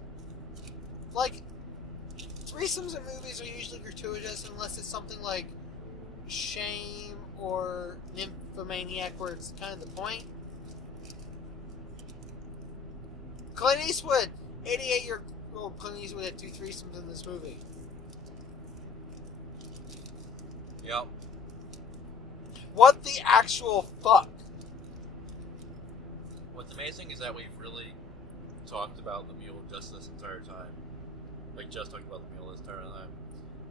Like, threesomes in movies are usually gratuitous unless it's something like Shame or Nymphomaniac where it's kind of the point. Clint Eastwood, 88-year-old Clint Eastwood had 2 threesomes in this movie. Yep. What the actual fuck? What's amazing is that we've really talked about The Mule just this entire time. Like, just talked about The Mule this entire time.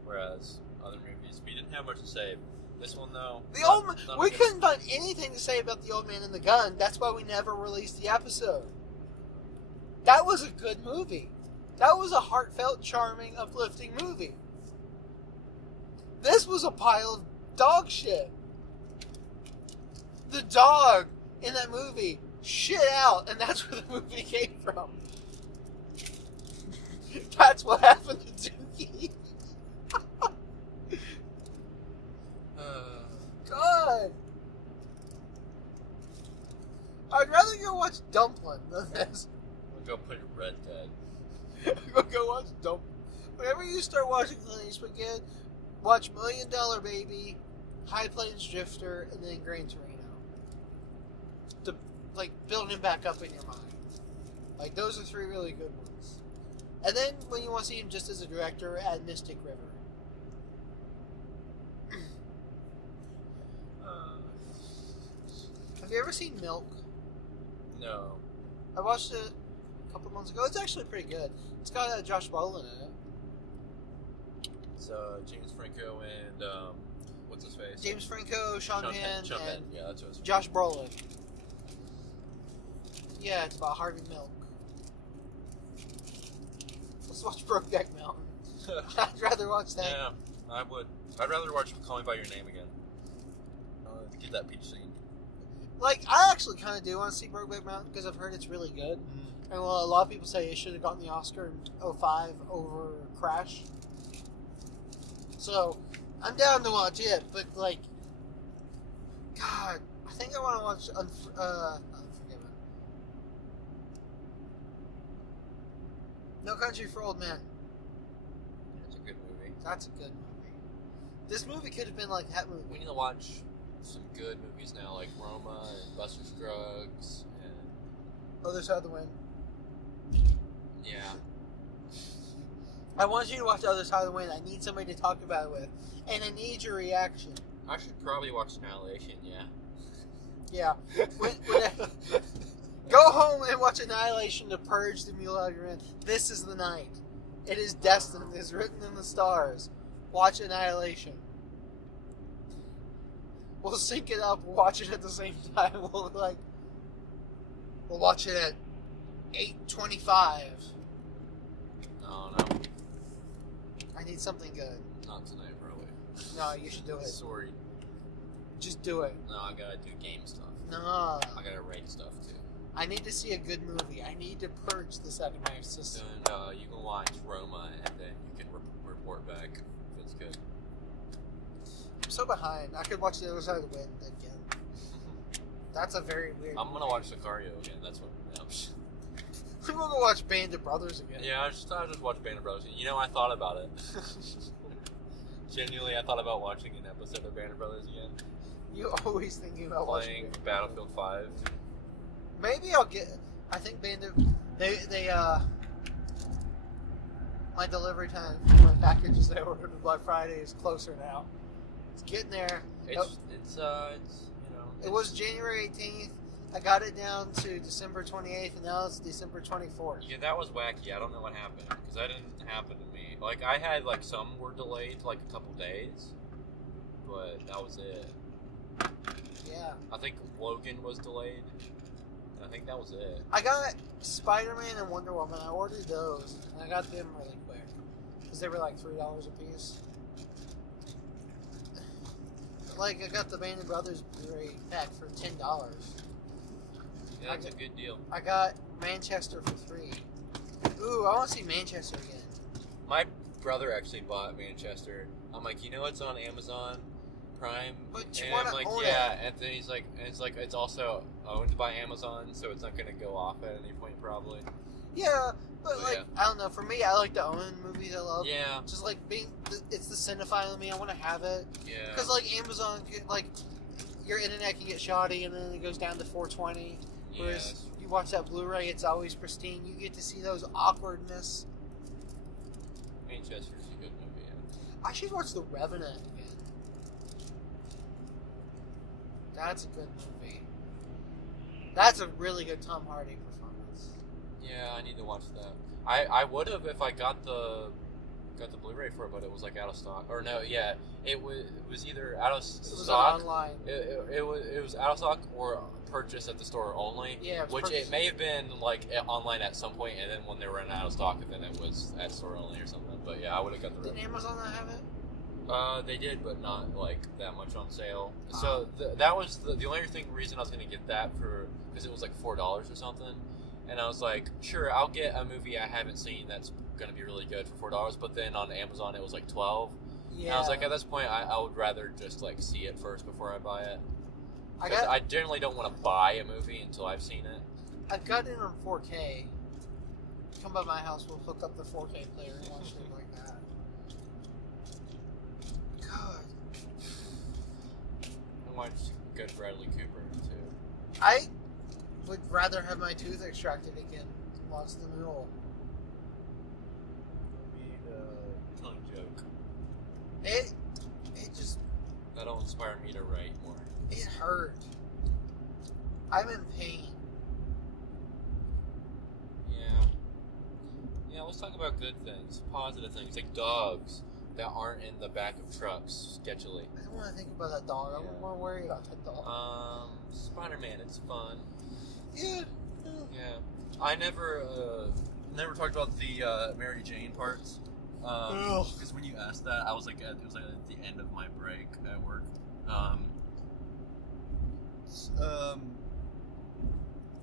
Whereas other movies, we didn't have much to say. This one, though. We couldn't find anything to say about The Old Man and the Gun. That's why we never released the episode. That was a good movie. That was a heartfelt, charming, uplifting movie. This was a pile of dog shit. The dog in that movie shit out, and that's where the movie came from. That's what happened to Dookie. God. I'd rather go watch Dumplin' than this. We'll go play Red Dead. Go watch Dumplin'. Whenever you start watching Clint Eastwood again, watch $1 Million Baby, High Plains Drifter, and then Gran Torino. To, like, build him back up in your mind. Like, those are 3 really good ones. And then, when you want to see him just as a director, add Mystic River. Have you ever seen Milk? No. I watched it a couple months ago. It's actually pretty good. It's got Josh Brolin in it. It's James Franco and what's his face? James Franco, Sean Penn, and yeah, that's what it's Josh Brolin. Yeah, it's about Harvey Milk. Let's watch Brokeback Mountain. I'd rather watch that. Yeah, I would. I'd rather watch Call Me by Your Name again. Get that beach scene. Like, I actually kind of do want to see Brokeback Mountain because I've heard it's really good. And a lot of people say it should have gotten the Oscar in 05 over Crash. So, I'm down to watch it, but, like, God, I think I want to watch Unforgiven. No Country for Old Men. That's a good movie. That's a good movie. This movie could have been like that movie. We need to watch some good movies now, like Roma and Buster Scruggs and Other Side of the Wind. yeah. I want you to watch The Other Side of the Wind. I need somebody to talk about it with. And I need your reaction. I should probably watch Annihilation, yeah. Yeah. Go home and watch Annihilation to purge the mule out of your end. This is the night. It is destined. It's written in the stars. Watch Annihilation. We'll sync it up. We'll watch it at the same time. We'll watch it at 8:25. No, no. I need something good. Not tonight, probably. No, you should do it. Sorry. Just do it. No, I gotta do game stuff. No. I gotta rate stuff too. I need to see a good movie. I need to purge the secondary system. And you can watch Roma, and then you can report back if it's good. I'm so behind. I could watch The Other Side of the Wind again. That's a very weird I'm gonna watch Sicario again. That's what. No. I'm gonna watch Band of Brothers again. Yeah, I just watched Band of Brothers. You know, I thought about it. Genuinely, I thought about watching an episode of Band of Brothers again. You always thinking about Playing watching Battlefield 5. Maybe I'll get. I think Band of my delivery time for my packages that I ordered by Friday is closer now. It's getting there. It's you know. It was January 18th. I got it down to December 28th, and now it's December 24th. Yeah, that was wacky. I don't know what happened because that didn't happen to me. Like I had like some were delayed like a couple days, but that was it. Yeah. I think Logan was delayed. I think that was it. I got Spider-Man and Wonder Woman. I ordered those, and I got them really quick because they were like $3 a piece. Like I got the Band of Brothers Blu-ray pack for $10. Yeah, that's a good deal. I got Manchester for $3. Ooh, I want to see Manchester again. My brother actually bought Manchester. I'm like, you know, it's on Amazon Prime, But you and wanna I'm like, own yeah. it. And then he's like, and it's like, it's also owned by Amazon, so it's not gonna go off at any point, probably. Yeah, but Oh, like yeah. I don't know. For me, I like to own movies I love. Yeah, Just like it's the cinephile in me. I want to have it yeah. because like Amazon, like your internet can get shoddy and then it goes down to 420. Whereas Yes. you watch that Blu-ray, it's always pristine. You get to see those awkwardness. Manchester's a good movie. Yeah. I should watch The Revenant again. That's a good movie. That's a really good Tom Hardy performance. Yeah, I need to watch that. I would have if I got the Blu-ray for it, but it was like out of stock. Or no, yeah, it was either out of It was stock. online. It was out of stock or purchased at the store only. Yeah, it was which purchased. it may have been like online at some point, and then when they ran out of stock, and then it was at store only or something. But yeah, I would have got the. Did Amazon not have it? They did, but not like that much on sale. So that was the only reason I was going to get that because it was like $4 or something, and I was like, sure, I'll get a movie I haven't seen that's going to be really good for $4. But then on Amazon it was like $12. Yeah. And I was like, at this point, I would rather just like see it first before I buy it. I Because got I generally don't want to buy a movie until I've seen it. I got it on 4K. Come by my house, we'll hook up the 4K player and watch it like that. God. I watched good Bradley Cooper too. I would rather have my tooth extracted again than watch the Mule. Tongue joke. It just, That'll inspire me to write more. it hurt. I'm in pain. Yeah. Yeah, let's talk about good things, positive things, like dogs that aren't in the back of trucks, sketchily. I don't want to think about that dog. I don't want to worry about that dog. Spider-Man, it's fun. Yeah. Yeah. I never talked about the Mary Jane parts. Because when you asked that, I was like, it was like at the end of my break at work.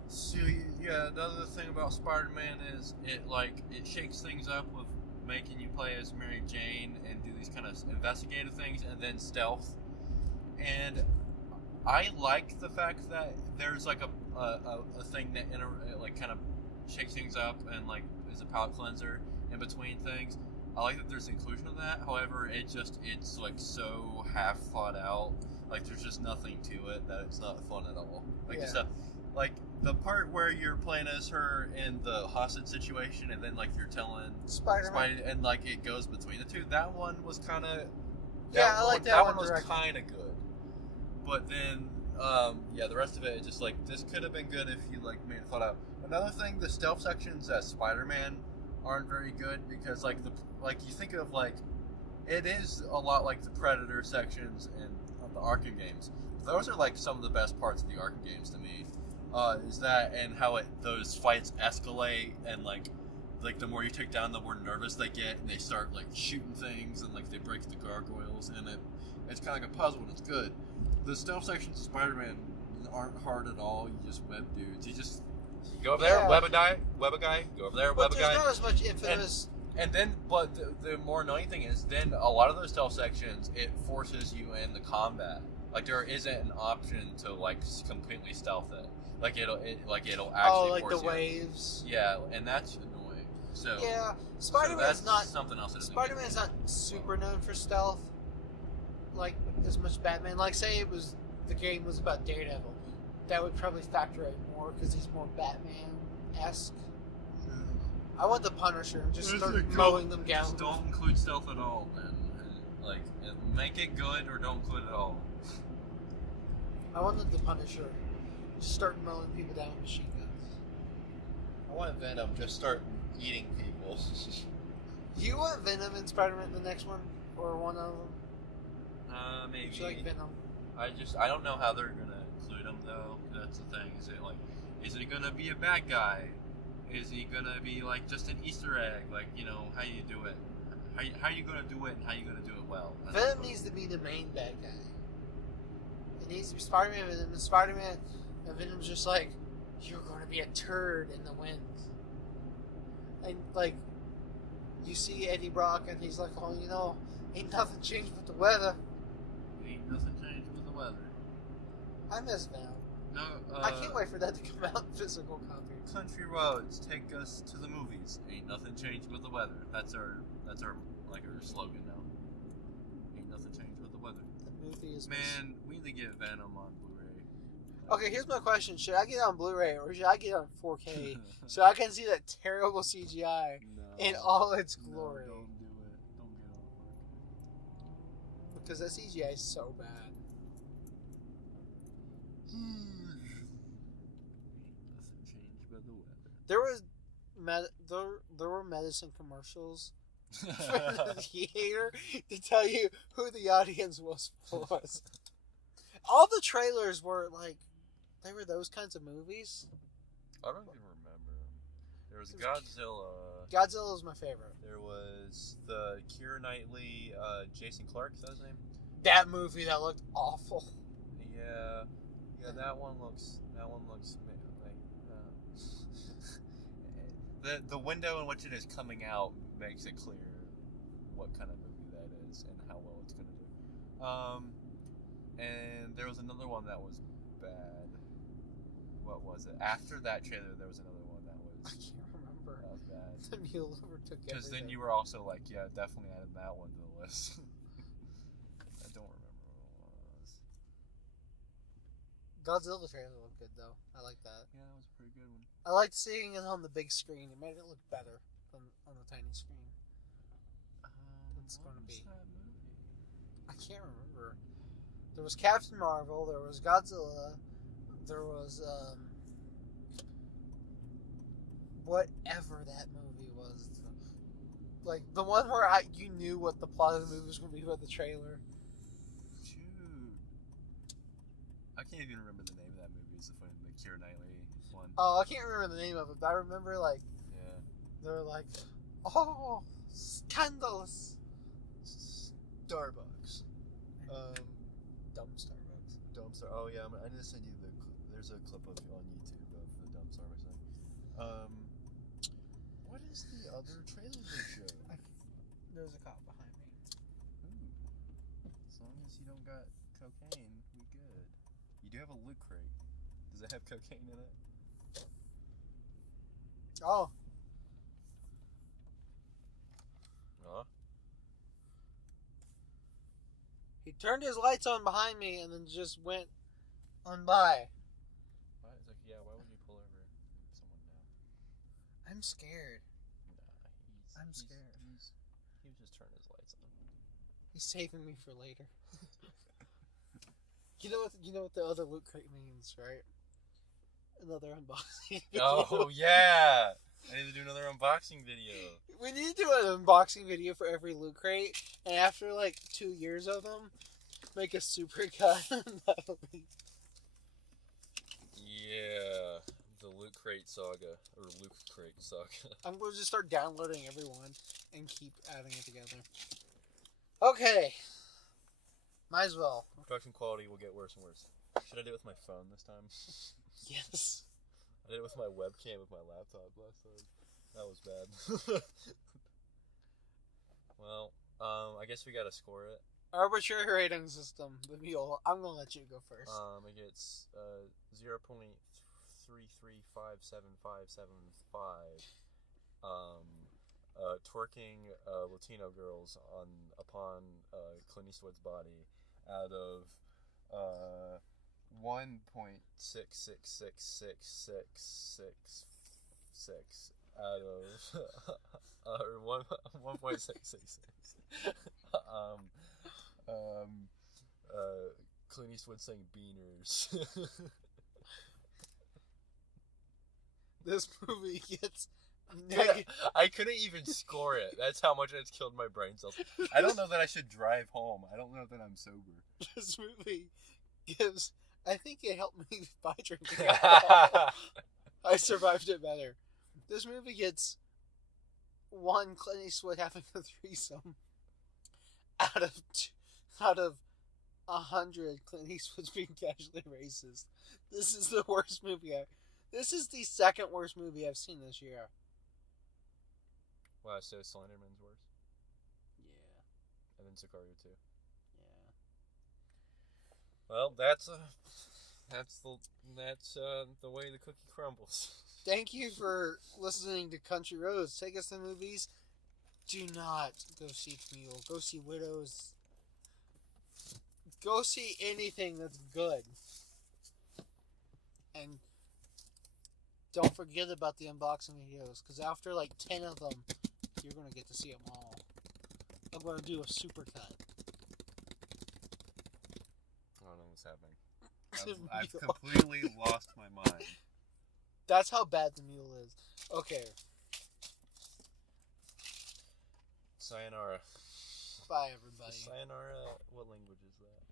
So yeah, the other thing about Spider-Man is it shakes things up with making you play as Mary Jane and do these kind of investigative things and then stealth. And I like the fact that there's like a thing that kind of shakes things up and like is a palate cleanser in between things. I like that there's inclusion of that. However, it's like so half thought out. Like there's just nothing to it that it's not fun at all. Like Yeah. like the part where you're playing as her in the hostage situation, and then like you're telling Spider-Man. and like it goes between the two. That one was kind of Yeah, I like that one was directly. kind of good. But then yeah, the rest of it is just like this could have been good if you like made it thought out. Another thing, the stealth sections as Spider-Man aren't very good because like you think of like it is a lot like the Predator sections in the Arkham games. Those are like some of the best parts of the Arkham games to me. Is that and how those fights escalate and like the more you take down, the more nervous they get, and they start like shooting things and like they break the gargoyles, and it's kind of like a puzzle and it's good. The stealth sections of Spider-Man aren't hard at all. You just web dudes. You just go over there, web a guy. Go over there, web a guy. There's not as much infamous. And then, but the more annoying thing is, then a lot of those stealth sections, it forces you in the combat. Like there isn't an option to like completely stealth it. Like it'll actually force the you. waves. Yeah, and that's annoying. So yeah, Spider-Man's not something else. Spider-Man's not super known for stealth, like as much Batman. Like say the game was about Daredevil, that would probably factor in more because he's more Batman-esque. I want the Punisher and just start mowing them down. Just don't include stealth at all, then. Like, make it good or don't include it at all. I want the Punisher just start mowing people down with machine guns. I want Venom just start eating people. You want Venom in Spider-Man the next one? Or one of them? Maybe. You like Venom? I don't know how they're gonna include him though. That's the thing. Is it gonna be a bad guy? Is he gonna be like just an Easter egg? Like, you know, how you do it? How you gonna do it and how you gonna do it well? Venom needs to be the main bad guy. It needs to be Spider-Man and Spider-Man and Venom's just like, you're gonna be a turd in the wind. And like you see Eddie Brock and he's like, oh, you know, ain't nothing changed with the weather. Ain't nothing changed with the weather. I miss Venom. No, I can't wait for that to come out in physical copy. Country roads take us to the movies. Ain't nothing changed with the weather. That's our slogan now. Ain't nothing changed with the weather. The movie is Man, we need to get Venom on Blu-ray. Okay, here's my question: should I get it on Blu-ray or should I get it on 4K so I can see that terrible CGI in all its glory? No, don't do it. Don't get on 4K. Because that CGI is so bad. There were medicine commercials for the theater to tell you who the audience was for. All the trailers were like, they were those kinds of movies. I don't even remember. There was Godzilla. Godzilla was my favorite. There was the Keira Knightley, Jason Clarke. Is that his name? That movie that looked awful. Yeah, that one looks like. The window in which it is coming out makes it clear what kind of movie that is and how well it's going to do. And there was another one that was bad. What was it? After that trailer, there was another one that was. I can't remember. That was bad. The Mule overtook everything. Because then you were also like, yeah, definitely added that one to the list. I don't remember what it was. Godzilla trailer looked good though. I like that. Yeah, that was a pretty good one. I liked seeing it on the big screen. It made it look better than on the tiny screen. It's going to be. That movie? I can't remember. There was Captain Marvel. There was Godzilla. There was whatever that movie was. Like the one where you knew what the plot of the movie was going to be by the trailer. Shoot. I can't even remember the name of that movie. It's the funny, the Keira Knightley one. Oh, I can't remember the name of it, but I remember like they were like, oh, scandalous. Starbucks. Dumb Starbucks. Dumb Star. Oh yeah, I need to send you there's a clip of on YouTube of the Dumb Starbucks thing. What is the other trailer they showed? There's a cop behind me. Ooh. As long as you don't got cocaine, we good. You do have a loot crate. Does it have cocaine in it? Oh. Huh? He turned his lights on behind me and then just went on by. Why? It's like, yeah, why would you pull over someone now? I'm scared. Nah, I'm scared. He was just turning his lights on. He's saving me for later. You know what the other loot crate means, right? Another unboxing. Oh yeah. I need to do another unboxing video. We need to do an unboxing video for every Loot Crate, and after like 2 years of them, make a super cut. That'll be... Yeah, the Loot Crate saga, or Loot Crate saga. I'm going to just start downloading every one and keep adding it together. Okay. Might as well. Production quality will get worse and worse. Should I do it with my phone this time? Yes. I did it with my webcam with my laptop last time. That was bad. Well, I guess we gotta score it. Arbitrary rating system, the Mule. I'm going to let you go first. It gets 0.33575775. Twerking Latino girls upon Clint Eastwood's body out of 1.666666 out of or 1.666. Clint Eastwood saying beaners. This movie gets... I couldn't even score it. That's how much it's killed my brain cells. I don't know that I should drive home. I don't know that I'm sober. This movie gives... I think it helped me by drinking alcohol. I survived it better. This movie gets 1 Clint Eastwood having a threesome out of 100 Clint Eastwood's being casually racist. This is the worst movie This is the second worst movie I've seen this year. Wow, so Slenderman's worse. Yeah. And then Sicario 2. Yeah. Well, that's the way the cookie crumbles. Thank you for listening to Country Roads. Take us to movies. Do not go see Mule. Go see Widows. Go see anything that's good. And don't forget about the unboxing videos, because after like 10 of them, you're going to get to see them all. I'm going to do a super cut. I don't know what's happening. I've completely lost my mind. That's how bad the Mule is. Okay. Sayonara. Bye, everybody. Sayonara, what language is that?